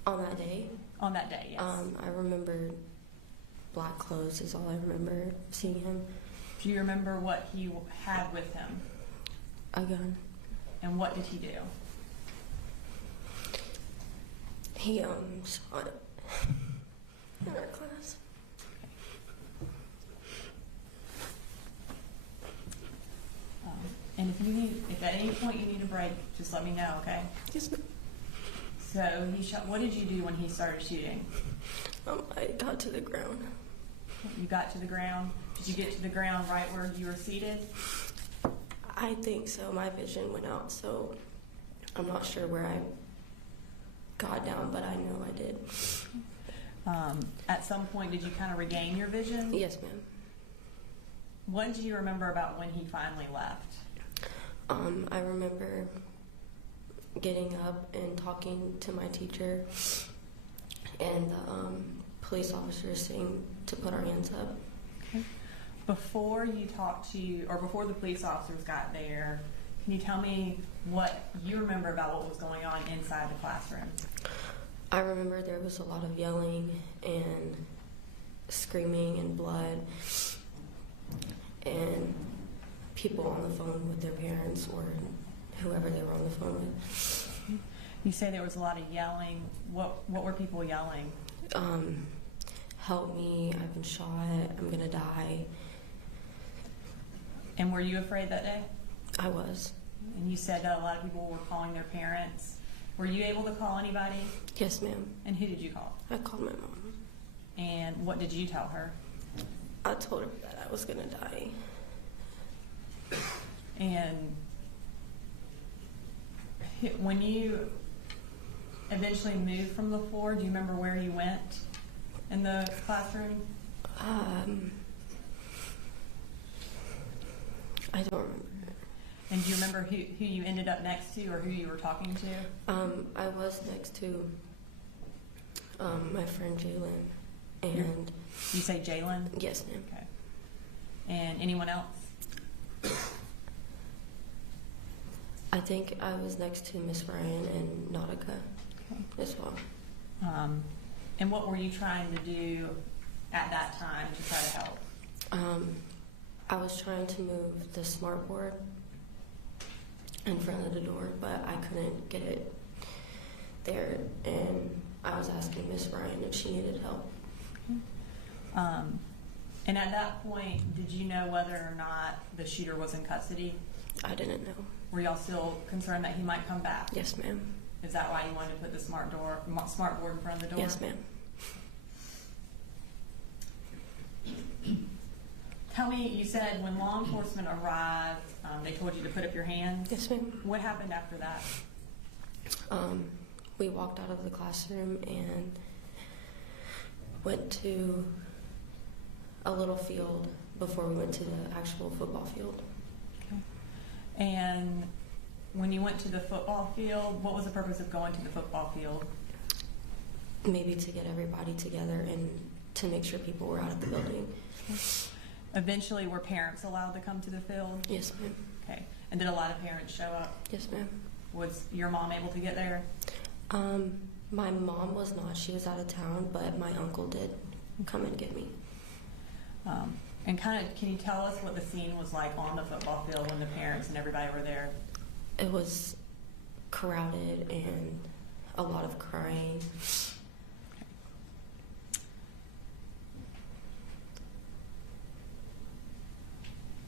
that day? On that day, yes. I remember black clothes is all I remember seeing him. Do you remember what he had with him? A gun. And what did he do? He shot it in our class. And if at any point you need a break, just let me know, okay? Yes, ma'am. So he shot. What did you do when he started shooting? I got to the ground. You got to the ground. Did you get to the ground right where you were seated? I think so. My vision went out, so I'm not sure where I got down, but I know I did. At some point, did you kind of regain your vision? Yes, ma'am. What do you remember about when he finally left? I remember getting up and talking to my teacher and the police officers saying to put our hands up. Okay. Before you talked to, or before the police officers got there, can you tell me what you remember about what was going on inside the classroom? I remember there was a lot of yelling and screaming and blood and people on the phone with their parents or whoever they were on the phone with. You say there was a lot of yelling. What were people yelling? Help me, I've been shot, I'm gonna die. And were you afraid that day? I was. And you said that a lot of people were calling their parents. Were you able to call anybody? Yes, ma'am. And who did you call? I called my mom. And what did you tell her? I told her that I was gonna die. And when you eventually moved from the floor, do you remember where you went in the classroom? I don't remember. And do you remember who you ended up next to or who you were talking to? I was next to my friend Jalen. And you say Jalen? Yes, ma'am. Okay. And anyone else? I think I was next to Miss Ryan and Nautica as well. And what were you trying to do at that time to try to help? I was trying to move the smart board in front of the door, but I couldn't get it there, and I was asking Miss Ryan if she needed help. And at that point, did you know whether or not the shooter was in custody? I didn't know. Were y'all still concerned that he might come back? Yes, ma'am. Is that why you wanted to put the smart board in front of the door? Yes, ma'am. Tell me, you said when law enforcement arrived, they told you to put up your hands? Yes, ma'am. What happened after that? We walked out of the classroom and went to a little field before we went to the actual football field. Okay. And when you went to the football field, what was the purpose of going to the football field? Maybe to get everybody together and to make sure people were out of the building. Eventually, were parents allowed to come to the field? Yes, ma'am. Okay. And did a lot of parents show up? Yes, ma'am. Was your mom able to get there? My mom was not. She was out of town, but my uncle did come and get me. And kind of, can you tell us what the scene was like on the football field when the parents and everybody were there? It was crowded and a lot of crying.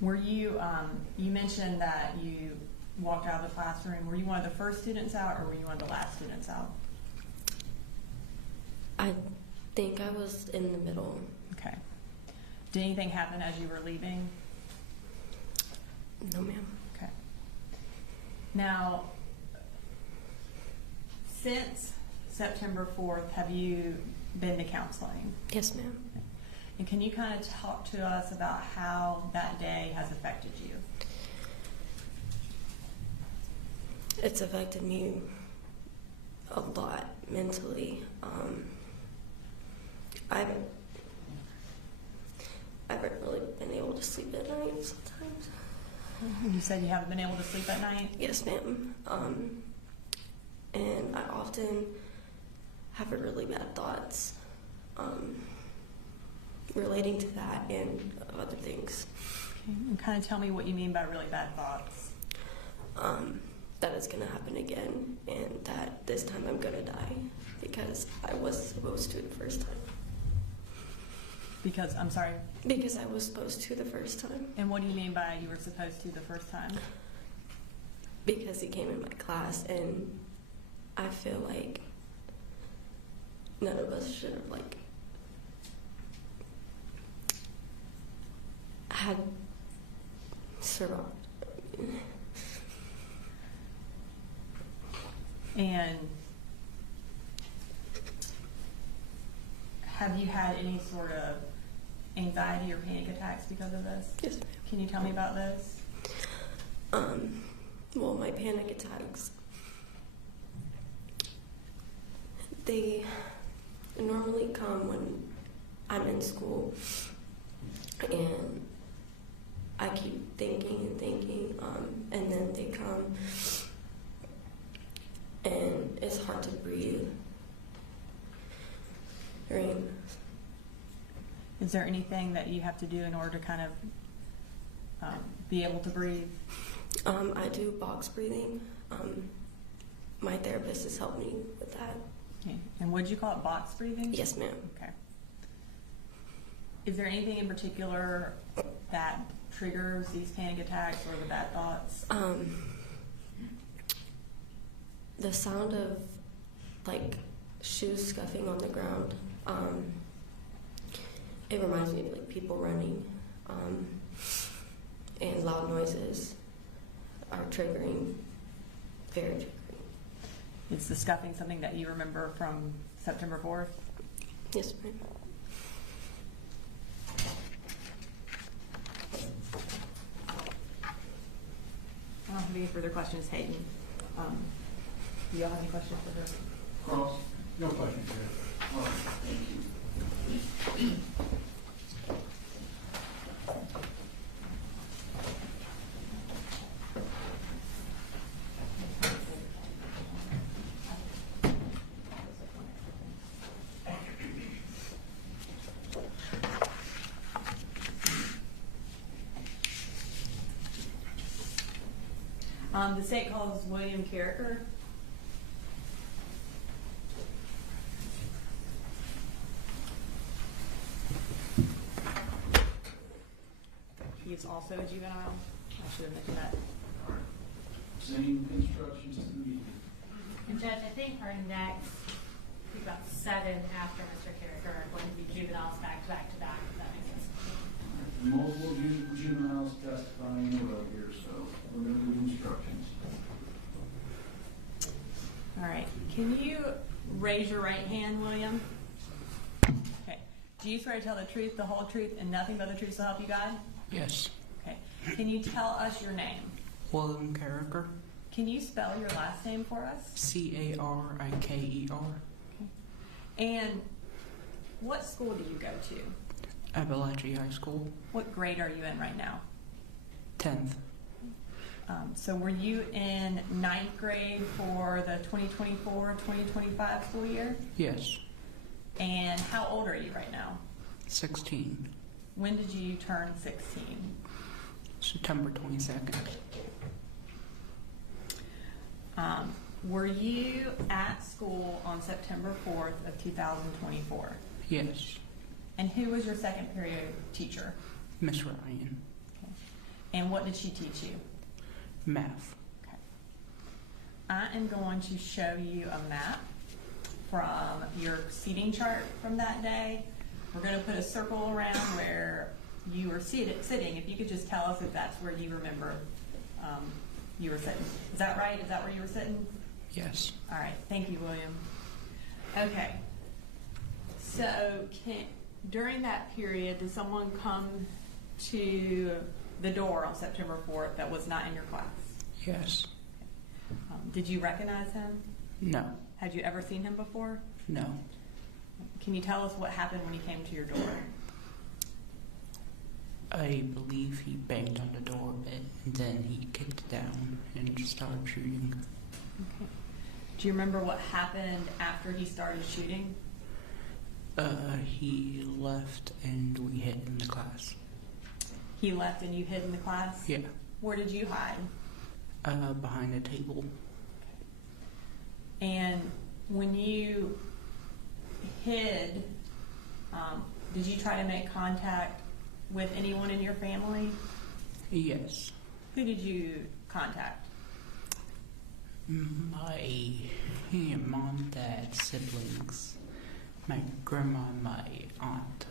Were you, you mentioned that you walked out of the classroom. Were you one of the first students out or were you one of the last students out? I think I was in the middle. Okay. Did anything happen as you were leaving? No, ma'am. Okay. Now, since September 4th, have you been to counseling? Yes, ma'am. And can you kind of talk to us about how that day has affected you? It's affected me a lot mentally. I haven't really been able to sleep at night sometimes. You said you haven't been able to sleep at night? Yes, ma'am. and I often have really bad thoughts relating to that and other things. Okay. And kind of tell me what you mean by really bad thoughts. That it's going to happen again, and that this time I'm going to die because I was supposed to the first time. Because, I'm sorry? Because I was supposed to the first time. And what do you mean by you were supposed to the first time? Because he came in my class, and I feel like none of us should have, like, had survived. And have you had any sort of anxiety or panic attacks because of this? Yes, ma'am. Can you tell me about those? Well, my panic attacks, they normally come when I'm in school, and I keep thinking and thinking, and then they come, and it's hard to breathe. Is there anything that you have to do in order to kind of be able to breathe? I do box breathing. My therapist has helped me with that. Okay. And would you call it box breathing? Yes, ma'am. Okay. Is there anything in particular that triggers these panic attacks or the bad thoughts? The sound of, like, shoes scuffing on the ground. It reminds me of, like, people running, and loud noises are triggering, very triggering. Is the scuffing something that you remember from September 4th? Yes, ma'am. I don't have any further questions, Hayden. Do y'all have any questions for her? Cross? No questions, Judge. All right, thank you. The state calls William Carricker. He is also a juvenile. I should have mentioned that. Same instructions to the meeting. And Judge, I think our next, about 7 after Mr. Carricker are going to be juveniles back to back to back, if that makes sense. Multiple juveniles testifying in a row here, so we're going to do instructions. All right. Can you raise your right hand, William? Okay. Do you swear to tell the truth, the whole truth, and nothing but the truth to help you God? Yes. Okay. Can you tell us your name? Colin Carriker. Can you spell your last name for us? Carriker. Okay. And what school do you go to? Apalachee High School. What grade are you in right now? 10th. So were you in 9th grade for the 2024-2025 school year? Yes. And how old are you right now? 16. When did you turn 16? September 22nd. Were you at school on September 4th of 2024? Yes. And who was your second period teacher? Miss Ryan. Okay. And what did she teach you? Math. Okay. I am going to show you a map from your seating chart from that day. We're going to put a circle around where you were sitting. If you could just tell us if that's where you remember you were sitting. Is that right? Is that where you were sitting? Yes. All right. Thank you, William. Okay. So during that period, did someone come to the door on September 4th that was not in your class? Yes. Did you recognize him? No. Had you ever seen him before? No. Can you tell us what happened when he came to your door? I believe he banged on the door a bit, and then he kicked it down and started shooting. Okay. Do you remember what happened after he started shooting? He left and we hid in the class. He left and you hid in the class? Yeah. Where did you hide? Behind a table. And when you hid, did you try to make contact with anyone in your family? Yes. Who did you contact? My mom, dad, siblings, my grandma, and my aunt,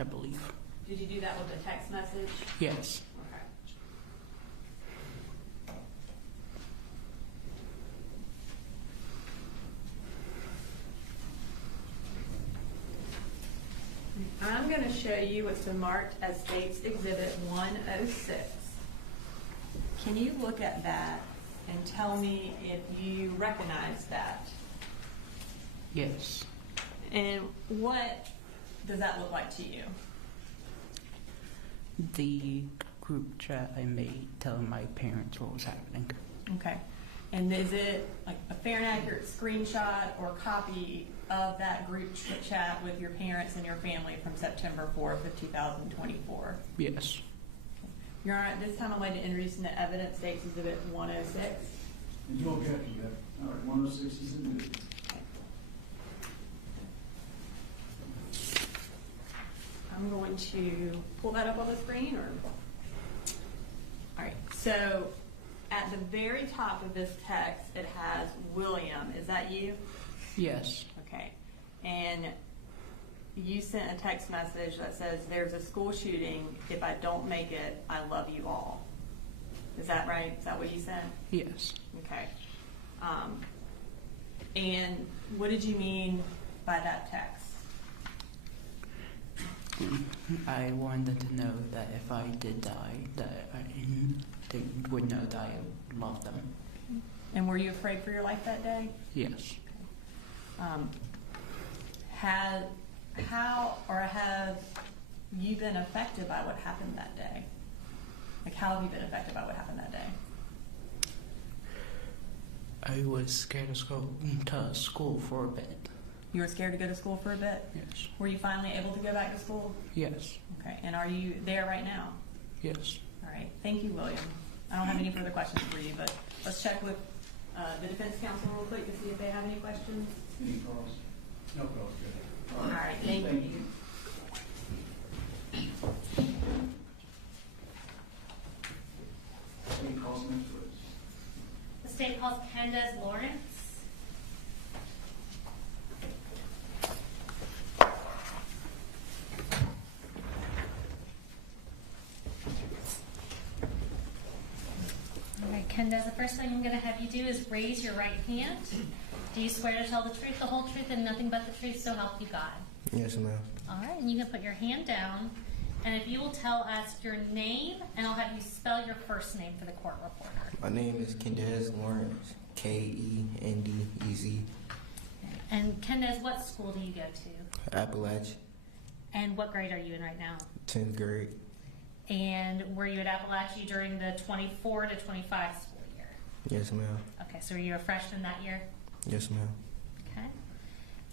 I believe. Did you do that with a text message? Yes. Okay. I'm going to show you what's been marked as State's Exhibit 106. Can you look at that and tell me if you recognize that? Yes. And what does that look like to you? The group chat I made telling my parents what was happening. Okay. And is it like a fair and accurate screenshot or copy of that group chat with your parents and your family from September 4th of 2024? Yes. Your Honor, at this time I'd like to introduce into evidence State's Exhibit 106. And you object to that? All right, 106 is admitted. I'm going to pull that up on the screen, or? All right, so at the very top of this text, it has William. Is that you? Yes. Okay. And you sent a text message that says, there's a school shooting. If I don't make it, I love you all. Is that right? Is that what you sent? Yes. Okay. And what did you mean by that text? I wanted to know that if I did die, that they would know that I loved them. And were you afraid for your life that day? Yes. Have you been affected by what happened that day? Like, how have you been affected by what happened that day? I was scared to go to school for a bit. You were scared to go to school for a bit? Yes. Were you finally able to go back to school? Yes. Okay. And are you there right now? Yes. All right. Thank you, William. I don't have any further questions for you, but let's check with the defense counsel real quick to see if they have any questions. Any calls? No calls, Judge. All right. Thank you. Any calls next, please? The state calls Candace Lawrence. All right, Candace, the first thing I'm going to have you do is raise your right hand. Do you swear to tell the truth, the whole truth, and nothing but the truth, so help you God? Yes, ma'am. All right, and you can put your hand down, and if you will tell us your name, and I'll have you spell your first name for the court reporter. My name is Kendez Lawrence, Kendez. And Kendez, what school do you go to? Apalachee. And what grade are you in right now? 10th grade. And were you at Apalachee during the 24 to 25 school year? Yes, ma'am. Okay, so were you a freshman that year? Yes, ma'am. Okay.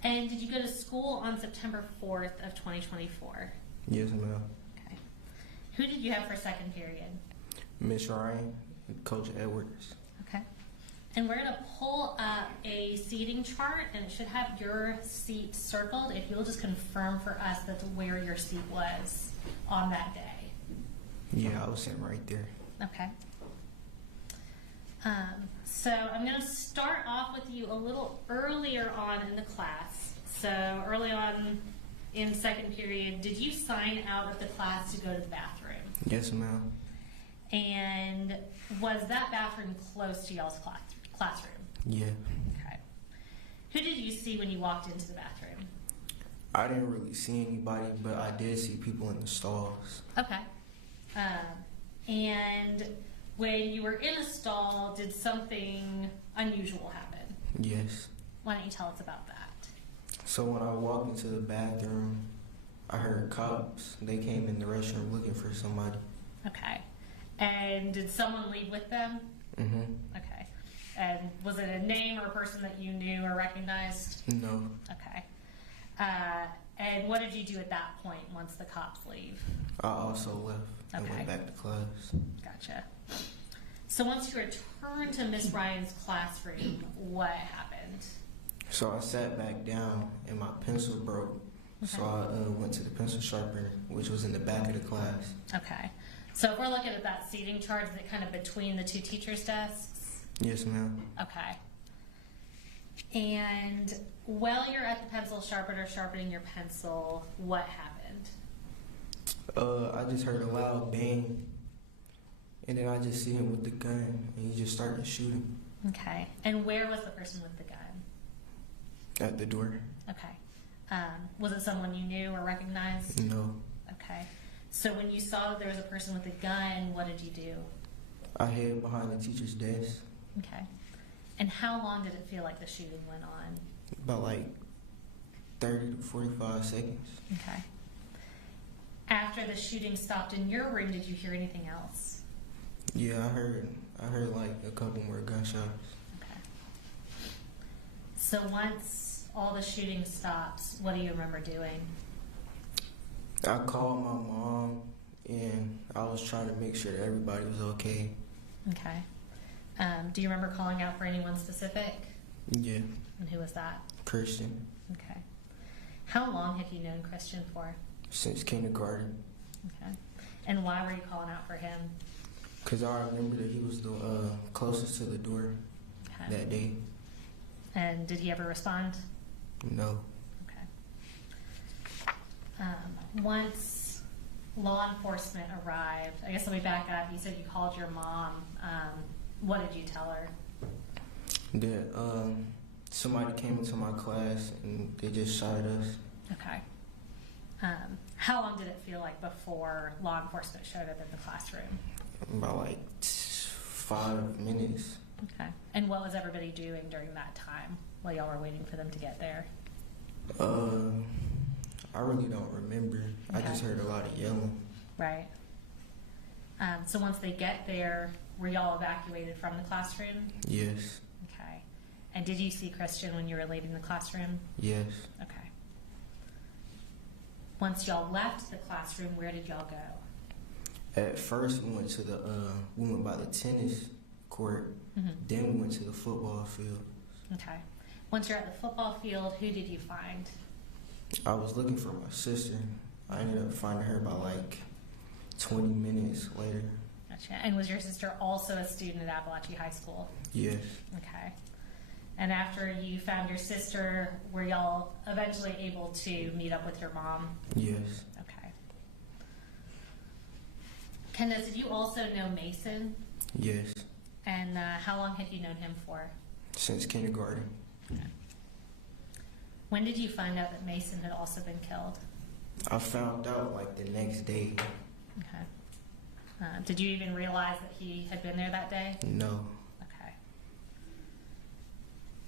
And did you go to school on September 4th of 2024? Yes, ma'am. Okay. Who did you have for second period? Miss Ryan, Coach Edwards. Okay. And we're going to pull up a seating chart, and it should have your seat circled. If you'll just confirm for us that's where your seat was on that day. Yeah, I was sitting right there. Okay. So I'm going to start off with you a little earlier on in the class. So early on in second period, did you sign out of the class to go to the bathroom? Yes, ma'am. And was that bathroom close to y'all's classroom? Yeah. Okay. Who did you see when you walked into the bathroom? I didn't really see anybody, but I did see people in the stalls. Okay. And when you were in a stall, did something unusual happen? Yes. Why don't you tell us about that? So when I walked into the bathroom, I heard cops. They came in the restroom looking for somebody. Okay. And did someone leave with them? Mm-hmm. Okay. And was it a name or a person that you knew or recognized? No. Okay. And what did you do at that point once the cops leave? I also left and Okay. went back to class. Gotcha. So once you returned to Miss Ryan's classroom, what happened? So I sat back down and my pencil broke. So I went to the pencil sharpener, which was in the back of the class. Okay. So if we're looking at that seating chart, is it kind of between the two teachers' desks? Yes, ma'am. Okay. And while you're at the pencil sharpener sharpening your pencil, what happened? I just heard a loud bang, and then I just see him with the gun, and he just started shooting Okay. And where was the person with the gun? at the door. Okay. Was it someone you knew or recognized? No. Okay. So when you saw that there was a person with a gun, what did you do? I hid behind the teacher's desk. Okay. And how long did it feel like the shooting went on? About like 30 to 45 seconds. Okay. After the shooting stopped in your room, did you hear anything else? Yeah, I heard like a couple more gunshots. Okay. So once all the shooting stops, what do you remember doing? I called my mom, and I was trying to make sure that everybody was okay. Okay. Do you remember calling out for anyone specific? Yeah, And who was that? Christian, Okay. How long have you known Christian for? since kindergarten. Okay. And why were you calling out for him? Because I remember that he was the closest to the door Okay. that day. And did he ever respond? No. Okay. Once law enforcement arrived, I guess let me back up. You said you called your mom. What did you tell her? That somebody came into my class and they just shot at us. Okay. How long did it feel like before law enforcement showed up in the classroom? About like 5 minutes. Okay. And what was everybody doing during that time while y'all were waiting for them to get there? I really don't remember. I Okay. just heard a lot of yelling. Right. So once they get there, were y'all evacuated from the classroom? Yes. Okay. And did you see Christian when you were leaving the classroom? Yes. Okay. Once y'all left the classroom, where did y'all go? At first, we went by the tennis court. Mhm. Then we went to the football field. Okay. Once you're at the football field, who did you find? I was looking for my sister. I ended up finding her by like 20 minutes later. Gotcha. And was your sister also a student at Apalachee High School? Yes. Okay. And after you found your sister, were y'all eventually able to meet up with your mom? Yes. Okay. Kenneth, did you also know Mason? Yes. And how long had you known him for? Since kindergarten. Okay. When did you find out that Mason had also been killed? I found out like the next day. Okay. Did you even realize that he had been there that day? No. Okay.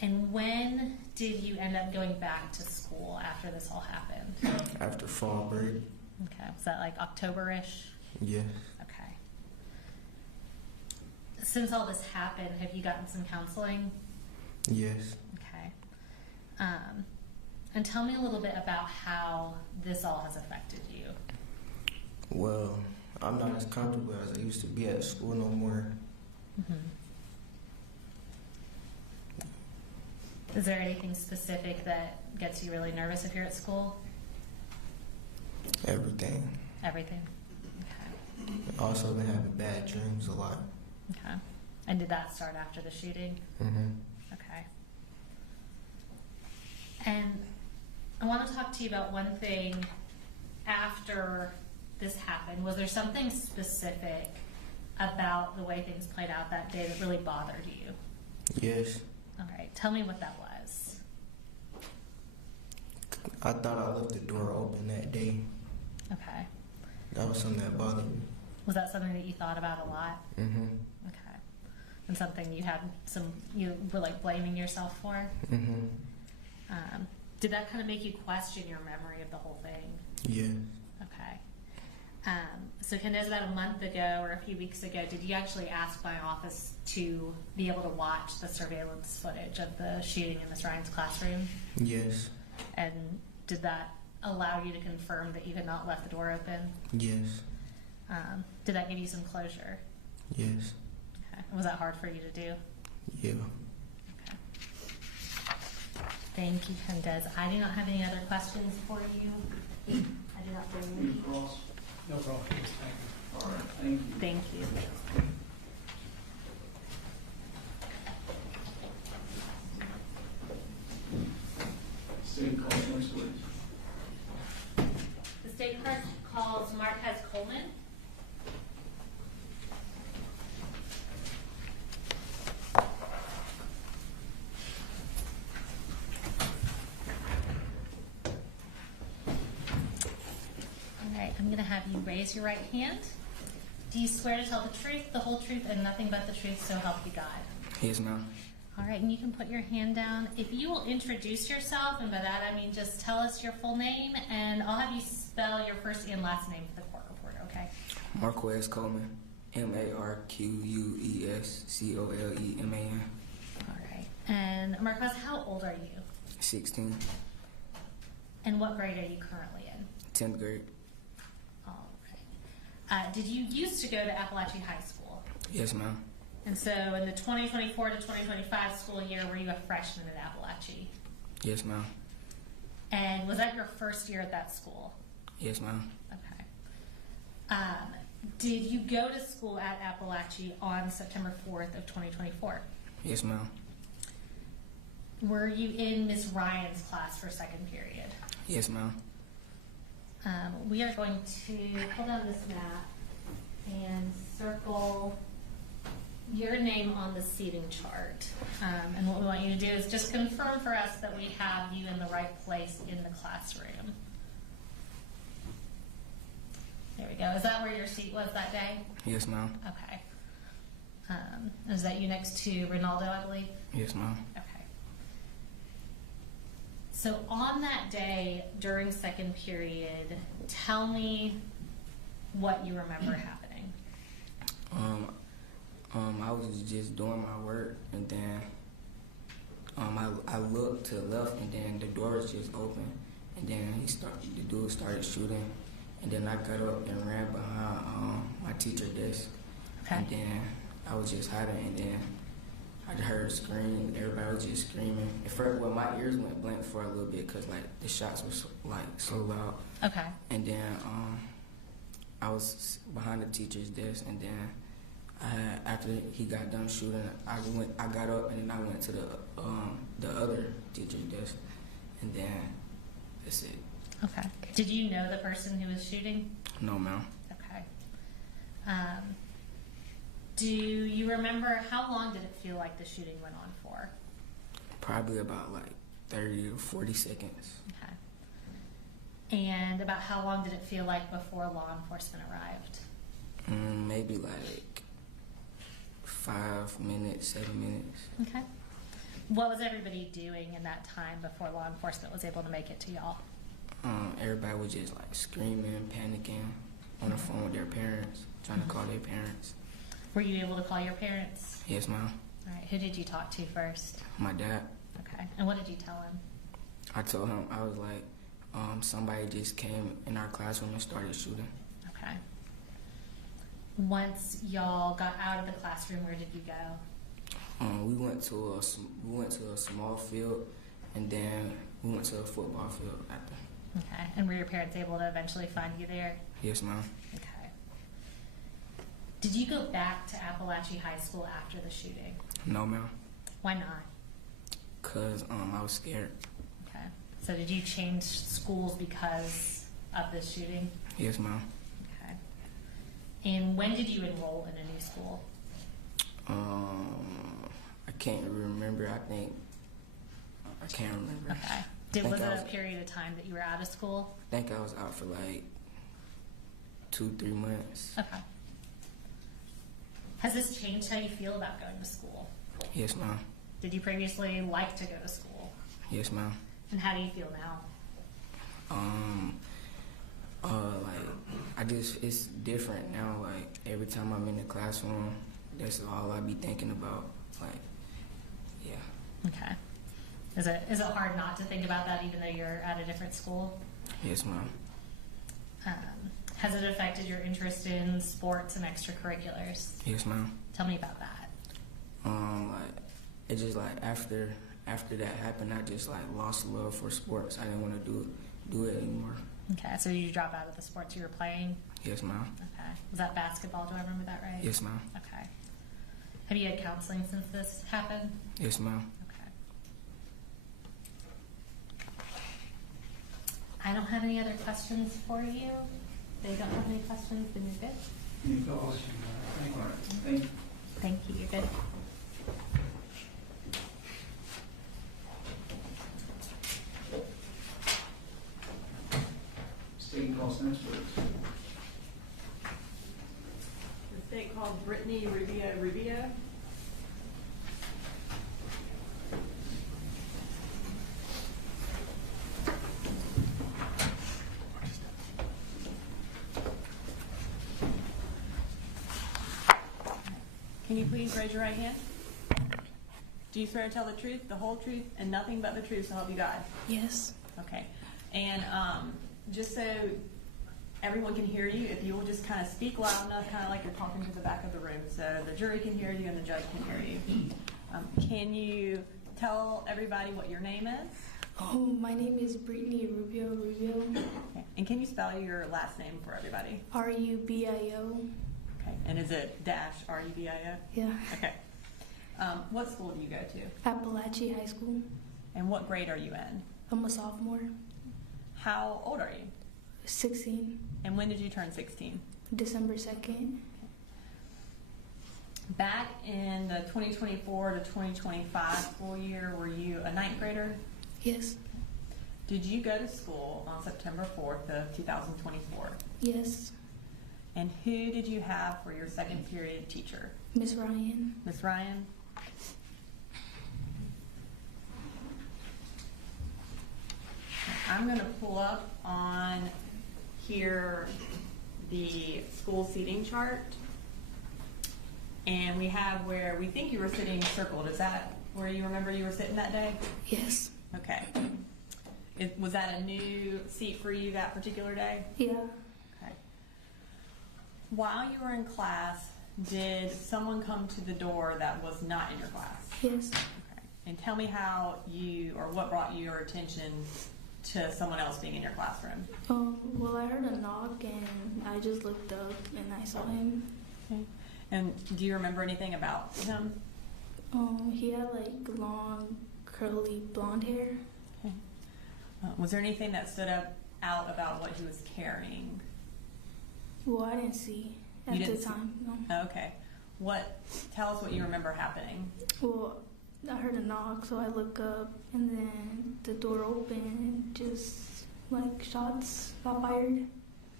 And when did you end up going back to school after this all happened? After fall break. Okay. Was that like October-ish? Yes. Okay. Since all this happened, have you gotten some counseling? Yes. Okay. And tell me a little bit about how this all has affected you. Well, I'm not as comfortable as I used to be at school no more. Mm-hmm. Is there anything specific that gets you really nervous if you're at school? Everything. Everything. Okay. Also been having bad dreams a lot. Okay. And did that start after the shooting? Mm-hmm. Okay. And I want to talk to you about one thing after this happened. Was there something specific about the way things played out that day that really bothered you? Yes. All right. Tell me what that was. I thought I left the door open that day. Okay. That was something that bothered me. Was that something that you thought about a lot? Mm-hmm. Okay. And something you were like blaming yourself for? Mm-hmm. Did that kind of make you question your memory of the whole thing? Yeah. Okay. So Candace, about a month ago or a few weeks ago, did you actually ask my office to be able to watch the surveillance footage of the shooting in Ms. Ryan's classroom? Yes. And did that allow you to confirm that you had not left the door open? Yes. Did that give you some closure? Yes. Okay. Was that hard for you to do? Yeah. Okay. Thank you, Candace. I do not have any other questions for you. I do not believe. No problem. All right, thank you. Thank you. State calls next, please. The state clerk calls Marquez Coleman. All right, I'm going to have you raise your right hand. Do you swear to tell the truth, the whole truth, and nothing but the truth, so help you God? Yes, ma'am. All right, and you can put your hand down. If you will introduce yourself, and by that I mean just tell us your full name, and I'll have you spell your first and last name for the court report, okay? Marquez Coleman. MarquezColeman. All right. And Marquez, how old are you? 16. And what grade are you currently in? 10th grade. All right. Did you used to go to Apalachee High School? Yes, ma'am. And so in the 2024 to 2025 school year, were you a freshman at Apalachee? Yes, ma'am. And was that your first year at that school? Yes, ma'am. Okay. Did you go to school at Apalachee on September 4th of 2024? Yes, ma'am. Were you in Ms. Ryan's class for second period? Yes, ma'am. We are going to pull down this map and circle your name on the seating chart. And what we want you to do is just confirm for us that we have you in the right place in the classroom. There we go. Is that where your seat was that day? Yes, ma'am. Okay. Is that you next to Ronaldo, I believe? Yes, ma'am. Okay. So on that day during second period, tell me what you remember happening. I was just doing my work, and then I looked to the left, and then the door was just open, and then the dude started shooting, and then I got up and ran behind my teacher's desk, and then I was just hiding, and then I heard a scream. Everybody was just screaming. At first, well, my ears went blank for a little bit because the shots were so loud. Okay. And then I was behind the teacher's desk, and then after he got done shooting, I got up, and then I went to the other teacher's desk, and then that's it. Okay. Did you know the person who was shooting? No, ma'am. Okay. Do you remember how long did it feel like the shooting went on for? Probably about 30 or 40 seconds. Okay. And about how long did it feel like before law enforcement arrived? Maybe 5 minutes, 7 minutes. Okay. What was everybody doing in that time before law enforcement was able to make it to y'all? Everybody was just screaming, panicking, on the phone with their parents, trying to call their parents. Were you able to call your parents? Yes, ma'am. All right. Who did you talk to first? My dad. Okay. And what did you tell him? I told him, I was like, somebody just came in our classroom and started shooting. Okay. Once y'all got out of the classroom, where did you go? We went to a small field, and then we went to a football field after. Okay. And were your parents able to eventually find you there? Yes, ma'am. Okay. Did you go back to Apalachee High School after the shooting? No, ma'am. Why not? Because I was scared. Okay. So did you change schools because of this shooting? Yes, ma'am. Okay. And when did you enroll in a new school? I can't remember. I can't remember. Okay. Was it a period of time that you were out of school? I think I was out for 2-3 months. Okay. Has this changed how you feel about going to school? Yes, ma'am. Did you previously like to go to school? Yes, ma'am. And how do you feel now? It's different now. Like, every time I'm in the classroom, that's all I be thinking about. Like, yeah. Okay. Is it hard not to think about that even though you're at a different school? Yes, ma'am. Has it affected your interest in sports and extracurriculars? Yes, ma'am. Tell me about that. It just like after that happened, I just like lost love for sports. I didn't want to do it anymore. Okay, so you drop out of the sports you were playing? Yes, ma'am. Okay. Was that basketball? Do I remember that right? Yes, ma'am. Okay. Have you had counseling since this happened? Yes, ma'am. Okay. I don't have any other questions for you. They don't have any questions, then you're good. Any thoughts? Thank you. Thank you. You're good. State calls next, please. The state called Brittany Rubio. Can you please raise your right hand? Do you swear to tell the truth, the whole truth, and nothing but the truth, so help you God? Yes. Okay. And just so everyone can hear you, if you will just kind of speak loud enough, kind of like you're talking to the back of the room, so the jury can hear you and the judge can hear you. Can you tell everybody what your name is? Oh, my name is Brittany Rubio. Okay. And can you spell your last name for everybody? Rubio. Okay. And is it dash Rubio? Yeah. Okay. What school do you go to? Apalachee High School. And what grade are you in? I'm a sophomore. How old are you? 16. And when did you turn 16? December 2nd. Back in the 2024 to 2025 school year, were you a ninth grader? Yes. Did you go to school on September 4th of 2024? Yes. And who did you have for your second period teacher? Miss Ryan. Miss Ryan? I'm going to pull up on here the school seating chart. And we have where we think you were sitting circled. Is that where you remember you were sitting that day? Yes. Okay. Was that a new seat for you that particular day? Yeah. Okay. While you were in class, did someone come to the door that was not in your class? Yes. Okay. And tell me how you, or what brought your attention to someone else being in your classroom? Well, I heard a knock and I just looked up and I saw him. Okay. And do you remember anything about him? He had like long, curly blonde hair. Okay. Was there anything that stood out about what he was carrying? Well, I didn't see at the time. No. Okay. Tell us what you remember happening. Well, I heard a knock, so I look up, and then the door opened, and just like shots got fired.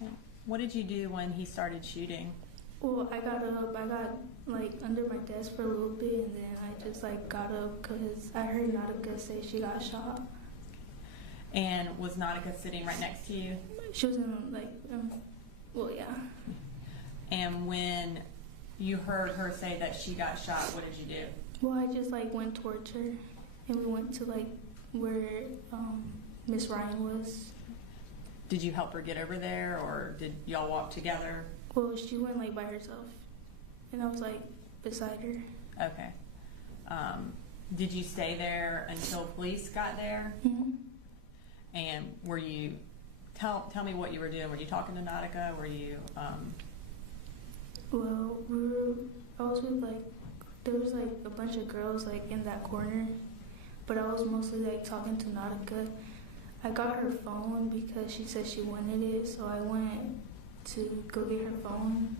Okay. What did you do when he started shooting? Well, I got up. I got like under my desk for a little bit, and then I just like got up because I heard Nautica say she got shot. And was Nautica sitting right next to you? She was in like, well, yeah. And when you heard her say that she got shot, what did you do? Well, I just like went towards her, and we went to like where Miss Ryan was. Did you help her get over there, or did y'all walk together? Well, she went like by herself, and I was like beside her. Okay. Did you stay there until police got there? Mm-hmm. And were you? Tell me what you were doing. Were you talking to Nautica? Were you? Well, I was with like, there was like a bunch of girls like in that corner, but I was mostly like talking to Nautica. I got her phone because she said she wanted it, so I went to go get her phone.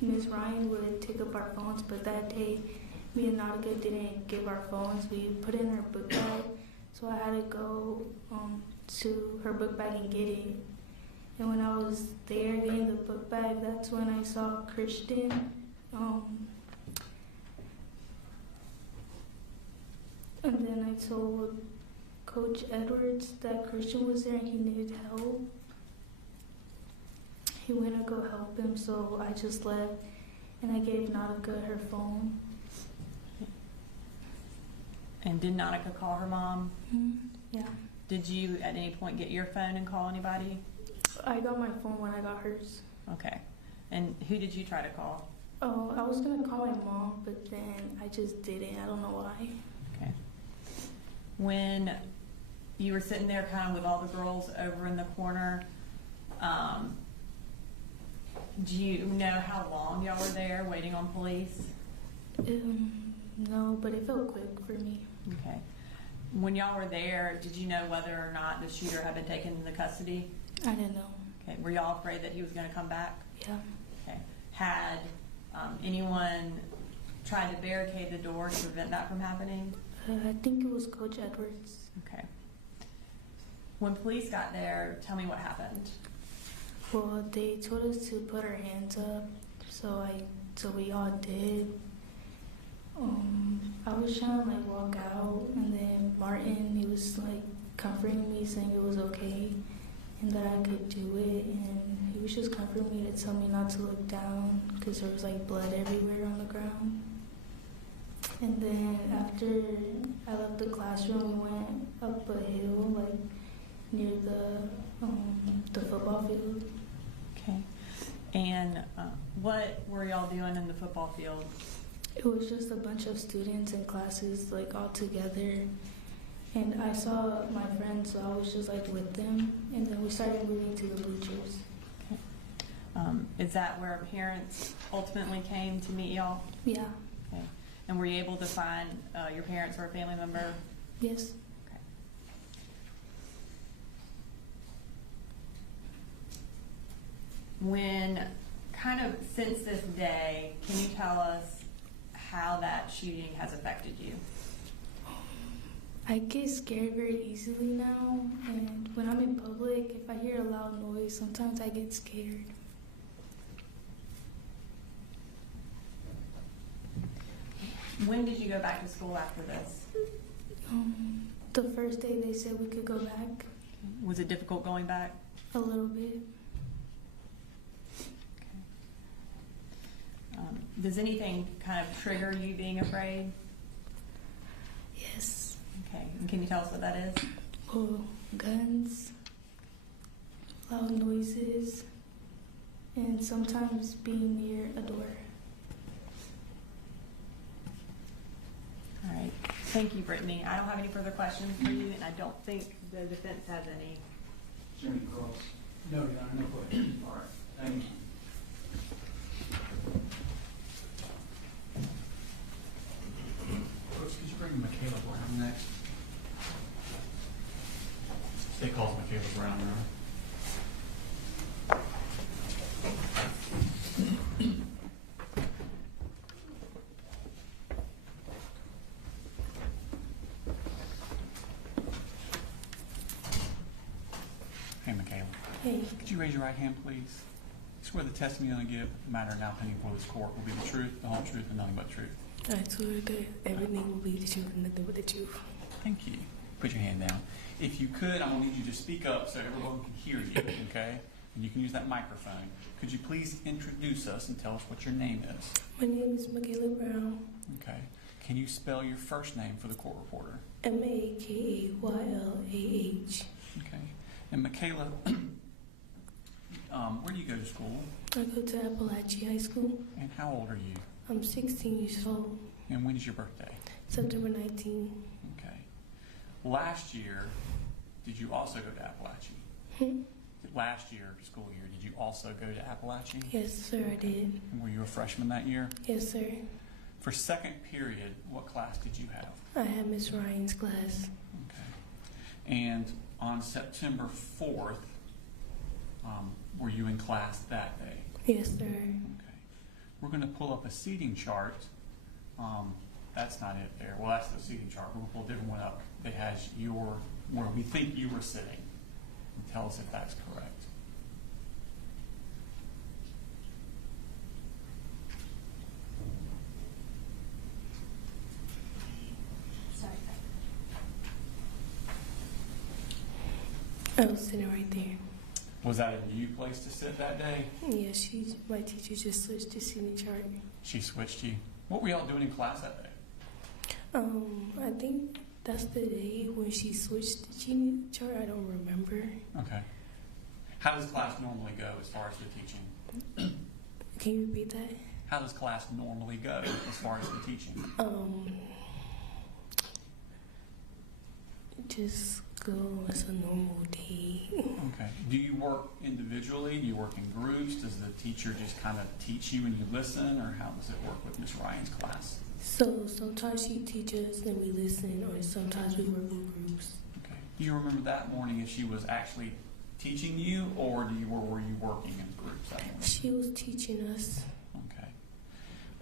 Miss Ryan would take up our phones, but that day me and Nautica didn't give our phones. We put it in her book bag, so I had to go to her book bag and get it. And when I was there getting the book bag, that's when I saw Christian. And then I told Coach Edwards that Christian was there and he needed help. he went to go help him, so I just left, and I gave Nautica her phone. And did Nautica call her mom? Yeah. Did you at any point get your phone and call anybody? I got my phone when I got hers. Okay. And who did you try to call? Oh, I was gonna call my mom, but then I just didn't. I don't know why. Okay. When you were sitting there kind of with all the girls over in the corner, do you know how long y'all were there waiting on police? No, but it felt quick for me. Okay. When y'all were there, did you know whether or not the shooter had been taken into custody? I didn't know. Okay. Were y'all afraid that he was going to come back? Yeah. Okay. Had anyone tried to barricade the door to prevent that from happening? I think it was Coach Edwards. Okay. When police got there, tell me what happened. Well, they told us to put our hands up, so we all did. I was trying to like walk out, and then Martin, he was like comforting me, saying it was okay and that I could do it, and he was just comforting me to tell me not to look down because there was like blood everywhere on the ground. And then after I left the classroom, we went up a hill, like near the football field. Okay. And what were y'all doing in the football field? It was just a bunch of students and classes like all together. And I saw my friends, so I was just like with them. And then we started moving to the bleachers. Okay. Is that where parents ultimately came to meet y'all? Yeah. Okay. And were you able to find your parents or a family member? Yes. Okay. When, kind of since this day, can you tell us how that shooting has affected you? I get scared very easily now, and when I'm in public, if I hear a loud noise, sometimes I get scared. When did you go back to school after this? The first day they said we could go back. Was it difficult going back? A little bit. Does anything kind of trigger you being afraid? Yes. Okay. And can you tell us what that is? Oh, guns, loud noises, and sometimes being near a door. All right. Thank you, Brittany. I don't have any further questions for you, and I don't think the defense has any. Is there any calls? No, Your Honor, no questions. All right, thank you. Coach, could you bring Michaela Brown next? State calls Michaela Brown, Your Honor. Hey, Michaela. Hey. Could you raise your right hand, please? Swear the testimony you're going to give, the matter now pending before this court, will be the truth, the whole truth, and nothing but the truth. I swear that everything will be the truth and nothing but the truth. Thank you. Put your hand down. If you could, I'm going to need you to speak up so everyone can hear you, okay? And you can use that microphone. Could you please introduce us and tell us what your name is? My name is Michaela Brown. Okay. Can you spell your first name for the court reporter? Makaylah. Okay. And Michaela, where do you go to school? I go to Apalachee High School. And how old are you? I'm 16 years old. And when is your birthday? September 19. Okay. Last year, did you also go to Apalachee? Last year, school year, did you also go to Apalachee? Yes, sir, I did. And were you a freshman that year? Yes, sir. For second period, what class did you have? I had Miss Ryan's class. Okay. And on September 4th, were you in class that day? Yes, sir. Okay. We're going to pull up a seating chart. That's not it there. Well, that's the seating chart. We'll pull a different one up that has where we think you were sitting. And tell us if that's correct. I was sitting right there. Was that a new place to sit that day? Yeah, my teacher just switched to senior chart. She switched you. What were y'all doing in class that day? I think that's the day when she switched to senior chart. I don't remember. Okay. How does class normally go as far as the teaching? Can you repeat that? How does class normally go as far as the teaching? Just go as a normal day. Okay. Do you work individually? Do you work in groups? Does the teacher just kind of teach you and you listen, or how does it work with Miss Ryan's class? So sometimes she teaches and we listen, or sometimes we work in groups. Okay. Do you remember that morning if she was actually teaching you, or were you working in groups that morning? She was teaching us. Okay.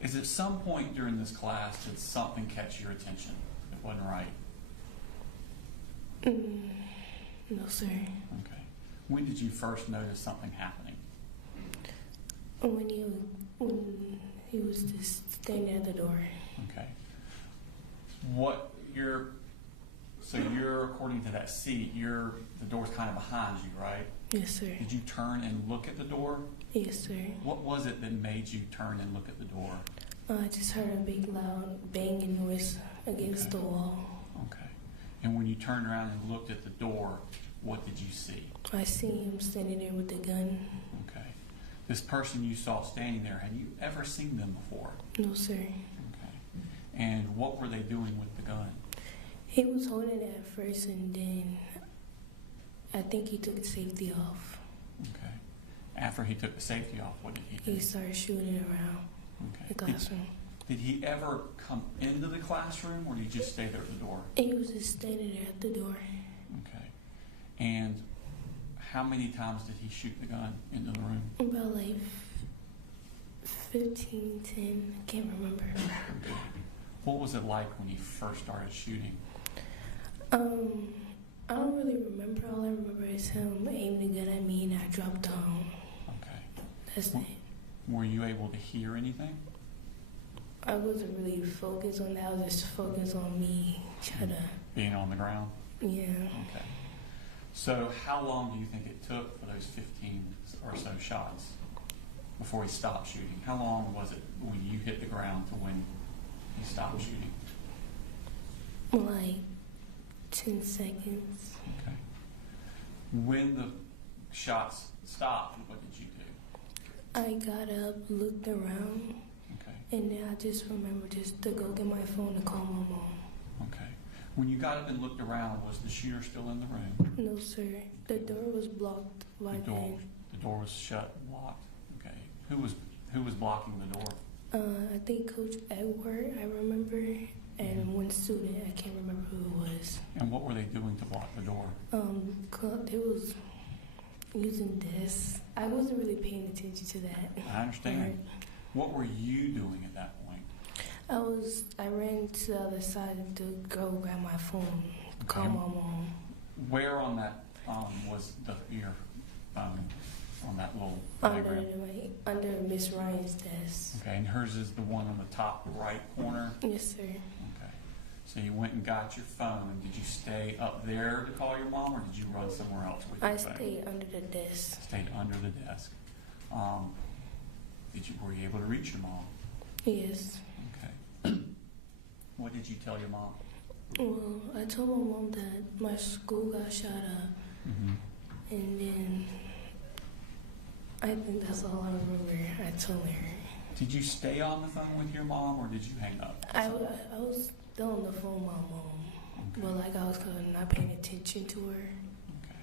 Is at some point during this class did something catch your attention? It wasn't right. No, sir. Okay. When did you first notice something happening? When he was just standing at the door. Okay. You're according to that seat, the door's kind of behind you, right? Yes, sir. Did you turn and look at the door? Yes, sir. What was it that made you turn and look at the door? I just heard a big loud banging noise against the wall. Okay. And when you turned around and looked at the door, what did you see? I see him standing there with the gun. Okay. This person you saw standing there, had you ever seen them before? No, sir. Okay. And what were they doing with the gun? He was holding it at first, and then I think he took the safety off. Okay. After he took the safety off, what did he do? He started shooting around the classroom. Did he ever come into the classroom, or did he just stay there at the door? He was just standing there at the door. Okay. And how many times did he shoot the gun into the room? About like 15, 10, I can't remember. Okay. What was it like when he first started shooting? I don't really remember. All I remember is him aiming the gun at me and I dropped down. Okay. That's it. Were you able to hear anything? I wasn't really focused on that. I was just focused on me trying to... Being on the ground? Yeah. Okay. So how long do you think it took for those 15 or so shots before he stopped shooting? How long was it when you hit the ground to when he stopped shooting? Like 10 seconds. Okay. When the shots stopped, what did you do? I got up, looked around, and then I just remember just to go get my phone to call my mom. Okay. When you got up and looked around, was the shooter still in the room? No, sir. The door was blocked by then. The door was shut, blocked. Okay. Who was blocking the door? I think Coach Edward, I remember, and one student, I can't remember who it was. And what were they doing to block the door? They was using this. I wasn't really paying attention to that. I understand. Right. What were you doing at that point? I ran to the other side to go grab my phone, call my mom. Where on that was your phone on that little diagram? Under Miss Ryan's desk. Okay, and hers is the one on the top right corner? Yes, sir. Okay. So you went and got your phone. Did you stay up there to call your mom, or did you run somewhere else with your phone? I stayed under the desk. Stayed under the desk. Were you able to reach your mom? Yes. Okay. What did you tell your mom? Well, I told my mom that my school got shot up, and then I think that's all I remember. I told her. Did you stay on the phone with your mom, or did you hang up? I was still on the phone with my mom, but like I was kind of not paying attention to her. Okay.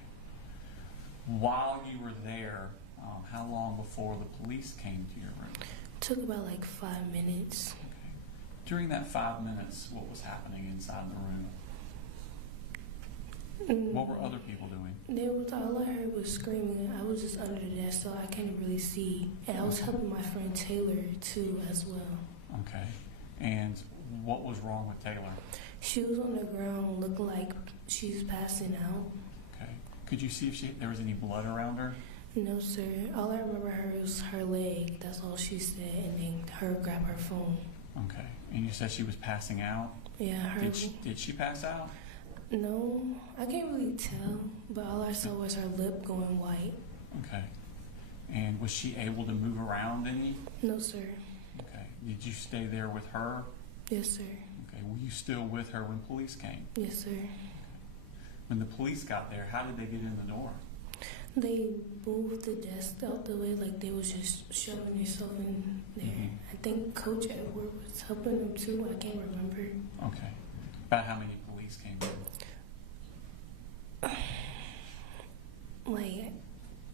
While you were there, how long before the police came to your room? It took about like 5 minutes. Okay. During that 5 minutes, what was happening inside the room? What were other people doing? All I heard was screaming. I was just under the desk, so I couldn't really see. And I was helping my friend Taylor too, as well. Okay. And what was wrong with Taylor? She was on the ground, looking like she's passing out. Okay. Could you see if there was any blood around her? No, sir. All I remember her was her leg. That's all she said, and then her grab her phone. Okay. And you said she was passing out? Yeah, her. Did she pass out? No, I can't really tell, but all I saw was her lip going white. Okay. And was she able to move around any? No, sir. Okay. Did you stay there with her? Yes, sir. Okay. Were you still with her when police came? Yes, sir. When the police got there, how did they get in the door? They moved the desk out the way, like they was just shoving themselves in there. Mm-hmm. I think Coach Edward was helping them too. I can't remember. Okay. About how many police came in? Like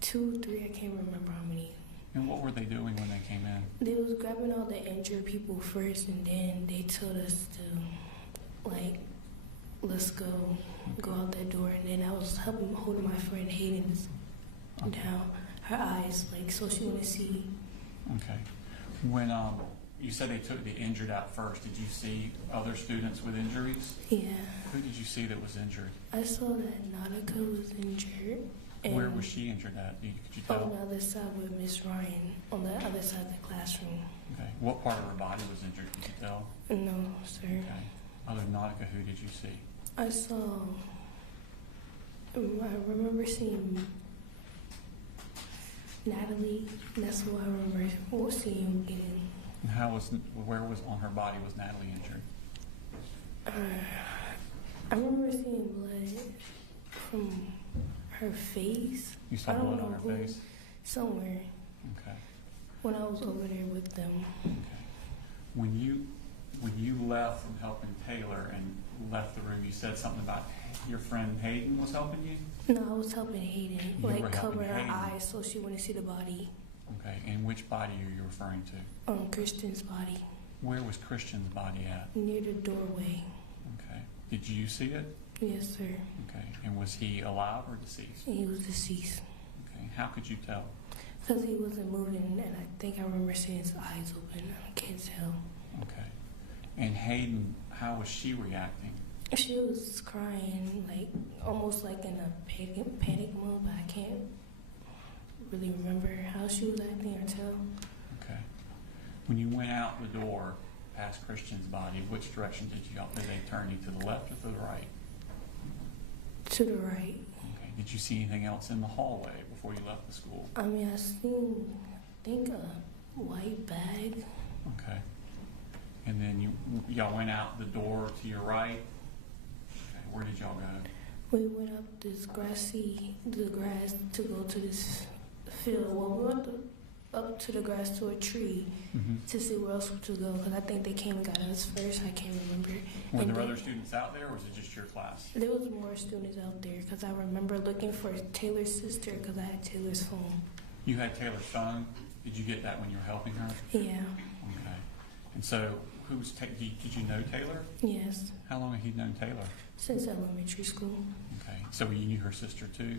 2, 3, I can't remember how many. And what were they doing when they came in? They was grabbing all the injured people first, and then they told us to, like, let's go out that door. And then I was holding my friend Hayden down, her eyes, like, so she wouldn't see. Okay. When you said they took the injured out first, did you see other students with injuries? Yeah. Who did you see that was injured? I saw that Nautica was injured. And Where was she injured at? Could you tell? on the other side with Miss Ryan, on the other side of the classroom. Okay. What part of her body was injured? Could you tell? No, sir. Okay. Other than Nautica, who did you see? I saw, I remember seeing Natalie. That's who I remember seeing getting. And where was on her body was Natalie injured? I remember seeing blood from her face. You saw I don't blood on know her who, face? somewhere. Okay. When I was over there with them. Okay. When you left from helping Taylor and left the room, you said something about your friend Hayden was helping you? No, I was helping Hayden, You were like helping cover her Hayden. eyes so she wouldn't see the body. Okay. And which body are you referring to? Christian's body, Where was Christian's body at? near the doorway. Okay. Did you see it? Yes, sir. Okay. And was he alive or deceased? He was deceased. Okay. How could you tell? Because he wasn't moving, and I think I remember seeing his eyes open. I can't tell. Okay. And Hayden, how was she reacting? She was crying, like almost like in a panic mode, but I can't really remember how she was acting or tell. Okay. When you went out the door past Christian's body, which direction did they turn you, to the left or to the right? To the right. Okay. Did you see anything else in the hallway before you left the school? I mean, I seen, I think, a white bag. Okay. And then y'all went out the door to your right. Okay. Where did y'all go? We went up the grass to go to this field. Well, we went up to the grass to a tree to see where else to go, because I think they came and got us first. I can't remember. Were there other students out there, or was it just your class? There was more students out there, because I remember looking for Taylor's sister, because I had Taylor's phone. You had Taylor's phone. Did you get that when you were helping her? Yeah. Okay. And so, did you know Taylor? Yes. How long have you known Taylor? Since elementary school. Okay. So you knew her sister too?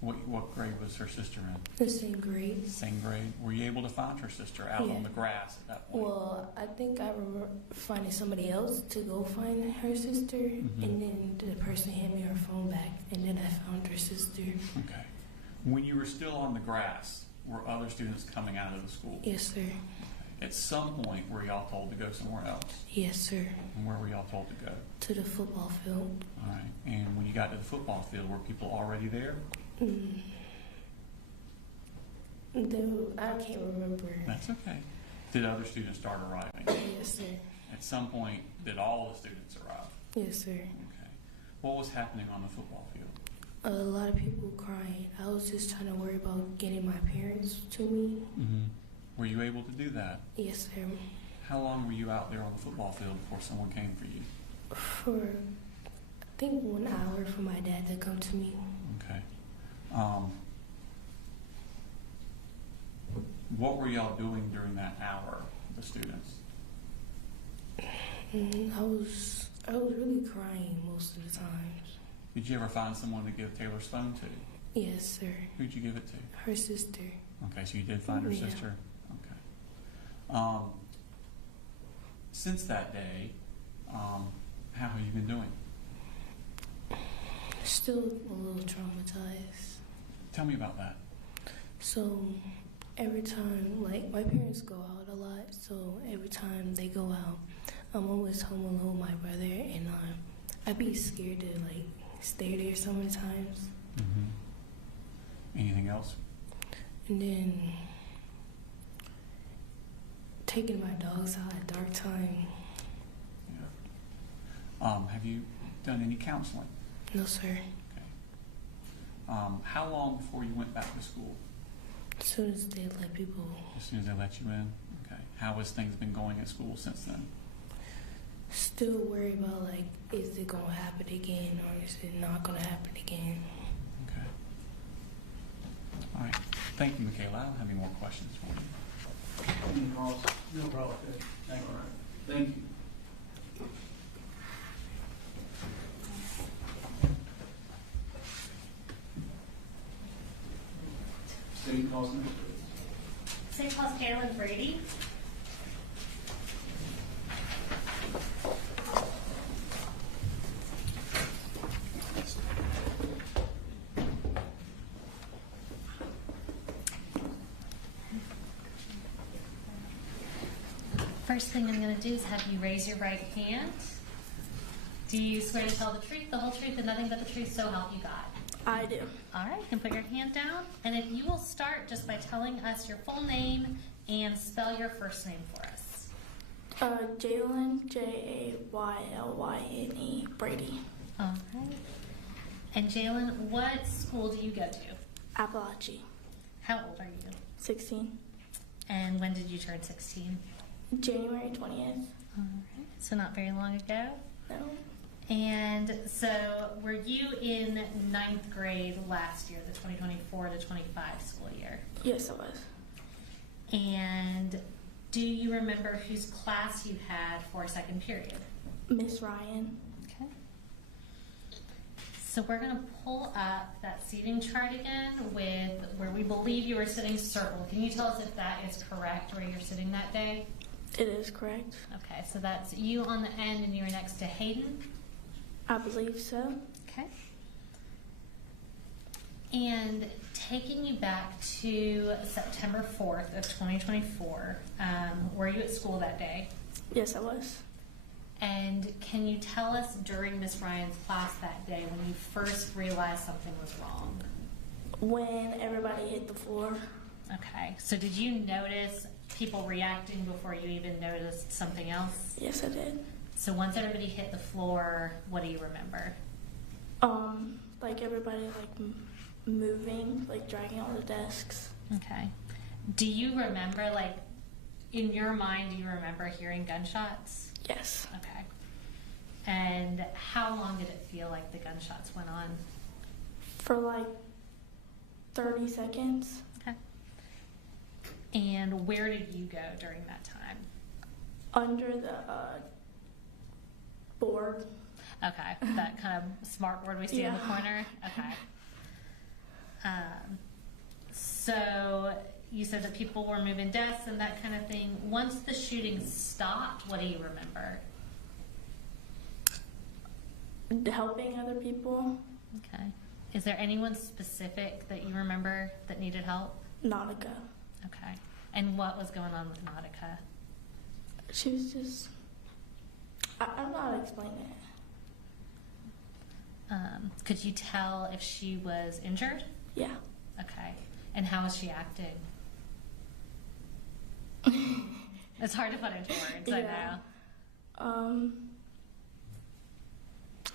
What grade was her sister in? The same grade. Same grade. Were you able to find her sister out on the grass at that point? Well, I think I remember finding somebody else to go find her sister, and then the person handed me her phone back, and then I found her sister. Okay. When you were still on the grass, were other students coming out of the school? Yes, sir. Okay. At some point, were y'all told to go somewhere else? Yes, sir. And where were y'all told to go? To the football field. All right. And when you got to the football field, were people already there? I can't remember. That's okay. Did other students start arriving? Yes, sir. At some point, did all the students arrive? Yes, sir. Okay. What was happening on the football field? A lot of people crying. I was just trying to worry about getting my parents to me. Were you able to do that? Yes, sir. How long were you out there on the football field before someone came for you? For, I think, 1 hour for my dad to come to me. Okay. What were y'all doing during that hour, the students? I was really crying most of the times. Did you ever find someone to give Taylor's phone to? Yes, sir. Who'd you give it to? Her sister. Okay, so you did find her sister? Okay. Since that day, how have you been doing? Still a little traumatized. Tell me about that. So every time, like, my parents go out a lot, so every time they go out, I'm always home alone with my brother, and I'd be scared to, like, stay there so many times. Anything else? And then taking my dogs out at dark time. Have you done any counseling? No, sir. How long before you went back to school? As soon as they let people. As soon as they let you in? Okay. How has things been going at school since then? Still worried about, like, is it going to happen again or is it not going to happen again? Okay. All right. Thank you, Michaela. I don't have any more questions for you. Any calls? No problem. Thank you. Thank you. State calls next, please. State calls Carolyn Brady. First thing I'm going to do is have you raise your right hand. Do you swear to tell the truth, the whole truth, and nothing but the truth, so help you God? I do. All right, you can put your hand down. And if you will start just by telling us your full name and spell your first name for us. Jaylyn, Jaylyne, Brady. All right. And Jaylyn, what school do you go to? Apalachee. How old are you? 16. And when did you turn 16? January 20th. All right. So not very long ago? No. And so were you in 9th grade last year, the 2024 to 25 school year? Yes, I was. And do you remember whose class you had for second period? Miss Ryan. Okay. So we're going to pull up that seating chart again with where we believe you were sitting circle. Can you tell us if that is correct where you're sitting that day? It is correct. Okay, so that's you on the end and you were next to Hayden? I believe so. Okay. And taking you back to September 4th of 2024, were you at school that day? Yes, I was. And can you tell us during Miss Ryan's class that day when you first realized something was wrong? When everybody hit the floor. Okay, so did you notice people reacting before you even noticed something else? Yes, I did. So once everybody hit the floor, what do you remember? Like everybody moving, like dragging all the desks. Okay. Do you remember, like, in your mind, do you remember hearing gunshots? Yes. Okay. And how long did it feel like the gunshots went on? For like 30 seconds. Okay. And where did you go during that time? Under the board. Okay, that kind of smart board we see in the corner? Okay. So you said that people were moving desks and that kind of thing. Once the shooting stopped, what do you remember? Helping other people. Okay. Is there anyone specific that you remember that needed help? Nautica. Okay. And what was going on with Nautica? She was just... I don't know how to explain it. Could you tell if she was injured? Yeah. Okay. And how was she acting? It's hard to put into words, I know.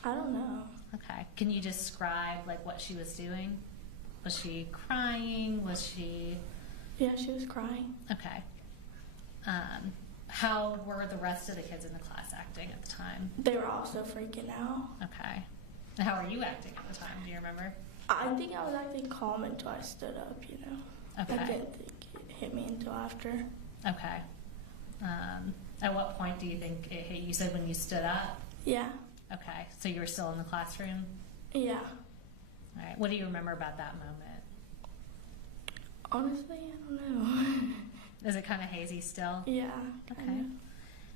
I don't know. Okay. Can you describe like what she was doing? Was she crying? Was she... Yeah, she was crying. Okay. How were the rest of the kids in the class acting at the time? They were also freaking out. Okay. And how were you acting at the time? Do you remember? I think I was acting calm until I stood up, you know. Okay. I didn't think it hit me until after. Okay. At what point do you think it hit you? You said when you stood up? Yeah. Okay. So you were still in the classroom? Yeah. All right. What do you remember about that moment? Honestly, I don't know. Is it kind of hazy still? Yeah. Okay.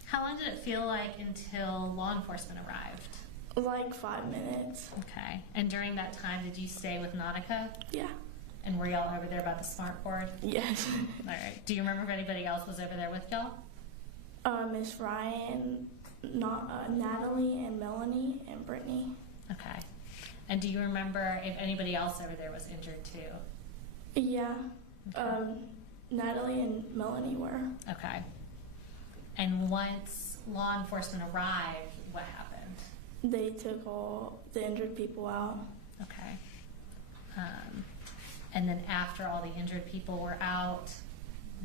How long did it feel like until law enforcement arrived? Like 5 minutes. Okay. And during that time, did you stay with Nautica? Yeah. And were y'all over there by the smart board? Yes. All right. Do you remember if anybody else was over there with y'all? Miss Ryan, Natalie, and Melanie, and Brittany. Okay. And do you remember if anybody else over there was injured too? Yeah. Natalie and Melanie were. Okay. And once law enforcement arrived, what happened? They took all the injured people out. Okay. And then after all the injured people were out,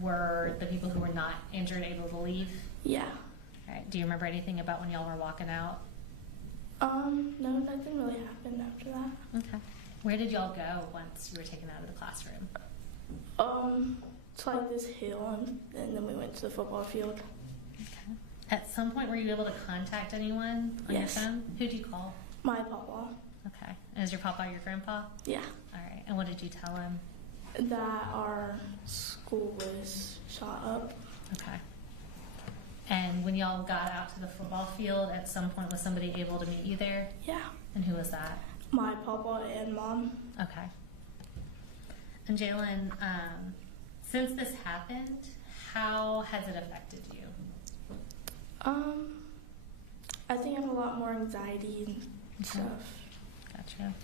were the people who were not injured able to leave? Yeah. All right. Do you remember anything about when y'all were walking out? No, nothing really happened after that. Okay. Where did y'all go once you were taken out of the classroom? To like this hill, and then we went to the football field. Okay. At some point, were you able to contact anyone on Yes. your phone? Who'd you call? My papa. Okay. And is your papa your grandpa? Yeah. All right. And what did you tell him? That our school was shot up. Okay. And when y'all got out to the football field, at some point was somebody able to meet you there? Yeah. And who was that? My papa and mom. Okay. And Jalen, since this happened, how has it affected you? I think I have a lot more anxiety and stuff. Gotcha.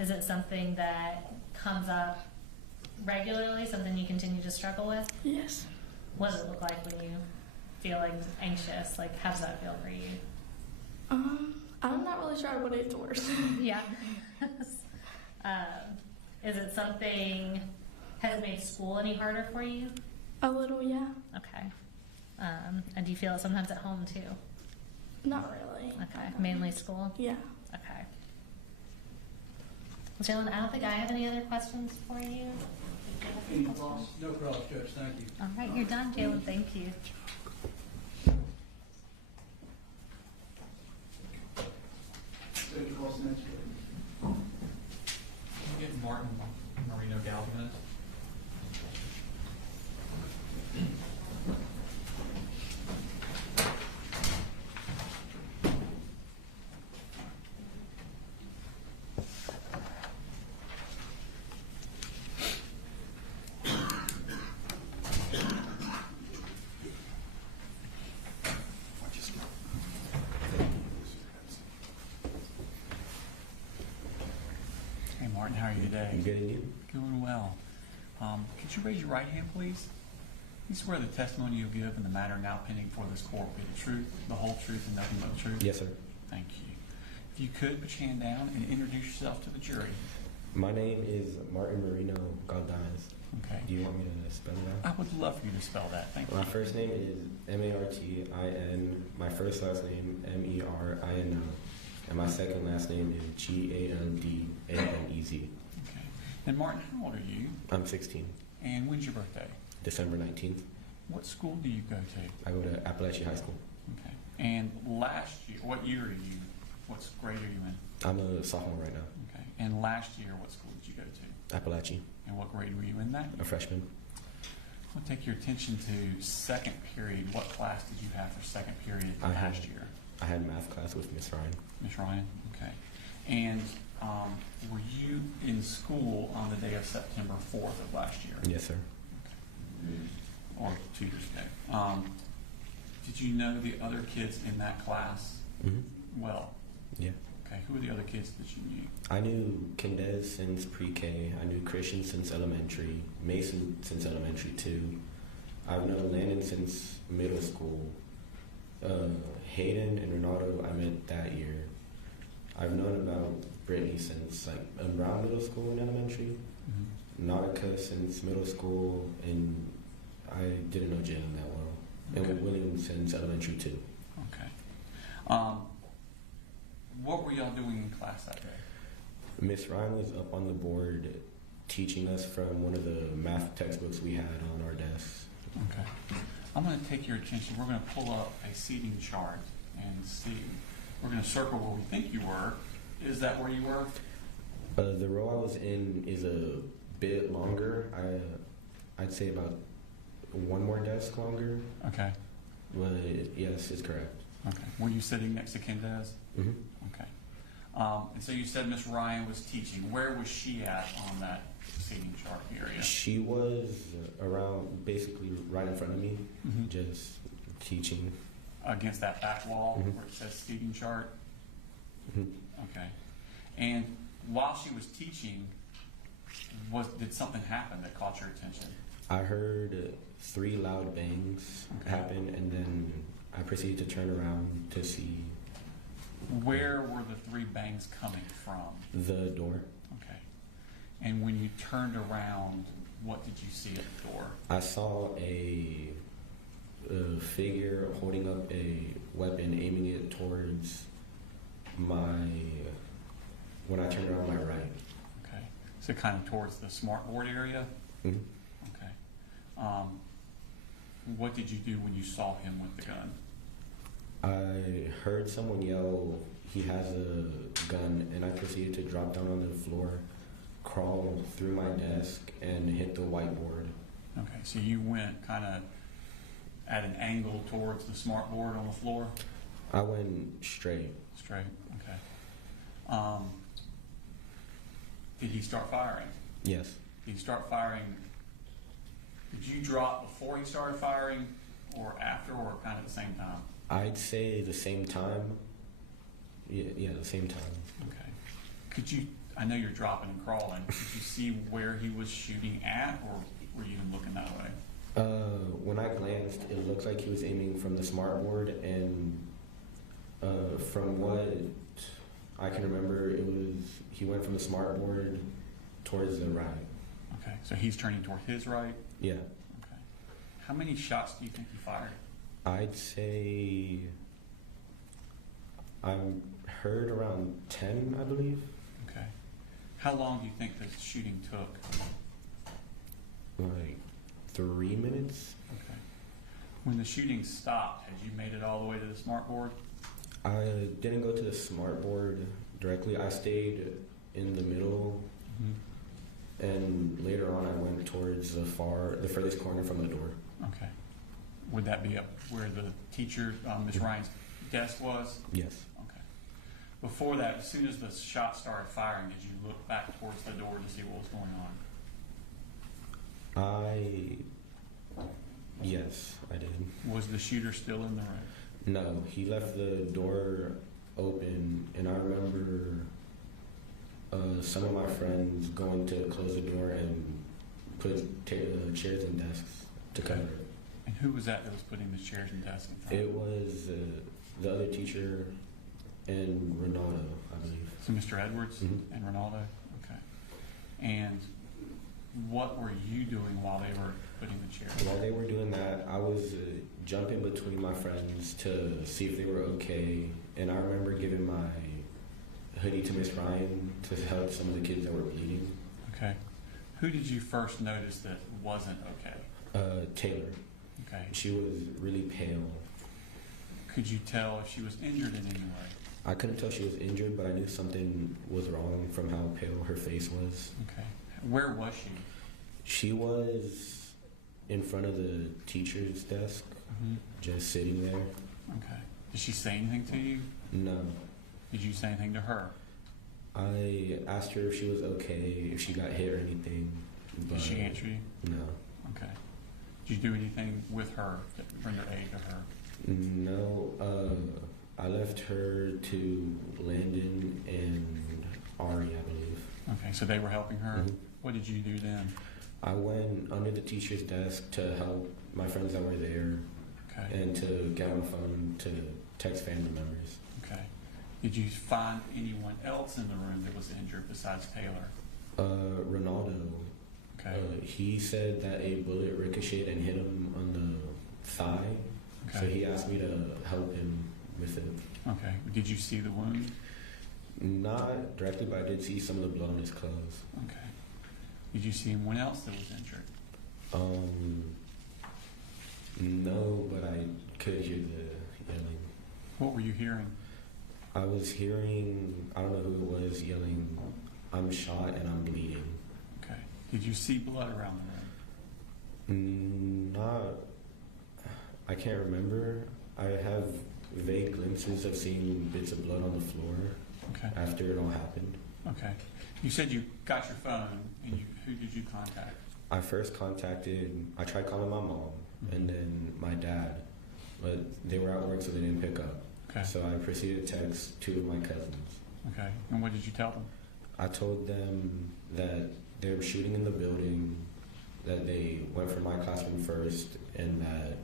Is it something that comes up regularly, something you continue to struggle with? Yes. What does it look like when you feel anxious? Like, how does that feel for you? I'm not really sure what it's worse. Yeah. Is it something, has it made school any harder for you? A little, yeah. Okay. And do you feel it sometimes at home too? Not really. Okay. Mainly school? Yeah. Okay. Well, Jalen, I don't think I have any other questions for you. Any problems? No problem, Judge, thank you. All right, you're done, Jalen. Thank you. Judge Ross, next week. Can you get Martin Marino Galvin? Hey Martin, how are you today? I'm good, and you? Doing well. Could you raise your right hand, please? You swear the testimony you'll give in the matter now pending before this court will be the truth, the whole truth, and nothing but the truth? Yes, sir. Thank you. If you could, put your hand down and introduce yourself to the jury. My name is Martin Marino Galdames. Okay. Do you want me to spell it out? I would love for you to spell that. Thank you. My first name is Martin. My first last name Merino. And my second last name is Gandamez. Okay. And Martin, how old are you? I'm 16. And when's your birthday? December 19th. What school do you go to? I go to Apalachee High School. Okay. And last year, what year are you? What grade are you in? I'm a sophomore right now. Okay. And last year, what school did you go to? Apalachee. And what grade were you in that? A freshman. I'll take your attention to second period. What class did you have for second period last year? I had math class with Miss Ryan. Miss Ryan? Okay. And were you in school on the day of September 4th of last year? Yes, sir. Okay. Or 2 years ago. Did you know the other kids in that class well? Yeah. Okay. Who were the other kids that you knew? I knew Kendez since pre-K. I knew Christian since elementary. Mason since elementary too. I've known Landon since middle school. Hayden and Renato I met that year. I've known about Brittany since around middle school and elementary. Nautica since middle school, and I didn't know Jalen that well. Okay. And William since elementary too. Okay. What were y'all doing in class that day? Miss Ryan was up on the board teaching us from one of the math textbooks we had on our desks. Okay. I'm going to take your attention. We're going to pull up a seating chart and see. We're going to circle where we think you were. Is that where you were? The row I was in is a bit longer. I'd say about one more desk longer. Okay. But yes, it's correct. Okay. Were you sitting next to Kendez? Mm-hmm. Okay. And so you said Miss Ryan was teaching. Where was she at on that seating chart area? She was around, basically right in front of me, just teaching. Against that back wall where it says seating chart? Okay. And while she was teaching, Did something happen that caught your attention? I heard 3 loud bangs happen, and then I proceeded to turn around to see. Where were the 3 bangs coming from? The door. Okay. And when you turned around, what did you see at the door? I saw a figure holding up a weapon, aiming it towards when I turned around my right. Okay. So kind of towards the smart board area? Mm-hmm. Okay. What did you do when you saw him with the gun? I heard someone yell, "He has a gun," and I proceeded to drop down on the floor, crawl through my desk, and hit the whiteboard. Okay, so you went kind of at an angle towards the smart board on the floor? I went straight. Straight, okay. Did he start firing? Yes. Did he start firing? Did you drop before he started firing, or after, or kind of at the same time? I'd say the same time. Yeah, the same time. Okay. Could you, I know you're dropping and crawling, could you see where he was shooting at, or were you even looking that way? When I glanced, it looked like he was aiming from the smart board, and from what I can remember, he went from the smart board towards the right. Okay, so he's turning toward his right? Yeah. Okay. How many shots do you think he fired? I'd say I heard around 10, I believe. Okay. How long do you think the shooting took? Like 3 minutes. Okay. When the shooting stopped, had you made it all the way to the smart board? I didn't go to the smart board directly. I stayed in the middle, and later on I went towards the furthest corner from the door. Okay. Would that be up where the teacher, Ms. Ryan's desk was? Yes. Okay. Before that, as soon as the shot started firing, did you look back towards the door to see what was going on? Yes, I did. Was the shooter still in the room? No, he left the door open, and I remember some of my friends going to close the door and put chairs and desks to cover it. And who was that was putting the chairs and desks in front? It was the other teacher and Ronaldo, I believe. So Mr. Edwards and Ronaldo? Okay. And what were you doing while they were putting the chairs? While they were doing that, I was jumping between my friends to see if they were okay. And I remember giving my hoodie to Miss Ryan to help some of the kids that were bleeding. Okay. Who did you first notice that wasn't okay? Taylor. Okay. She was really pale. Could you tell if she was injured in any way? I couldn't tell she was injured, but I knew something was wrong from how pale her face was. Okay. Where was she? She was in front of the teacher's desk, just sitting there. Okay. Did she say anything to you? No. Did you say anything to her? I asked her if she was okay, if she got hit or anything. Did she answer you? No. Okay. Did you do anything with her to render aid to her? No. I left her to Landon and Ari, I believe. Okay, so they were helping her. What did you do then? I went under the teacher's desk to help my friends that were there, and to get on the phone to text family members. Okay. Did you find anyone else in the room that was injured besides Taylor? Ronaldo. Okay. He said that a bullet ricocheted and hit him on the thigh. Okay. So he asked me to help him with it. Okay. Did you see the wound? Not directly, but I did see some of the blood on his clothes. Okay. Did you see anyone else that was injured? No, but I could hear the yelling. What were you hearing? I was hearing, I don't know who it was, yelling, "I'm shot and I'm bleeding." Okay. Did you see blood around the room? I can't remember. I have vague glimpses of seeing bits of blood on the floor after it all happened. Okay. You said you got your phone, and who did you contact? I tried calling my mom and then my dad, but they were at work, so they didn't pick up. Okay. So I proceeded to text 2 of my cousins. Okay. And what did you tell them? I told them that they were shooting in the building, that they went for my classroom first, and that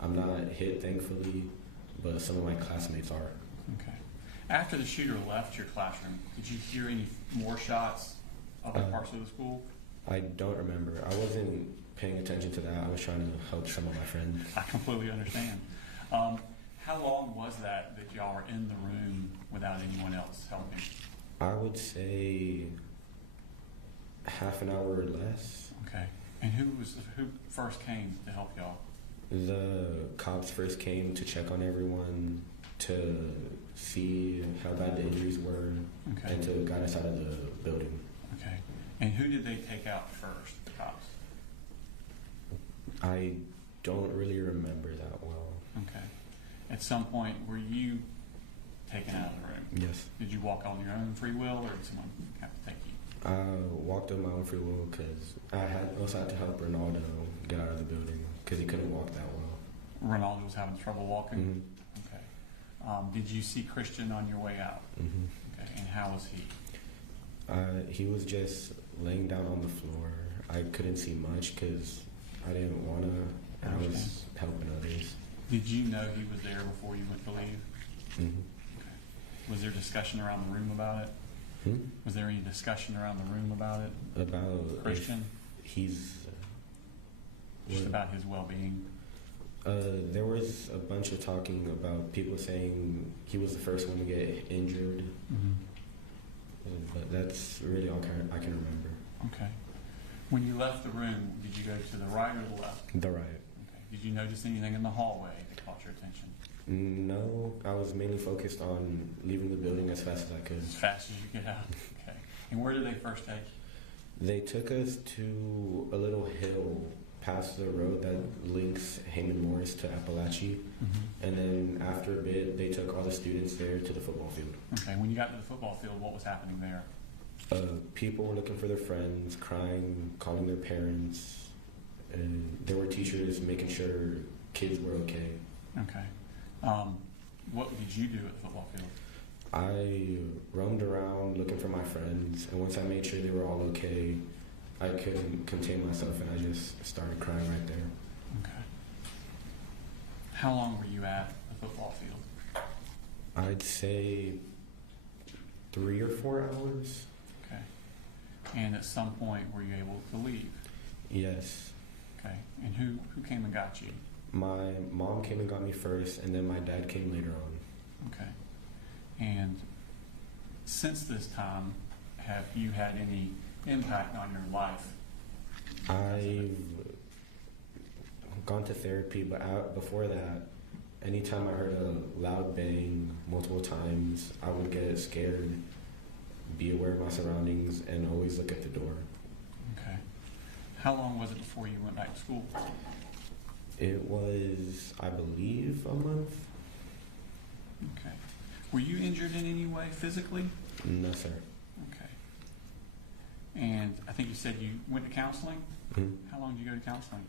I'm not hit, thankfully, but some of my classmates are. Okay. After the shooter left your classroom, did you hear any more shots other parts of the school? I don't remember. I wasn't paying attention to that. I was trying to help some of my friends. I completely understand. How long was that y'all were in the room without anyone else helping? I would say half an hour or less. Okay. And who first came to help y'all? The cops first came to check on everyone, to see how bad the injuries were, Okay. and to guide us out of the building. Okay. And who did they take out first, the cops? I don't really remember that well. Okay. At some point, were you taken out of the room? Yes. Did you walk on your own free will, or did someone have to take you? I walked on my own free will because I also had to help Ronaldo get out of the building because he couldn't walk that well. Ronaldo was having trouble walking? Mm-hmm. Okay. Did you see Christian on your way out? Mm-hmm. Okay. And how was he? He was just laying down on the floor. I couldn't see much because I didn't want to, and I was helping others. Did you know he was there before you went to leave? Mm-hmm. Okay. Was there discussion around the room about it? Hmm? Was there any discussion around the room about it? About Christian? He's Just about his well-being? There was a bunch of talking about people saying he was the first one to get injured. Mm-hmm. But that's really all I can remember. Okay. When you left the room, did you go to the right or the left? The right. Okay. Did you notice anything in the hallway that caught your attention? No, I was mainly focused on leaving the building as fast as I could. As fast as you get out? Okay. And where did they first take you? They took us to a little hill past the road that links Heyman Morris to Apalachee. Mm-hmm. And then after a bit, they took all the students there to the football field. Okay. When you got to the football field, what was happening there? People were looking for their friends, crying, calling their parents, and there were teachers making sure kids were okay. Okay. What did you do at the football field? I roamed around looking for my friends, and once I made sure they were all okay, I couldn't contain myself, and I just started crying right there. Okay. How long were you at the football field? I'd say 3 or 4 hours. Okay. And at some point, were you able to leave? Yes. Okay. And who came and got you? My mom came and got me first, and then my dad came later on. Okay. And since this time, have you had any impact on your life? I've gone to therapy, but before that, anytime I heard a loud bang multiple times, I would get scared, be aware of my surroundings, and always look at the door. Okay. How long was it before you went back to school? It was, I believe, a month. Okay. Were you injured in any way physically? No, sir. Okay. And I think you said you went to counseling? Mm-hmm. How long did you go to counseling?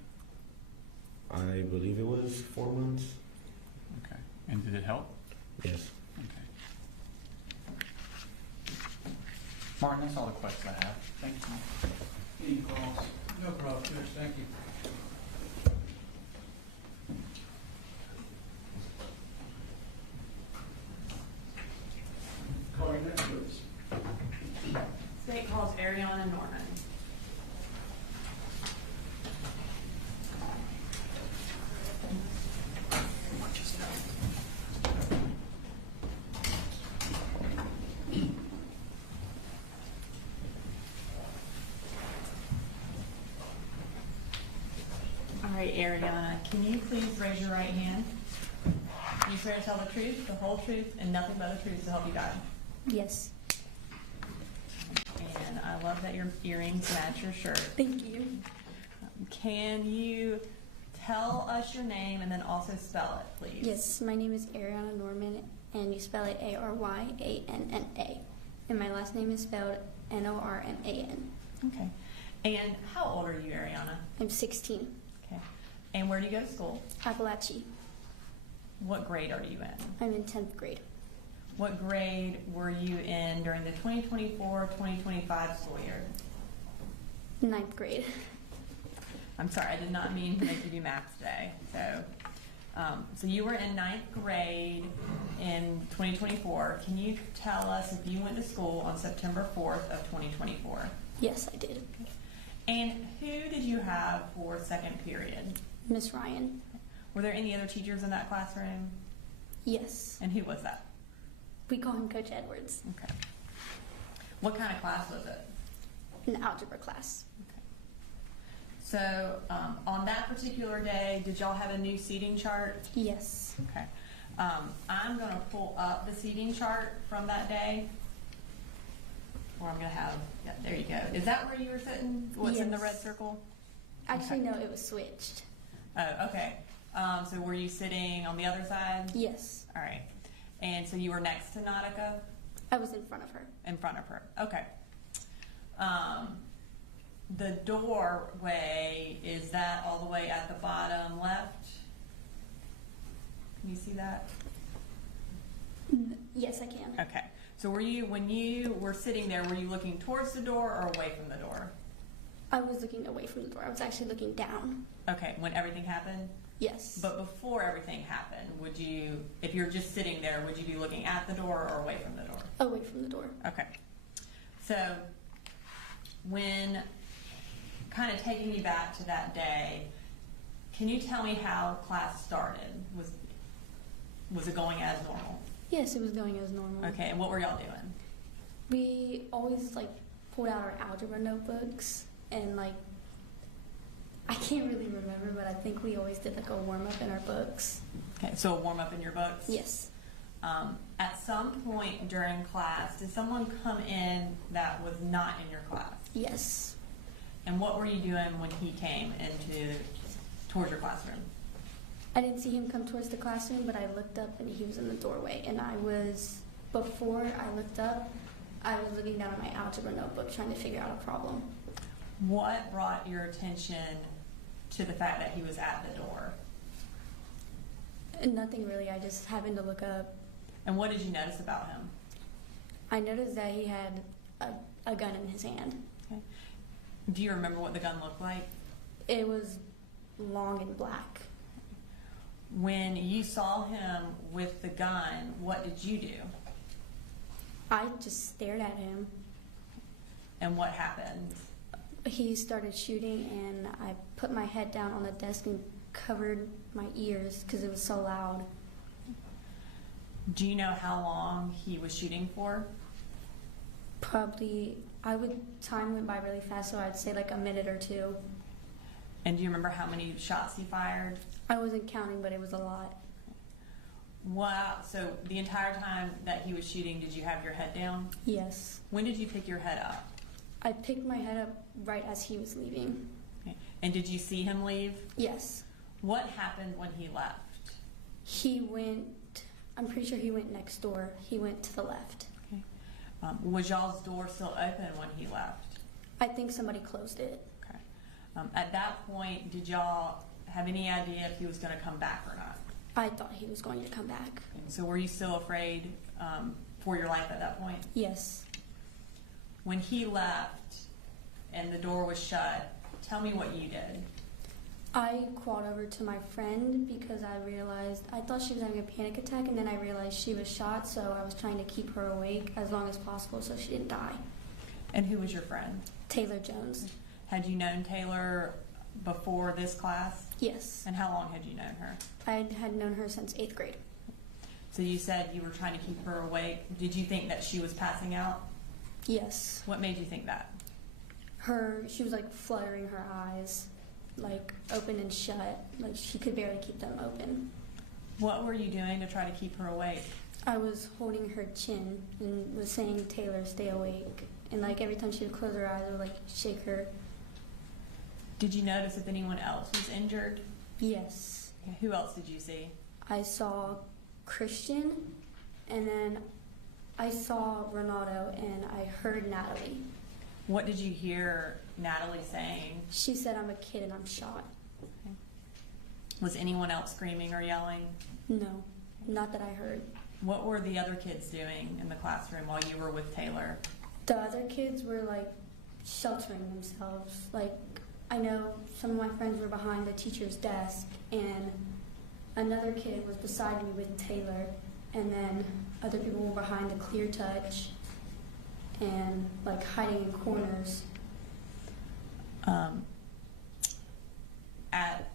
I believe it was 4 months. Okay. And did it help? Yes. Okay. Martin, that's all the questions I have. Thank you. Any calls? No problem, Judge. Thank you. Call your next witness. State calls Ariana Norman. All right, Ariana, can you please raise your right hand? Do you swear to tell the truth, the whole truth, and nothing but the truth to help you God? Yes. And I love that your earrings match your shirt. Thank you. Can you tell us your name and then also spell it, please? Yes, my name is Ariana Norman, and you spell it Aryanna. And my last name is spelled Norman. Okay. And how old are you, Ariana? I'm 16. Okay. And where do you go to school? Apalachee. What grade are you in? I'm in 10th grade. What grade were you in during the 2024-2025 school year? 9th grade. I'm sorry, I did not mean to make you do math today. So you were in 9th grade in 2024. Can you tell us if you went to school on September 4th of 2024? Yes, I did. And who did you have for second period? Miss Ryan. Were there any other teachers in that classroom? Yes. And who was that? We call him Coach Edwards. Okay. What kind of class was it? An algebra class. Okay. So on that particular day, did y'all have a new seating chart? Yes. Okay. I'm going to pull up the seating chart from that day. Or I'm going to have, yeah, there you go. Is that where you were sitting? What's in the red circle? Actually, Okay. no, it was switched. Oh, okay. So were you sitting on the other side? Yes. All right. And so you were next to Nautica? I was in front of her. In front of her. Okay. The doorway, is that all the way at the bottom left? Can you see that? Yes, I can. Okay. So were you, when you were sitting there, were you looking towards the door or away from the door? I was looking away from the door. I was actually looking down. Okay, when everything happened? Yes. But before everything happened, would you, if you're just sitting there, would you be looking at the door or away from the door? Away from the door. Okay. So when, kind of taking you back to that day, can you tell me how class started? Was it going as normal? Yes, it was going as normal. Okay, and what were y'all doing? We always pulled out our algebra notebooks and I can't really remember, but I think we always did a warm up in our books. Okay, so a warm up in your books? Yes. At some point during class, did someone come in that was not in your class? Yes. And what were you doing when he came towards your classroom? I didn't see him come towards the classroom, but I looked up and he was in the doorway. And before I looked up, I was looking down at my algebra notebook trying to figure out a problem. What brought your attention to the fact that he was at the door? Nothing really. I just happened to look up. And what did you notice about him? I noticed that he had a gun in his hand. Okay. Do you remember what the gun looked like? It was long and black. When you saw him with the gun, what did you do? I just stared at him. And what happened? He started shooting, and I put my head down on the desk and covered my ears because it was so loud. Do you know how long he was shooting for? Probably, time went by really fast, so I'd say a minute or two. And do you remember how many shots he fired? I wasn't counting, but it was a lot. Wow, so the entire time that he was shooting, did you have your head down? Yes. When did you pick your head up? I picked my head up right as he was leaving. Okay. And did you see him leave? Yes. What happened when he left? I'm pretty sure he went next door. He went to the left. Okay. Was y'all's door still open when he left? I think somebody closed it. Okay. At that point, did y'all have any idea if he was going to come back or not? I thought he was going to come back. Okay. So were you still afraid for your life at that point? Yes. When he left and the door was shut, tell me what you did. I crawled over to my friend because I thought she was having a panic attack, and then I realized she was shot, so I was trying to keep her awake as long as possible so she didn't die. And who was your friend? Taylor Jones. Had you known Taylor before this class? Yes. And how long had you known her? I had known her since 8th grade. So you said you were trying to keep her awake. Did you think that she was passing out? Yes. What made you think that? She was fluttering her eyes, open and shut. She could barely keep them open. What were you doing to try to keep her awake? I was holding her chin and was saying, "Taylor, stay awake." And every time she would close her eyes, I would shake her. Did you notice if anyone else was injured? Yes. Okay. Who else did you see? I saw Christian, and then I saw Ronaldo, and I heard Natalie. What did you hear Natalie saying? She said, "I'm a kid and I'm shot." Okay. Was anyone else screaming or yelling? No, not that I heard. What were the other kids doing in the classroom while you were with Taylor? The other kids were sheltering themselves. Like, I know some of my friends were behind the teacher's desk, and another kid was beside me with Taylor, and then other people were behind the clear touch and like hiding in corners. At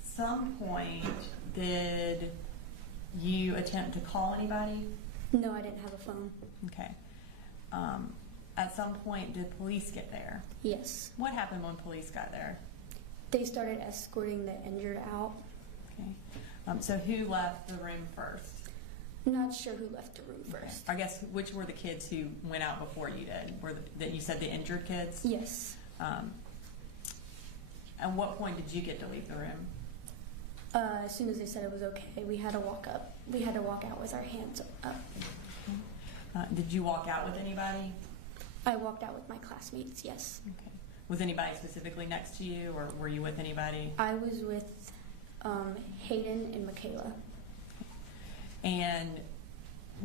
some point, did you attempt to call anybody? No, I didn't have a phone. Okay. At some point, did police get there? Yes. What happened when police got there? They started escorting the injured out. Okay. So who left the room first? I'm not sure who left the room first. I guess which were the kids who went out before you did? That you said the injured kids? Yes. At what point did you get to leave the room? As soon as they said it was okay, we had to walk up. We had to walk out with our hands up. Did you walk out with anybody? I walked out with my classmates, yes. Okay. Was anybody specifically next to you, or were you with anybody? I was with Hayden and Michaela. And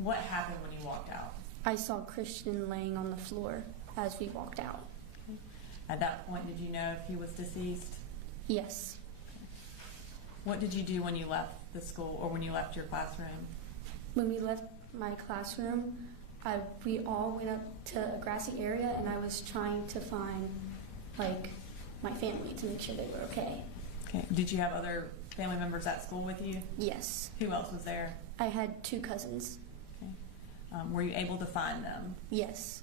what happened when you walked out? I saw Christian laying on the floor as we walked out. Okay. At that point, did you know if he was deceased? Yes. Okay. What did you do when you left the school, or when you left your classroom? When we left my classroom, we all went up to a grassy area, and I was trying to find like my family to make sure they were okay. Okay. Did you have other family members at school with you? Yes. Who else was there? I had 2 cousins. Okay. Were you able to find them? Yes.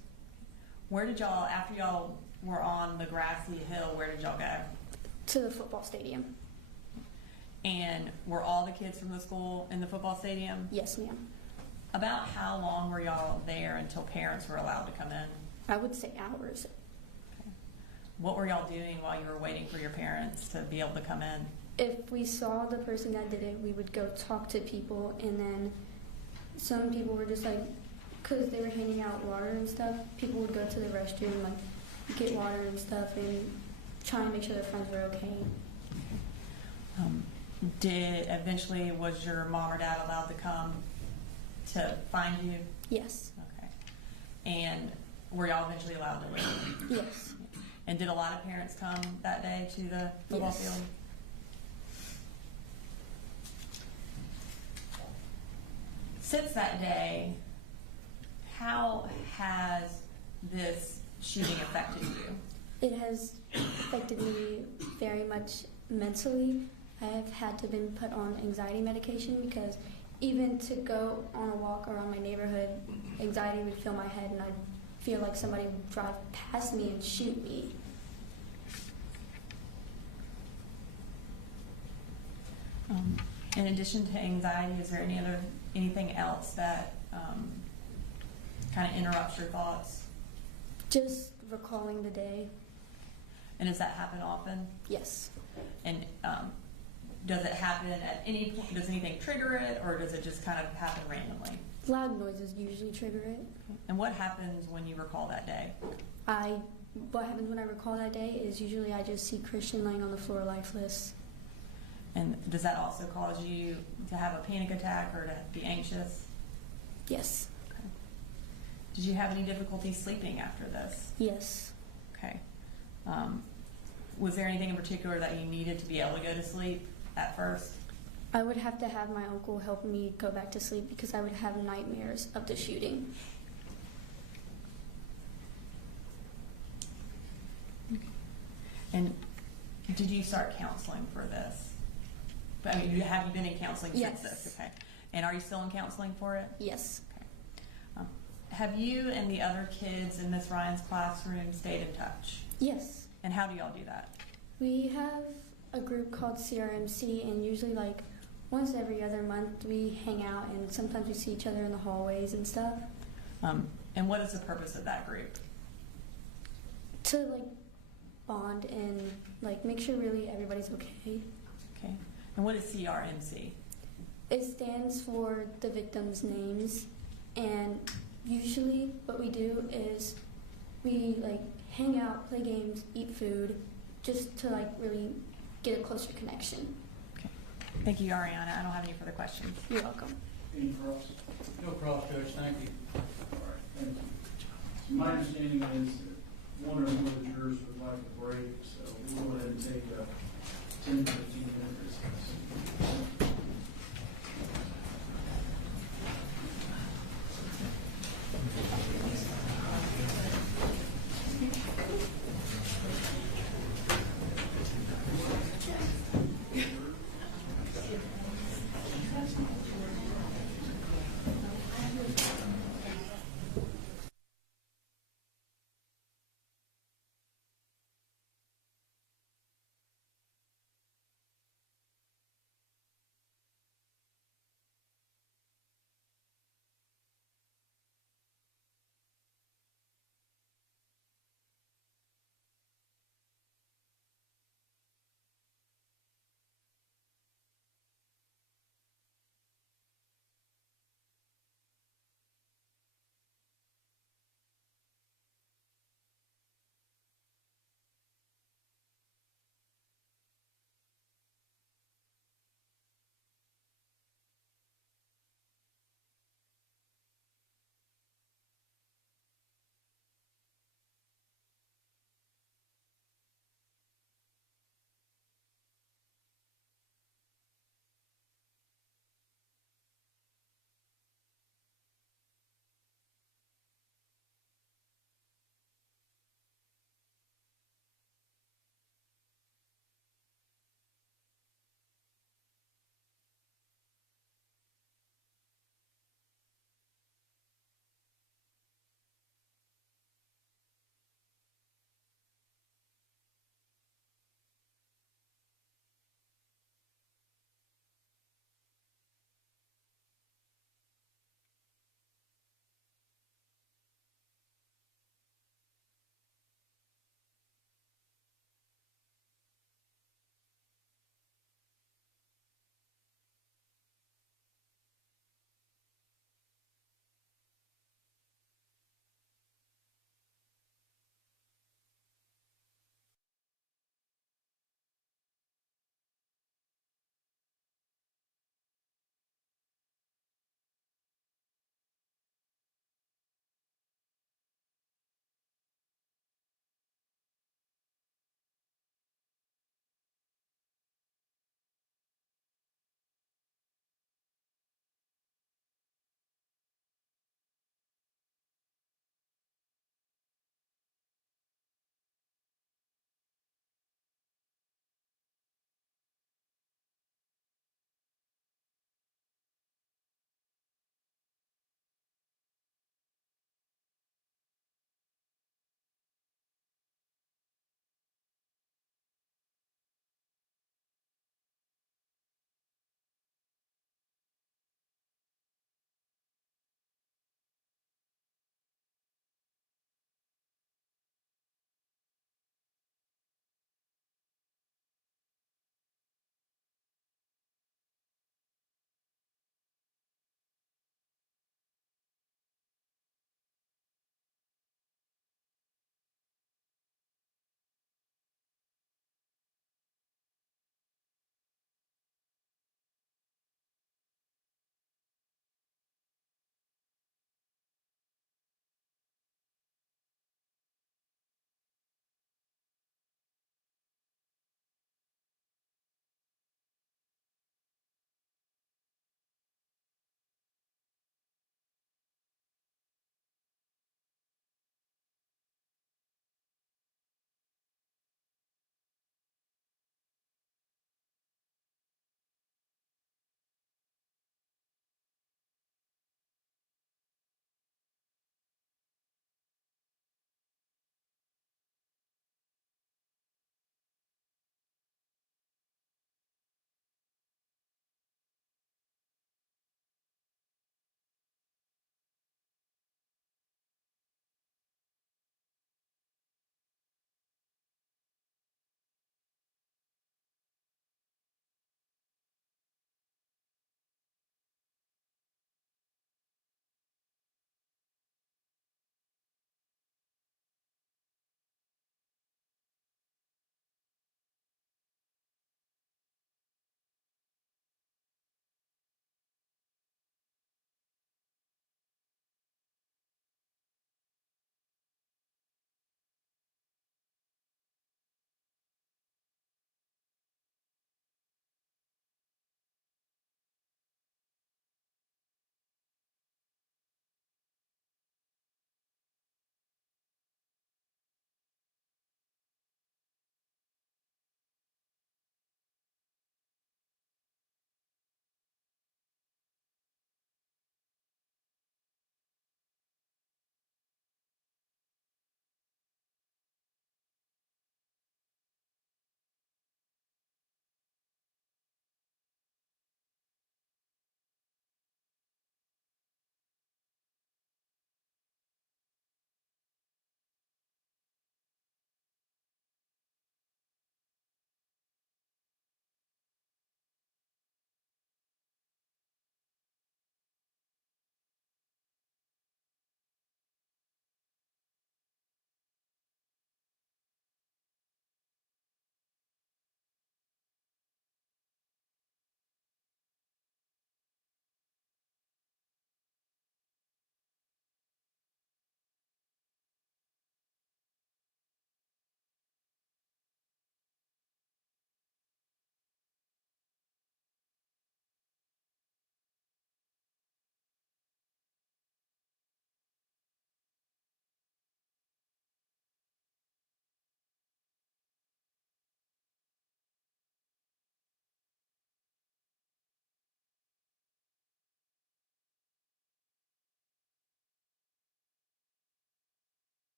Where did y'all, after y'all were on the grassy hill, where did y'all go? To the football stadium. And were all the kids from the school in the football stadium? Yes, ma'am. About how long were y'all there until parents were allowed to come in? I would say hours. Okay. What were y'all doing while you were waiting for your parents to be able to come in? If we saw the person that did it, we would go talk to people, and then some people were just like, because they were handing out water and stuff, people would go to the restroom and like get water and stuff and try and make sure their friends were okay. Eventually, was your mom or dad allowed to come to find you? Yes. Okay. And were y'all eventually allowed to leave? Yes. And did a lot of parents come that day to the football Yes. field? Since that day, how has this shooting affected you? It has affected me very much mentally. I have had to been put on anxiety medication because even to go on a walk around my neighborhood, anxiety would fill my head and I'd feel like somebody would drive past me and shoot me. In addition to anxiety, is there anything else that kind of interrupts your thoughts? Just recalling the day. And does that happen often? Yes. And does it happen at any point? Does anything trigger it, or does it just kind of happen randomly? Loud noises usually trigger it. And what happens when you recall that day? What happens when I recall that day is usually I just see Christian laying on the floor lifeless. And does that also cause you to have a panic attack or to be anxious? Yes. Okay. Did you have any difficulty sleeping after this? Yes. Okay. Was there anything in particular that you needed to be able to go to sleep at first? I would have to have my uncle help me go back to sleep because I would have nightmares of the shooting. And did you start counseling for this? I mean, have you been in counseling Yes. since this? Okay. And are you still in counseling for it? Yes. Okay. Have you and the other kids in Miss Ryan's classroom stayed in touch? Yes. And how do y'all do that? We have a group called CRMC, and usually like once every other month we hang out, and sometimes we see each other in the hallways and stuff. And what is the purpose of that group? To like bond and like make sure really everybody's okay. Okay. And what is CRMC? It stands for the victims' names, and usually what we do is we like hang out, play games, eat food, just to like really get a closer connection. Okay. Thank you, Ariana. I don't have any further questions. You're welcome. Any cross? No cross, Judge. Thank you. All right. Thank you. So my understanding is one or more of the jurors would like a break, so we'll go ahead and take a 10 to 15-minute recess.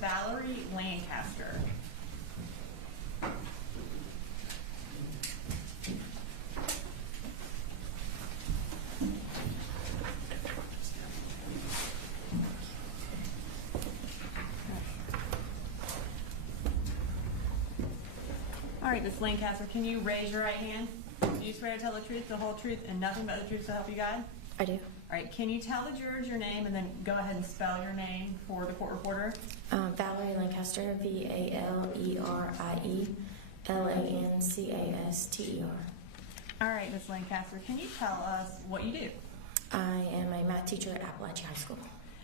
Valerie Lancaster. All right, Ms. Lancaster, can you raise your right hand? Do you swear to tell the truth, the whole truth, and nothing but the truth to help you God? I do. All right, can you tell the jurors your name and then go ahead and spell your name for the court reporter? Valerie Lancaster, VALERIE LANCASTER. All right, Ms. Lancaster, can you tell us what you do? I am a math teacher at Apalachee High School.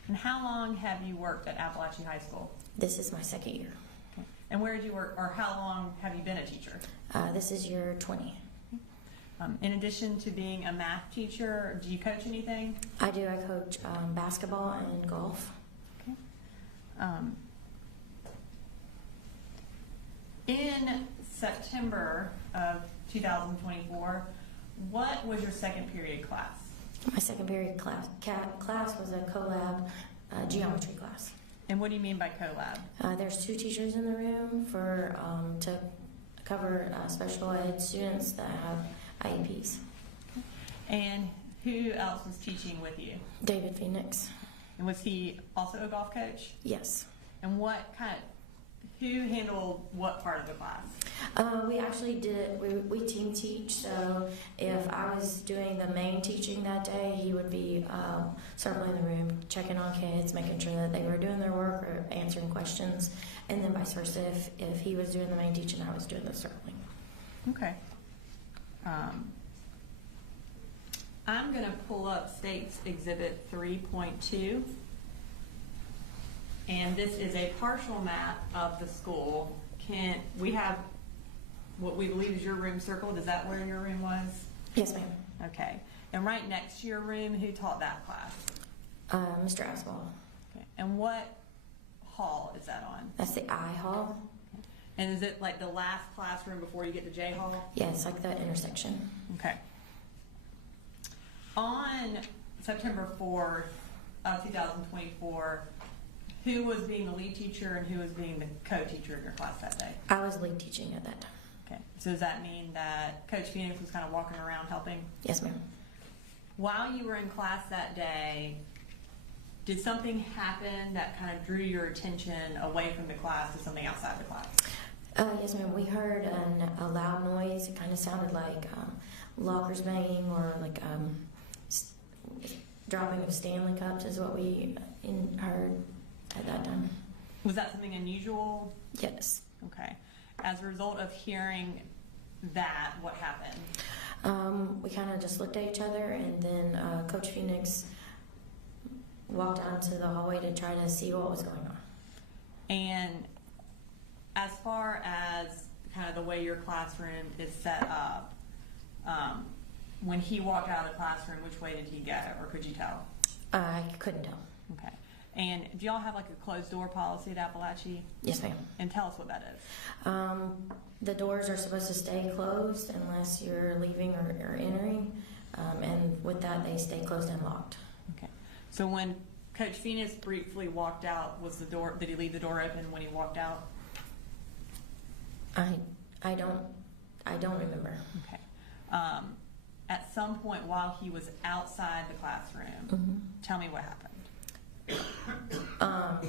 And how long have you worked at Apalachee High School? This is my second year. Okay. And where did you work, or how long have you been a teacher? This is year 20. In addition to being a math teacher, do you coach anything? I do. I coach basketball and golf. Okay. In September of 2024, what was your second period class? My second period class was a collab geometry class. And what do you mean by collab? There's 2 teachers in the room for to cover special ed students that have IEPs. And who else was teaching with you? David Phoenix. And was he also a golf coach? Yes. And who handled what part of the class? We actually did, we team teach, so if I was doing the main teaching that day, he would be circling the room, checking on kids, making sure that they were doing their work or answering questions, and then vice versa. If he was doing the main teaching, I was doing the circling. Okay. I'm going to pull up State's Exhibit 3.2. And this is a partial map of the school. We have what we believe is your room circled. Is that where your room was? Yes, ma'am. Okay. And right next to your room, who taught that class? Mr. Asball. Okay. And what hall is that on? That's the I hall. And is it like the last classroom before you get to J hall? Yeah, it's like the intersection. Okay. On September 4th of 2024, who was being the lead teacher and who was being the co-teacher in your class that day? I was lead teaching at that time. Okay. So does that mean that Coach Phoenix was kind of walking around helping? Yes, ma'am. While you were in class that day, did something happen that kind of drew your attention away from the class to something outside the class? Yes, ma'am. We heard a loud noise. It kind of sounded like lockers banging or like dropping of Stanley cups is what we heard at that time. Was that something unusual? Yes. Okay. As a result of hearing that, what happened? We kind of just looked at each other, and then Coach Phoenix walked out into the hallway to try to see what was going on. And as far as kind of the way your classroom is set up, when he walked out of the classroom, which way did he go, or could you tell? I couldn't tell. Okay. And do y'all have like a closed door policy at Apalachee? Yes, ma'am. And tell us what that is. The doors are supposed to stay closed unless you're leaving or entering, and with that, they stay closed and locked. Okay. So when Coach Phoenix briefly walked out, did he leave the door open when he walked out? I don't remember. Okay. At some point while he was outside the classroom, tell me what happened.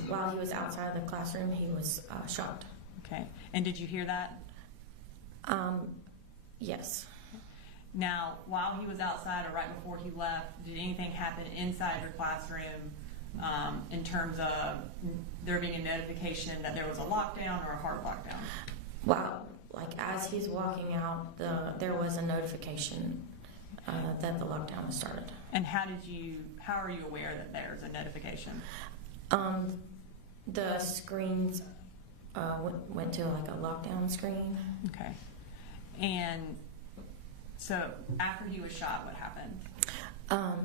While he was outside of the classroom, he was shot. Okay. And did you hear that? Yes. Now, while he was outside or right before he left, did anything happen inside your classroom in terms of there being a notification that there was a lockdown or a hard lockdown? Wow. Like as he's walking out, there was a notification that the lockdown has started. And how are you aware that there's a notification? The screens went to like a lockdown screen. Okay. And so after he was shot, what happened?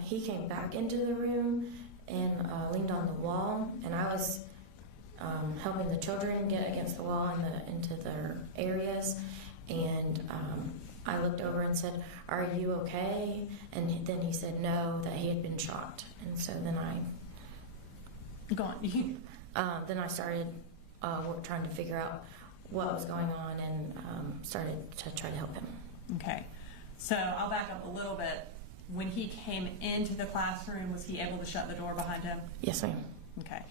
He came back into the room and leaned on the wall, and I was helping the children get against the wall and into their areas, and I looked over and said, "Are you okay?" And then he said no, that he had been shot. And so then Go on. then I started we're trying to figure out what was going on and started to try to help him. Okay. So I'll back up a little bit. When he came into the classroom, was he able to shut the door behind him? Yes, ma'am. Okay.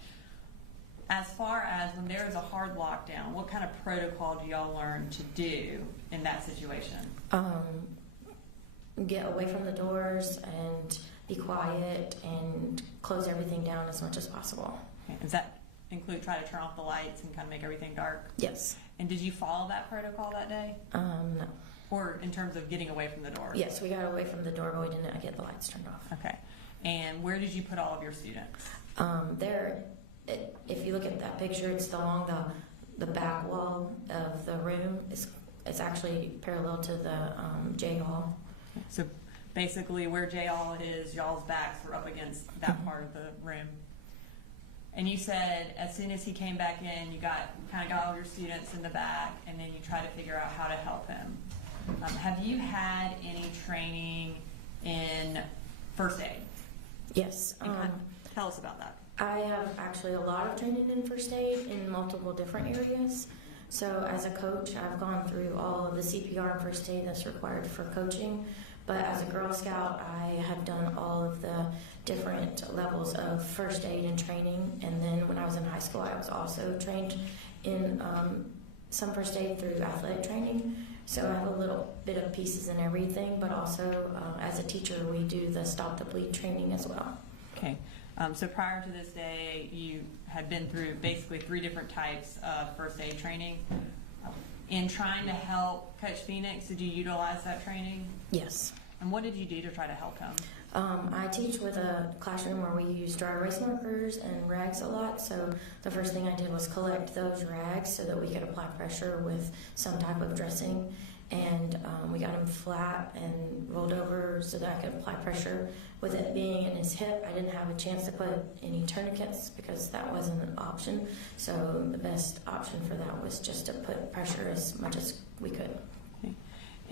As far as when there is a hard lockdown, what kind of protocol do y'all learn to do in that situation? Get away from the doors and be quiet and close everything down as much as possible. Okay. Does that include try to turn off the lights and kind of make everything dark? Yes. And did you follow that protocol that day? No. Or in terms of getting away from the door? Yes, we got away from the door, but we didn't get the lights turned off. Okay. And where did you put all of your students? If you look at that picture, it's along the back wall of the room. It's actually parallel to the J Hall. So basically where J Hall is, y'all's backs were up against that part of the room. And you said as soon as he came back in, you kind of got all your students in the back, and then you try to figure out how to help him. Have you had any training in first aid? Yes. Tell us about that. I have actually a lot of training in first aid in multiple different areas. So as a coach, I've gone through all of the CPR and first aid that's required for coaching. But as a Girl Scout, I have done all of the different levels of first aid and training. And then when I was in high school, I was also trained in some first aid through athletic training. So I have a little bit of pieces in everything, but also as a teacher, we do the Stop the Bleed training as well. Okay. So prior to this day, you had been through basically 3 different types of first aid training. In trying to help Coach Phoenix, did you utilize that training? Yes. And what did you do to try to help him? I teach with a classroom where we use dry erase markers and rags a lot. So the first thing I did was collect those rags so that we could apply pressure with some type of dressing. And we got him flat and rolled over so that I could apply pressure. With it being in his hip, I didn't have a chance to put any tourniquets because that wasn't an option. So the best option for that was just to put pressure as much as we could. Okay.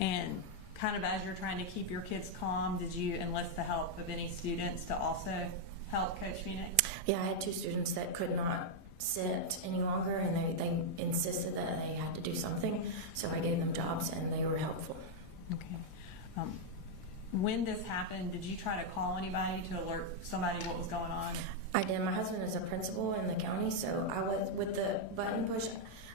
And kind of as you're trying to keep your kids calm, did you enlist the help of any students to also help Coach Phoenix? Yeah, I had 2 students that could not sit any longer, and they insisted that they had to do something, so I gave them jobs and they were helpful. Okay. When this happened, did you try to call anybody to alert somebody what was going on? I did. My husband is a principal in the county, so I was with the button push.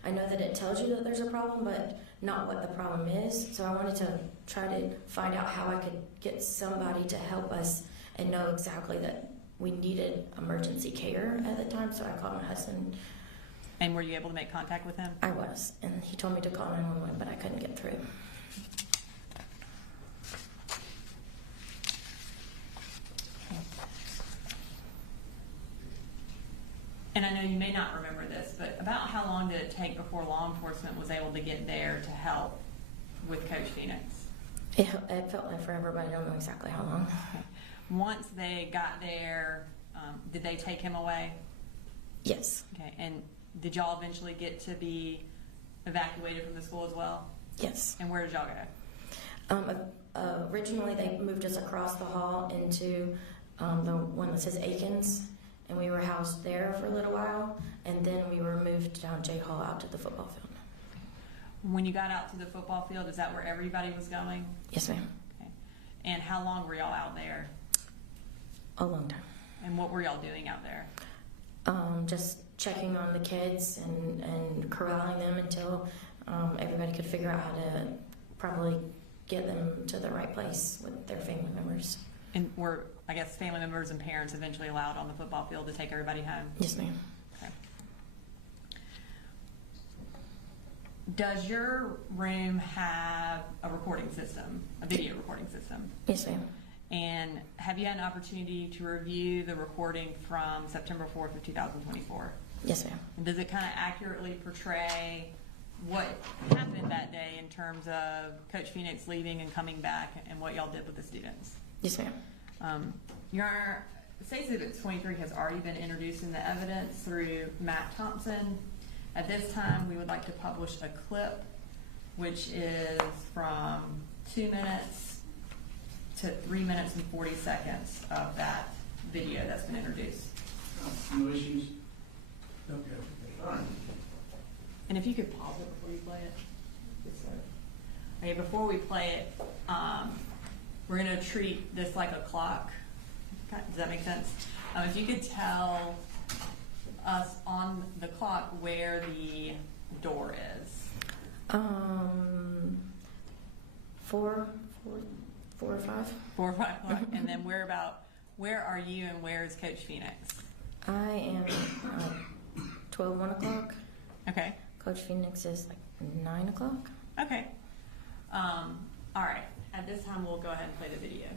I know that it tells you that there's a problem, but not what the problem is. So I wanted to try to find out how I could get somebody to help us and know exactly that we needed emergency care at the time. So I called my husband. And were you able to make contact with him? I was, and he told me to call 911, but I couldn't get through. And I know you may not remember this, but about how long did it take before law enforcement was able to get there to help with Coach Phoenix? It felt like forever, but I don't know exactly how long. Okay. Once they got there, did they take him away? Yes. Okay. And did y'all eventually get to be evacuated from the school as well? Yes. And where did y'all go? Originally, they moved us across the hall into the one that says Aikens, and we were housed there for a little while, and then we were moved down J Hall out to the football field. When you got out to the football field, is that where everybody was going? Yes, ma'am. Okay. And how long were y'all out there? A long time. And what were y'all doing out there? Just checking on the kids and corralling them until everybody could figure out how to probably get them to the right place with their family members. And were, I guess, family members and parents eventually allowed on the football field to take everybody home? Yes, ma'am. Okay. Does your room have a recording system, a video recording system? Yes, ma'am. And have you had an opportunity to review the recording from September 4th of 2024? Yes, ma'am. And does it kind of accurately portray what happened that day in terms of Coach Phoenix leaving and coming back and what y'all did with the students? Yes, ma'am. Your Honor, State Exhibit 23 has already been introduced in the evidence through Matt Thompson. At this time, we would like to publish a clip, which is from 2 minutes to 3 minutes and 40 seconds of that video that's been introduced. No issues? Okay. All right. And if you could pause it before you play it. Just so. Okay, before we play it, we're going to treat this like a clock. Does that make sense? If you could tell us on the clock where the door is. 4 or 5. 4 or 5 o'clock. And then where are you and where is Coach Phoenix? I am 12, 1 o'clock. Okay. Coach Phoenix is like 9 o'clock. Okay. All right. At this time, we'll go ahead and play the video.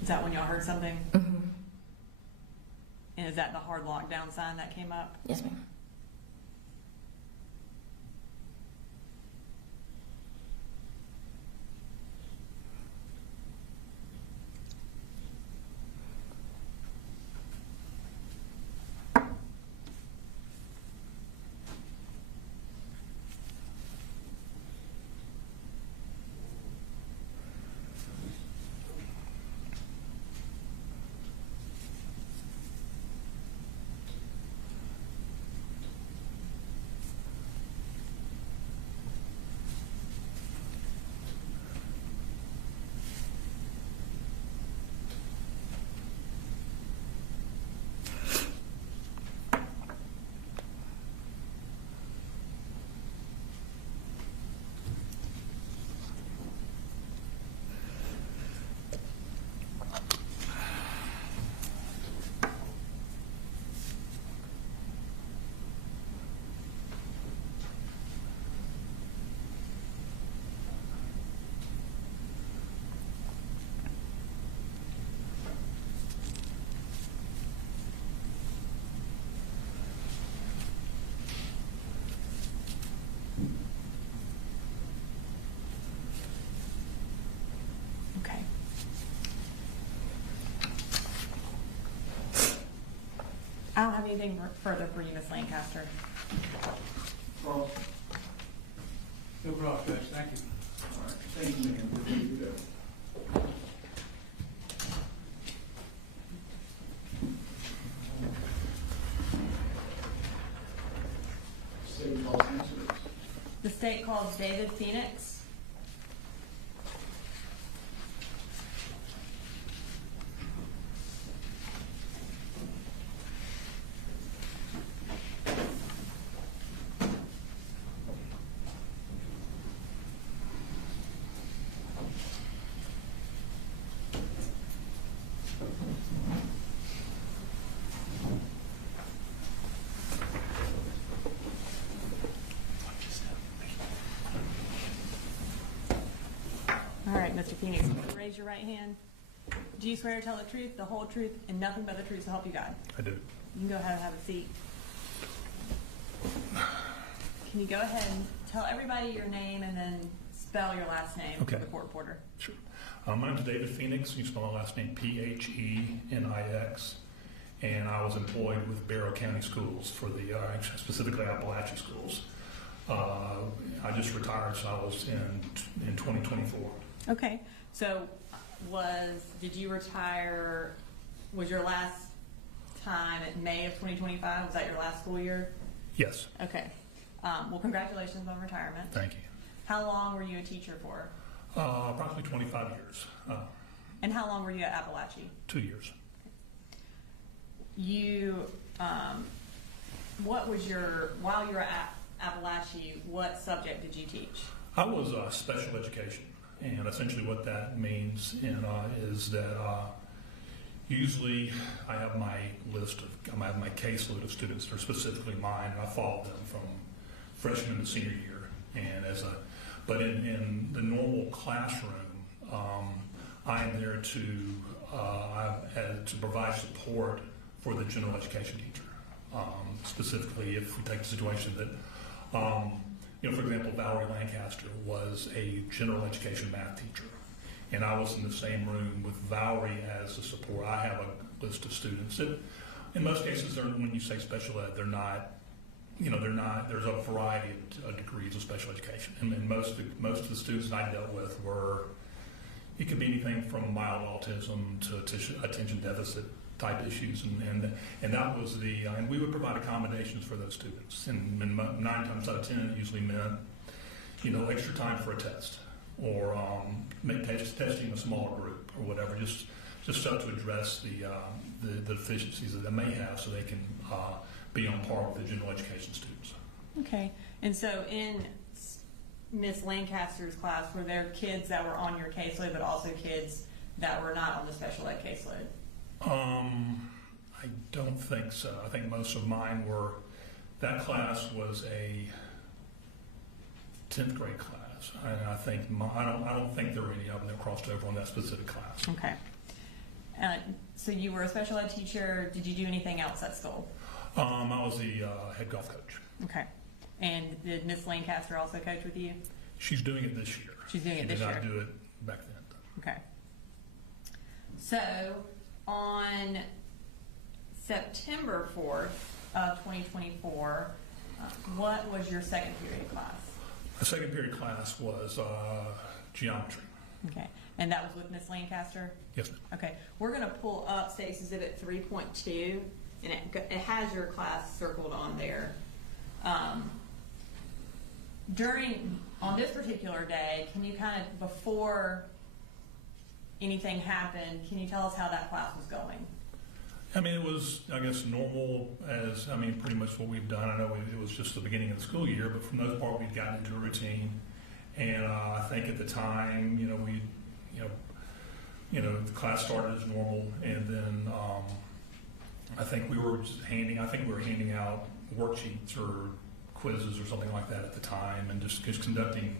Is that when y'all heard something? Mm-hmm. And is that the hard lockdown sign that came up? Yes, ma'am. I don't have anything further for you, Ms. Lancaster. Cross. No cross, Judge. Thank you. All right. Thank you, ma'am. We're ready to go. State calls answers. The state calls David Phoenix. All right, Mr. Phoenix, raise your right hand. Do you swear to tell the truth, the whole truth, and nothing but the truth to help you God? I do. You can go ahead and have a seat. Can you go ahead and tell everybody your name and then spell your last name for the court reporter? Sure. My name is David Phoenix. You spell my last name Phenix. And I was employed with Barrow County Schools for the, specifically Apalachee Schools. I just retired, so I was in 2024. Okay, so did you retire, was your last time at May of 2025? Was that your last school year? Yes. Okay. Well, congratulations on retirement. Thank you. How long were you a teacher for? Approximately 25 years. And how long were you at Apalachee? 2 years. You, while you were at Apalachee, what subject did you teach? I was special education, and essentially what that means is that usually I have my caseload of students that are specifically mine, and I follow them from freshman to senior year. And but in the normal classroom, I am there to provide support for the general education teacher. Specifically, if we take the situation that, for example, Valerie Lancaster was a general education math teacher, and I was in the same room with Valerie as the support. I have a list of students that, in most cases, when you say special ed, they're not there's a variety of degrees of special education. And most of the students I dealt with it could be anything from mild autism to attention deficit type issues. And that was and we would provide accommodations for those students. And 9 times out of 10, it usually meant, extra time for a test or testing in a smaller group or whatever, just stuff to address the deficiencies that they may have so they can be on par with the general education students. Okay. And so in Miss Lancaster's class, were there kids that were on your caseload, but also kids that were not on the special ed caseload? I don't think so. I think most of mine were. That class was a 10th grade class, and I don't think there were any of them that crossed over on that specific class. Okay. So you were a special ed teacher. Did you do anything else at school? I was the head golf coach. Okay. And did Miss Lancaster also coach with you? She's doing it this year. She's doing it this year. She did not do it back then. Okay. So on September 4th of 2024, what was your second period class? The second period class was geometry. Okay. And that was with Miss Lancaster? Yes, ma'am. Okay. We're going to pull up State's Exhibit 3.2, and it has your class circled on there. On this particular day, can you kind of, before anything happened, can you tell us how that class was going? I mean, it was, I guess, normal pretty much what we've done. I know it was just the beginning of the school year, but for the most part, we'd gotten into a routine. And I think at the time, the class started as normal, and then I think we were handing out worksheets or quizzes or something like that at the time, and just conducting,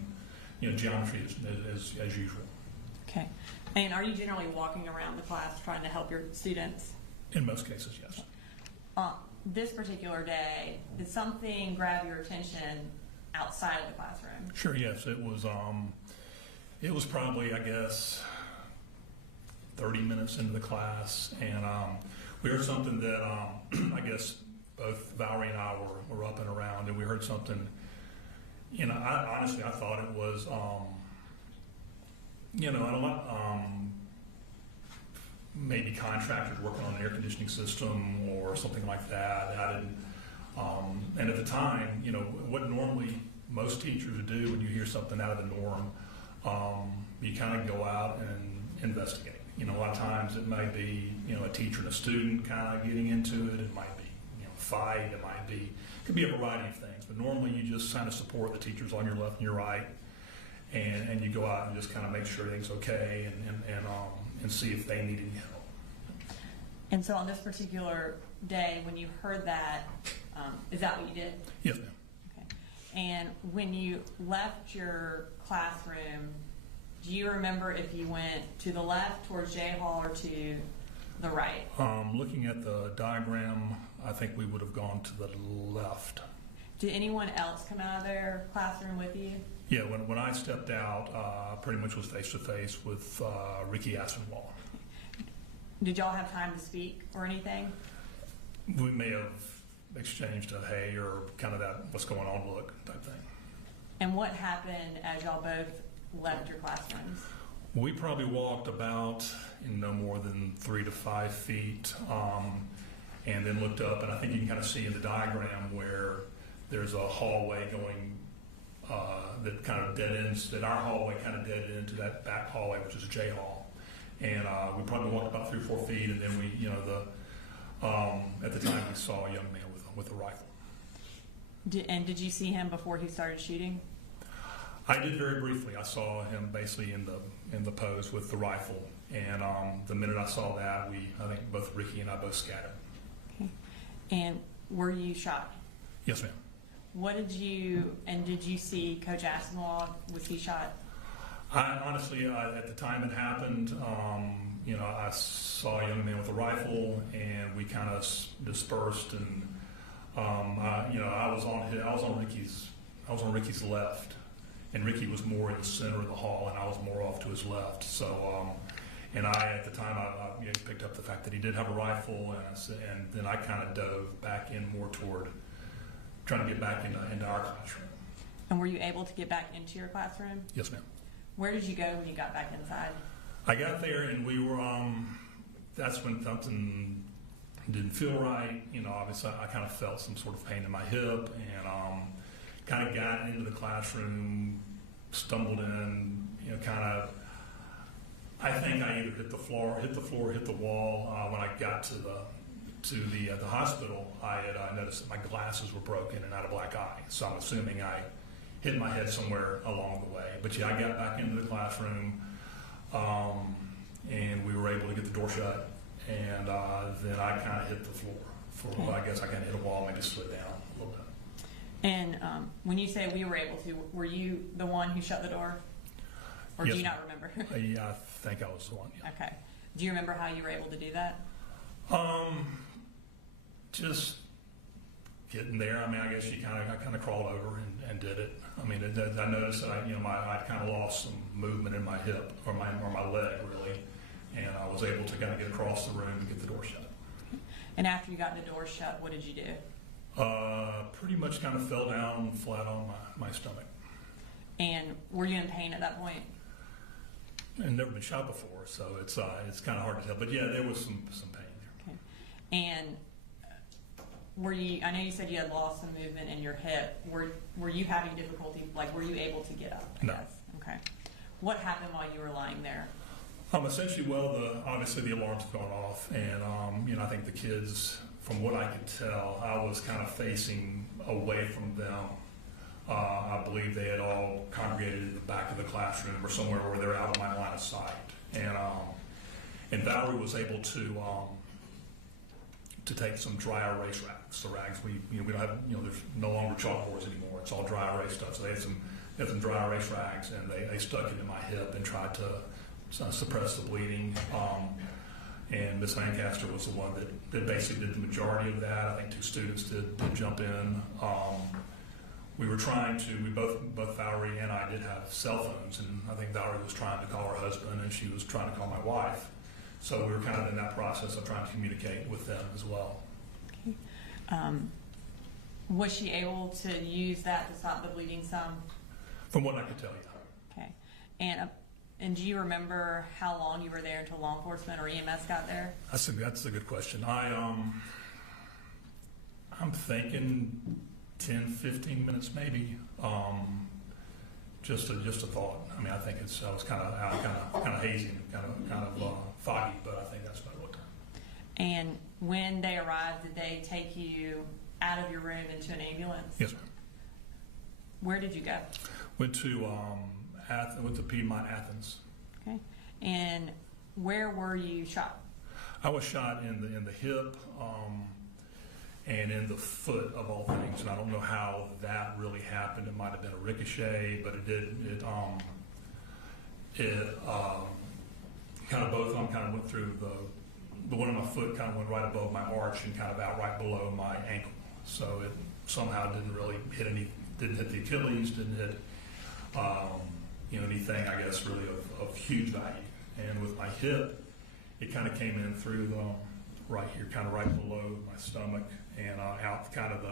geometry as usual. Okay. And are you generally walking around the class trying to help your students? In most cases, yes. This particular day, did something grab your attention outside of the classroom? Sure, yes. It was probably, I guess, 30 minutes into the class, and we heard something that I guess both Valerie and I were up and around, and we heard something. Honestly, I thought it was, maybe contractors working on an air conditioning system or something like that. I didn't, and at the time, what normally most teachers would do when you hear something out of the norm, you kind of go out and investigate. A lot of times it might be, a teacher and a student kind of getting into it. It might be, a fight. Could be a variety of things. But normally you just kind of support the teachers on your left and your right, and you go out and just kind of make sure everything's okay and see if they need any help. And so on this particular day, when you heard that, is that what you did? Yes, ma'am. Okay. And when you left your classroom, do you remember if you went to the left towards J Hall or to the right? Looking at the diagram, I think we would have gone to the left. Did anyone else come out of their classroom with you? Yeah, when I stepped out, pretty much was face to face with Ricky Asenwall. Did y'all have time to speak or anything? We may have exchanged a hey or kind of that what's going on look type thing. And what happened as y'all both left your classrooms? We probably walked about no more than 3 to 5 feet, and then looked up, and I think you can kind of see in the diagram where there's a hallway going that kind of dead ends, that our hallway kind of dead into that back hallway, which is a J Hall. And we probably walked about 3 or 4 feet, and then we, at the time we saw a young man with a rifle. Did you see him before he started shooting? I did very briefly. I saw him basically in the pose with the rifle, and the minute I saw that, I think both Ricky and I both scattered. Okay. And were you shot? Yes, ma'am. Did you see Coach Asenwall? Was he shot? Honestly, at the time it happened, I saw a young man with a rifle, and we kind of dispersed, and I was on Ricky's left, and Ricky was more in the center of the hall, and I was more off to his left. So, and at the time, I picked up the fact that he did have a rifle, and then I kind of dove back in more toward trying to get back into our classroom. And were you able to get back into your classroom? Yes, ma'am. Where did you go when you got back inside? I got there and we were, that's when something didn't feel right. You know, obviously I kind of felt some sort of pain in my hip and kind of got into the classroom, stumbled in, you know, kind of, I think I either hit the floor, hit the wall. When I got to the hospital, I had noticed that my glasses were broken and I had a black eye. So I'm assuming I hit my head somewhere along the way. But yeah, I got back into the classroom, and we were able to get the door shut. And then I kind of hit the floor. I guess I kind of hit a wall, maybe slid down a little bit. And when you say we were able to, were you the one who shut the door? Or Yes, do you not remember? Yeah, I think I was the one. Yeah. Okay. Do you remember how you were able to do that? Just getting there. I mean, I guess I kind of crawled over and did it. I mean, I noticed that I kind of lost some movement in my hip or my leg really, and I was able to kind of get across the room and get the door shut. And after you got the door shut, what did you do? Pretty much kind of fell down flat on my stomach. And were you in pain at that point? I've never been shot before, so it's kind of hard to tell. But yeah, there was some pain there. Okay. And were you? I know you said you had lost some movement in your hip. Were you having difficulty? Like, were you able to get up? No. Yes. Okay. What happened while you were lying there? Essentially, obviously the alarms have gone off, and I think the kids, from what I could tell, I was kind of facing away from them. I believe they had all congregated in the back of the classroom or somewhere where they're out of my line of sight, and Valerie was able to take some dry erase rags. The rags we don't have, there's no longer chalkboards anymore. It's all dry erase stuff. So they had some dry erase rags, and they stuck it in my hip and tried to suppress the bleeding. And Miss Lancaster was the one that basically did the majority of that. I think 2 students did jump in. We were trying to, both Valerie and I did have cell phones, and I think Valerie was trying to call her husband and she was trying to call my wife. So we were kind of in that process of trying to communicate with them as well. Okay. Was she able to use that to stop the bleeding some? From what I could tell you. Okay. And do you remember how long you were there until law enforcement or EMS got there? That's a good question. I'm thinking 10, 15 minutes maybe. Just a thought. I mean, I think I was kind of hazy and kind of foggy, but I think that's about what time. And when they arrived, did they take you out of your room into an ambulance? Yes, ma'am. Where did you go? Went to Piedmont, Athens. Okay. And where were you shot? I was shot in the hip and in the foot of all things, and I don't know how that really happened. It might have been a ricochet, but it did. Kind of both of them kind of went through the one in my foot kind of went right above my arch and kind of out right below my ankle. So it somehow didn't really didn't hit the Achilles, didn't hit anything I guess really of huge value. And with my hip, it kind of came in through the right here, kind of right below my stomach and out kind of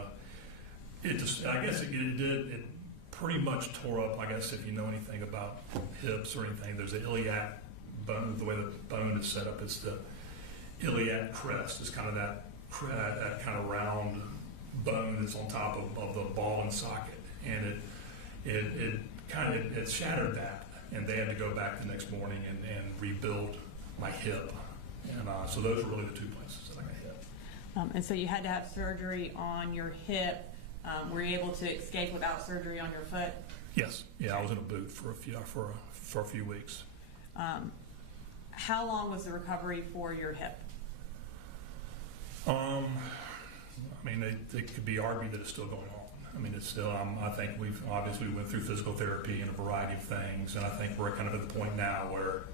it pretty much tore up. I guess if you know anything about hips or anything, there's the iliac bone. The way the bone is set up, it's the iliac crest. It's kind of that kind of round bone that's on top of the ball and socket, and it shattered that, and they had to go back the next morning and rebuild my hip, and so those were really the 2 places that I got hit. And so you had to have surgery on your hip. Were you able to escape without surgery on your foot? Yes. Yeah, I was in a boot for a few weeks. How long was the recovery for your hip? I mean, it could be argued that it's still going on. I mean, it's still, I think we've obviously went through physical therapy and a variety of things, and I think we're kind of at the point now where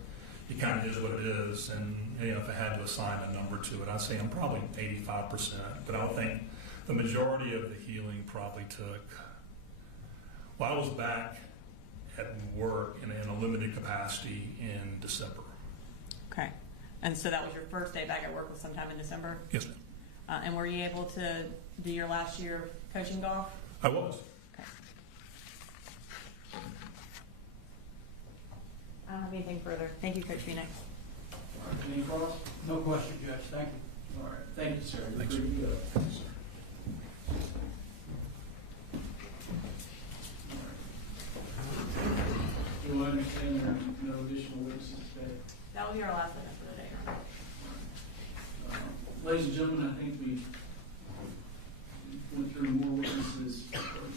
it kind of is what it is, and if I had to assign a number to it, I'd say I'm probably 85%, but I don't think the majority of the healing probably took, I was back at work in a limited capacity in December. Okay. And so that was your first day back at work was sometime in December? Yes, ma'am. And were you able to do your last year of coaching golf? I was. Okay. I don't have anything further. Thank you, Coach Phoenix. All right, any cross? No question, Judge, thank you. All right, thank you, sir. You're Thanks, free to go. Thanks, sir. Do I understand there are no additional witnesses today? That will be our last witness for the day. Ladies and gentlemen, I think we went through more witnesses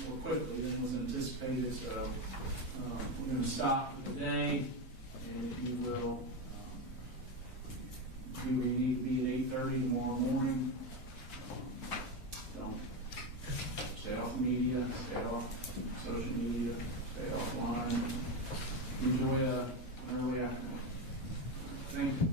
more quickly than was anticipated, so we're going to stop for the day, and if you will, be where you need to be at 8:30 tomorrow morning. Don't stay off the media, stay off social media, stay offline. Enjoy an early afternoon. Thank you.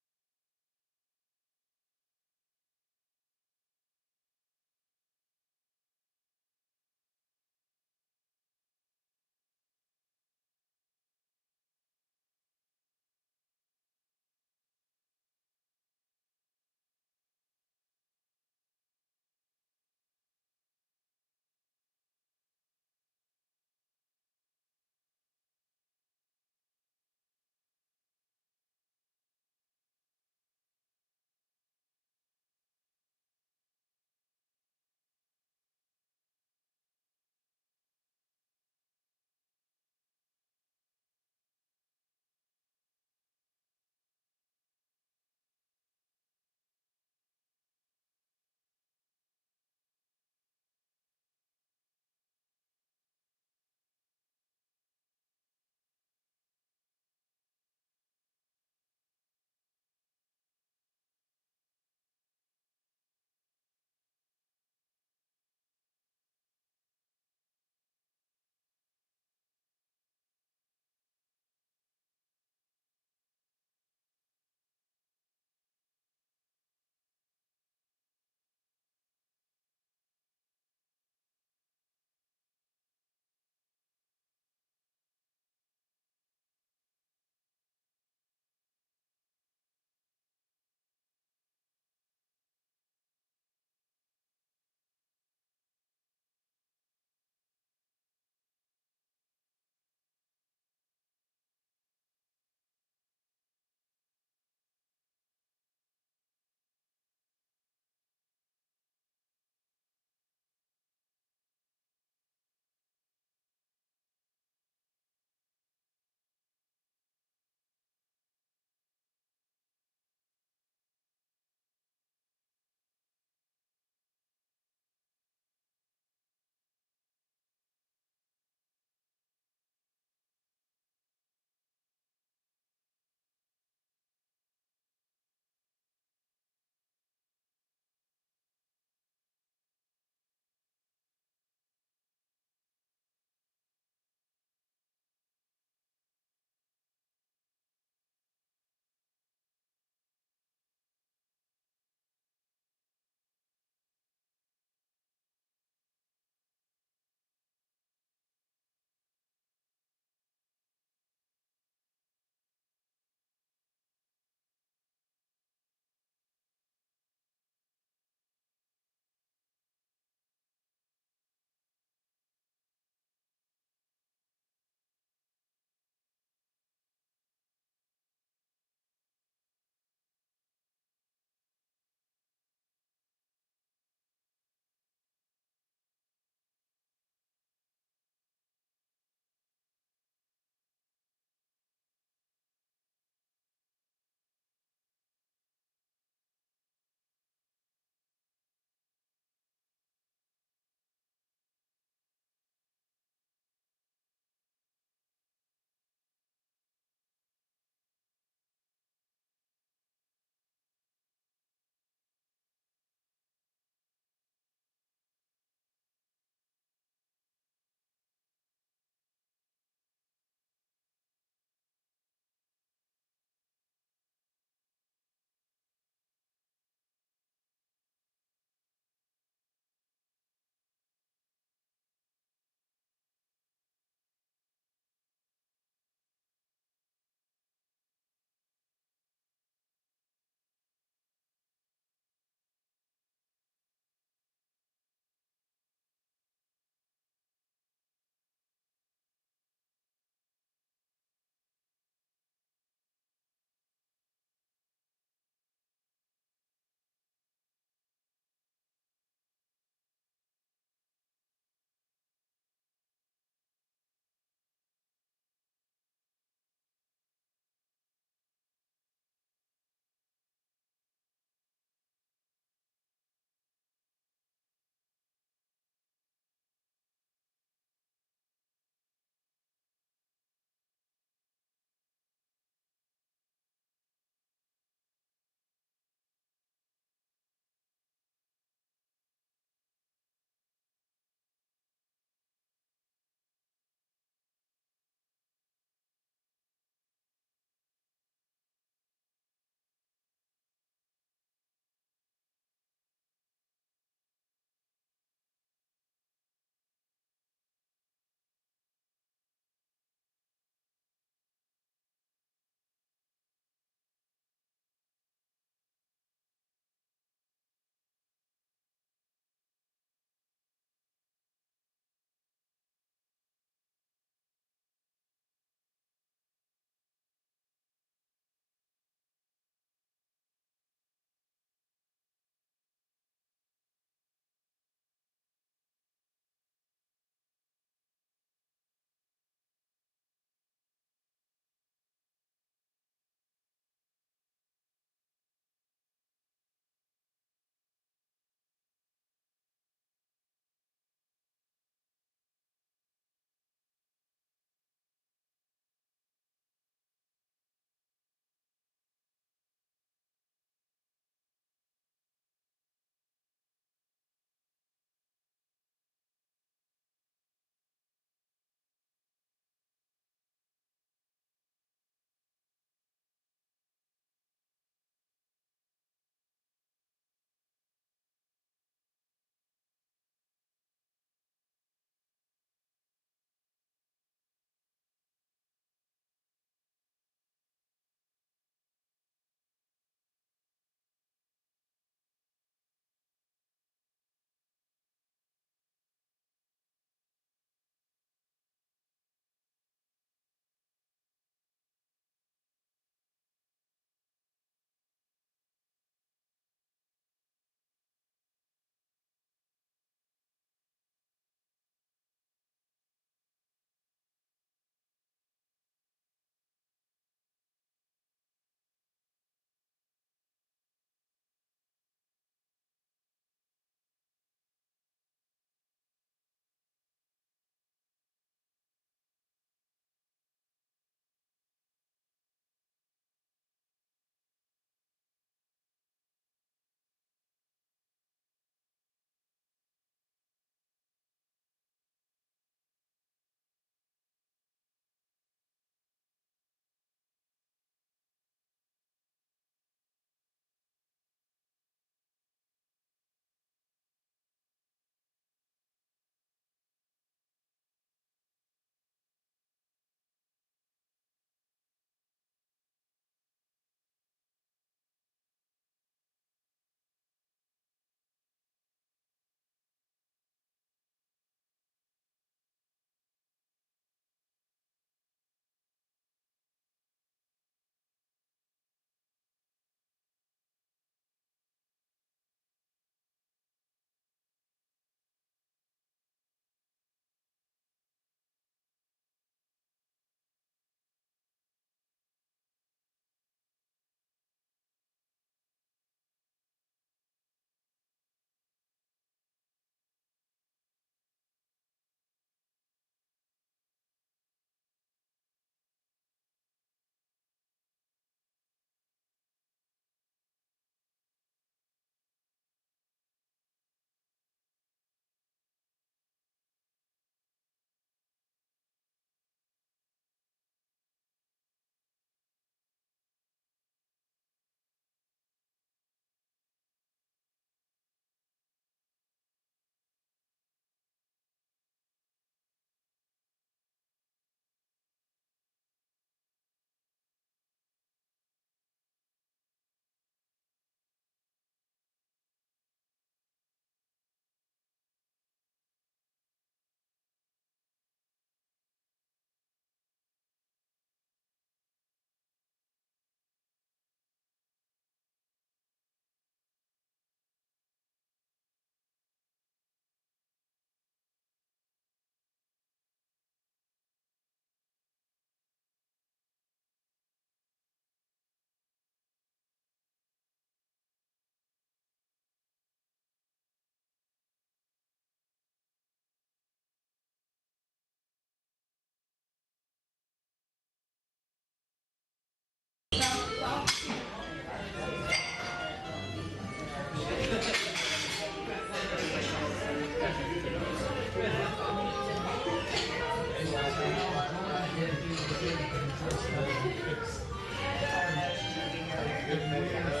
It's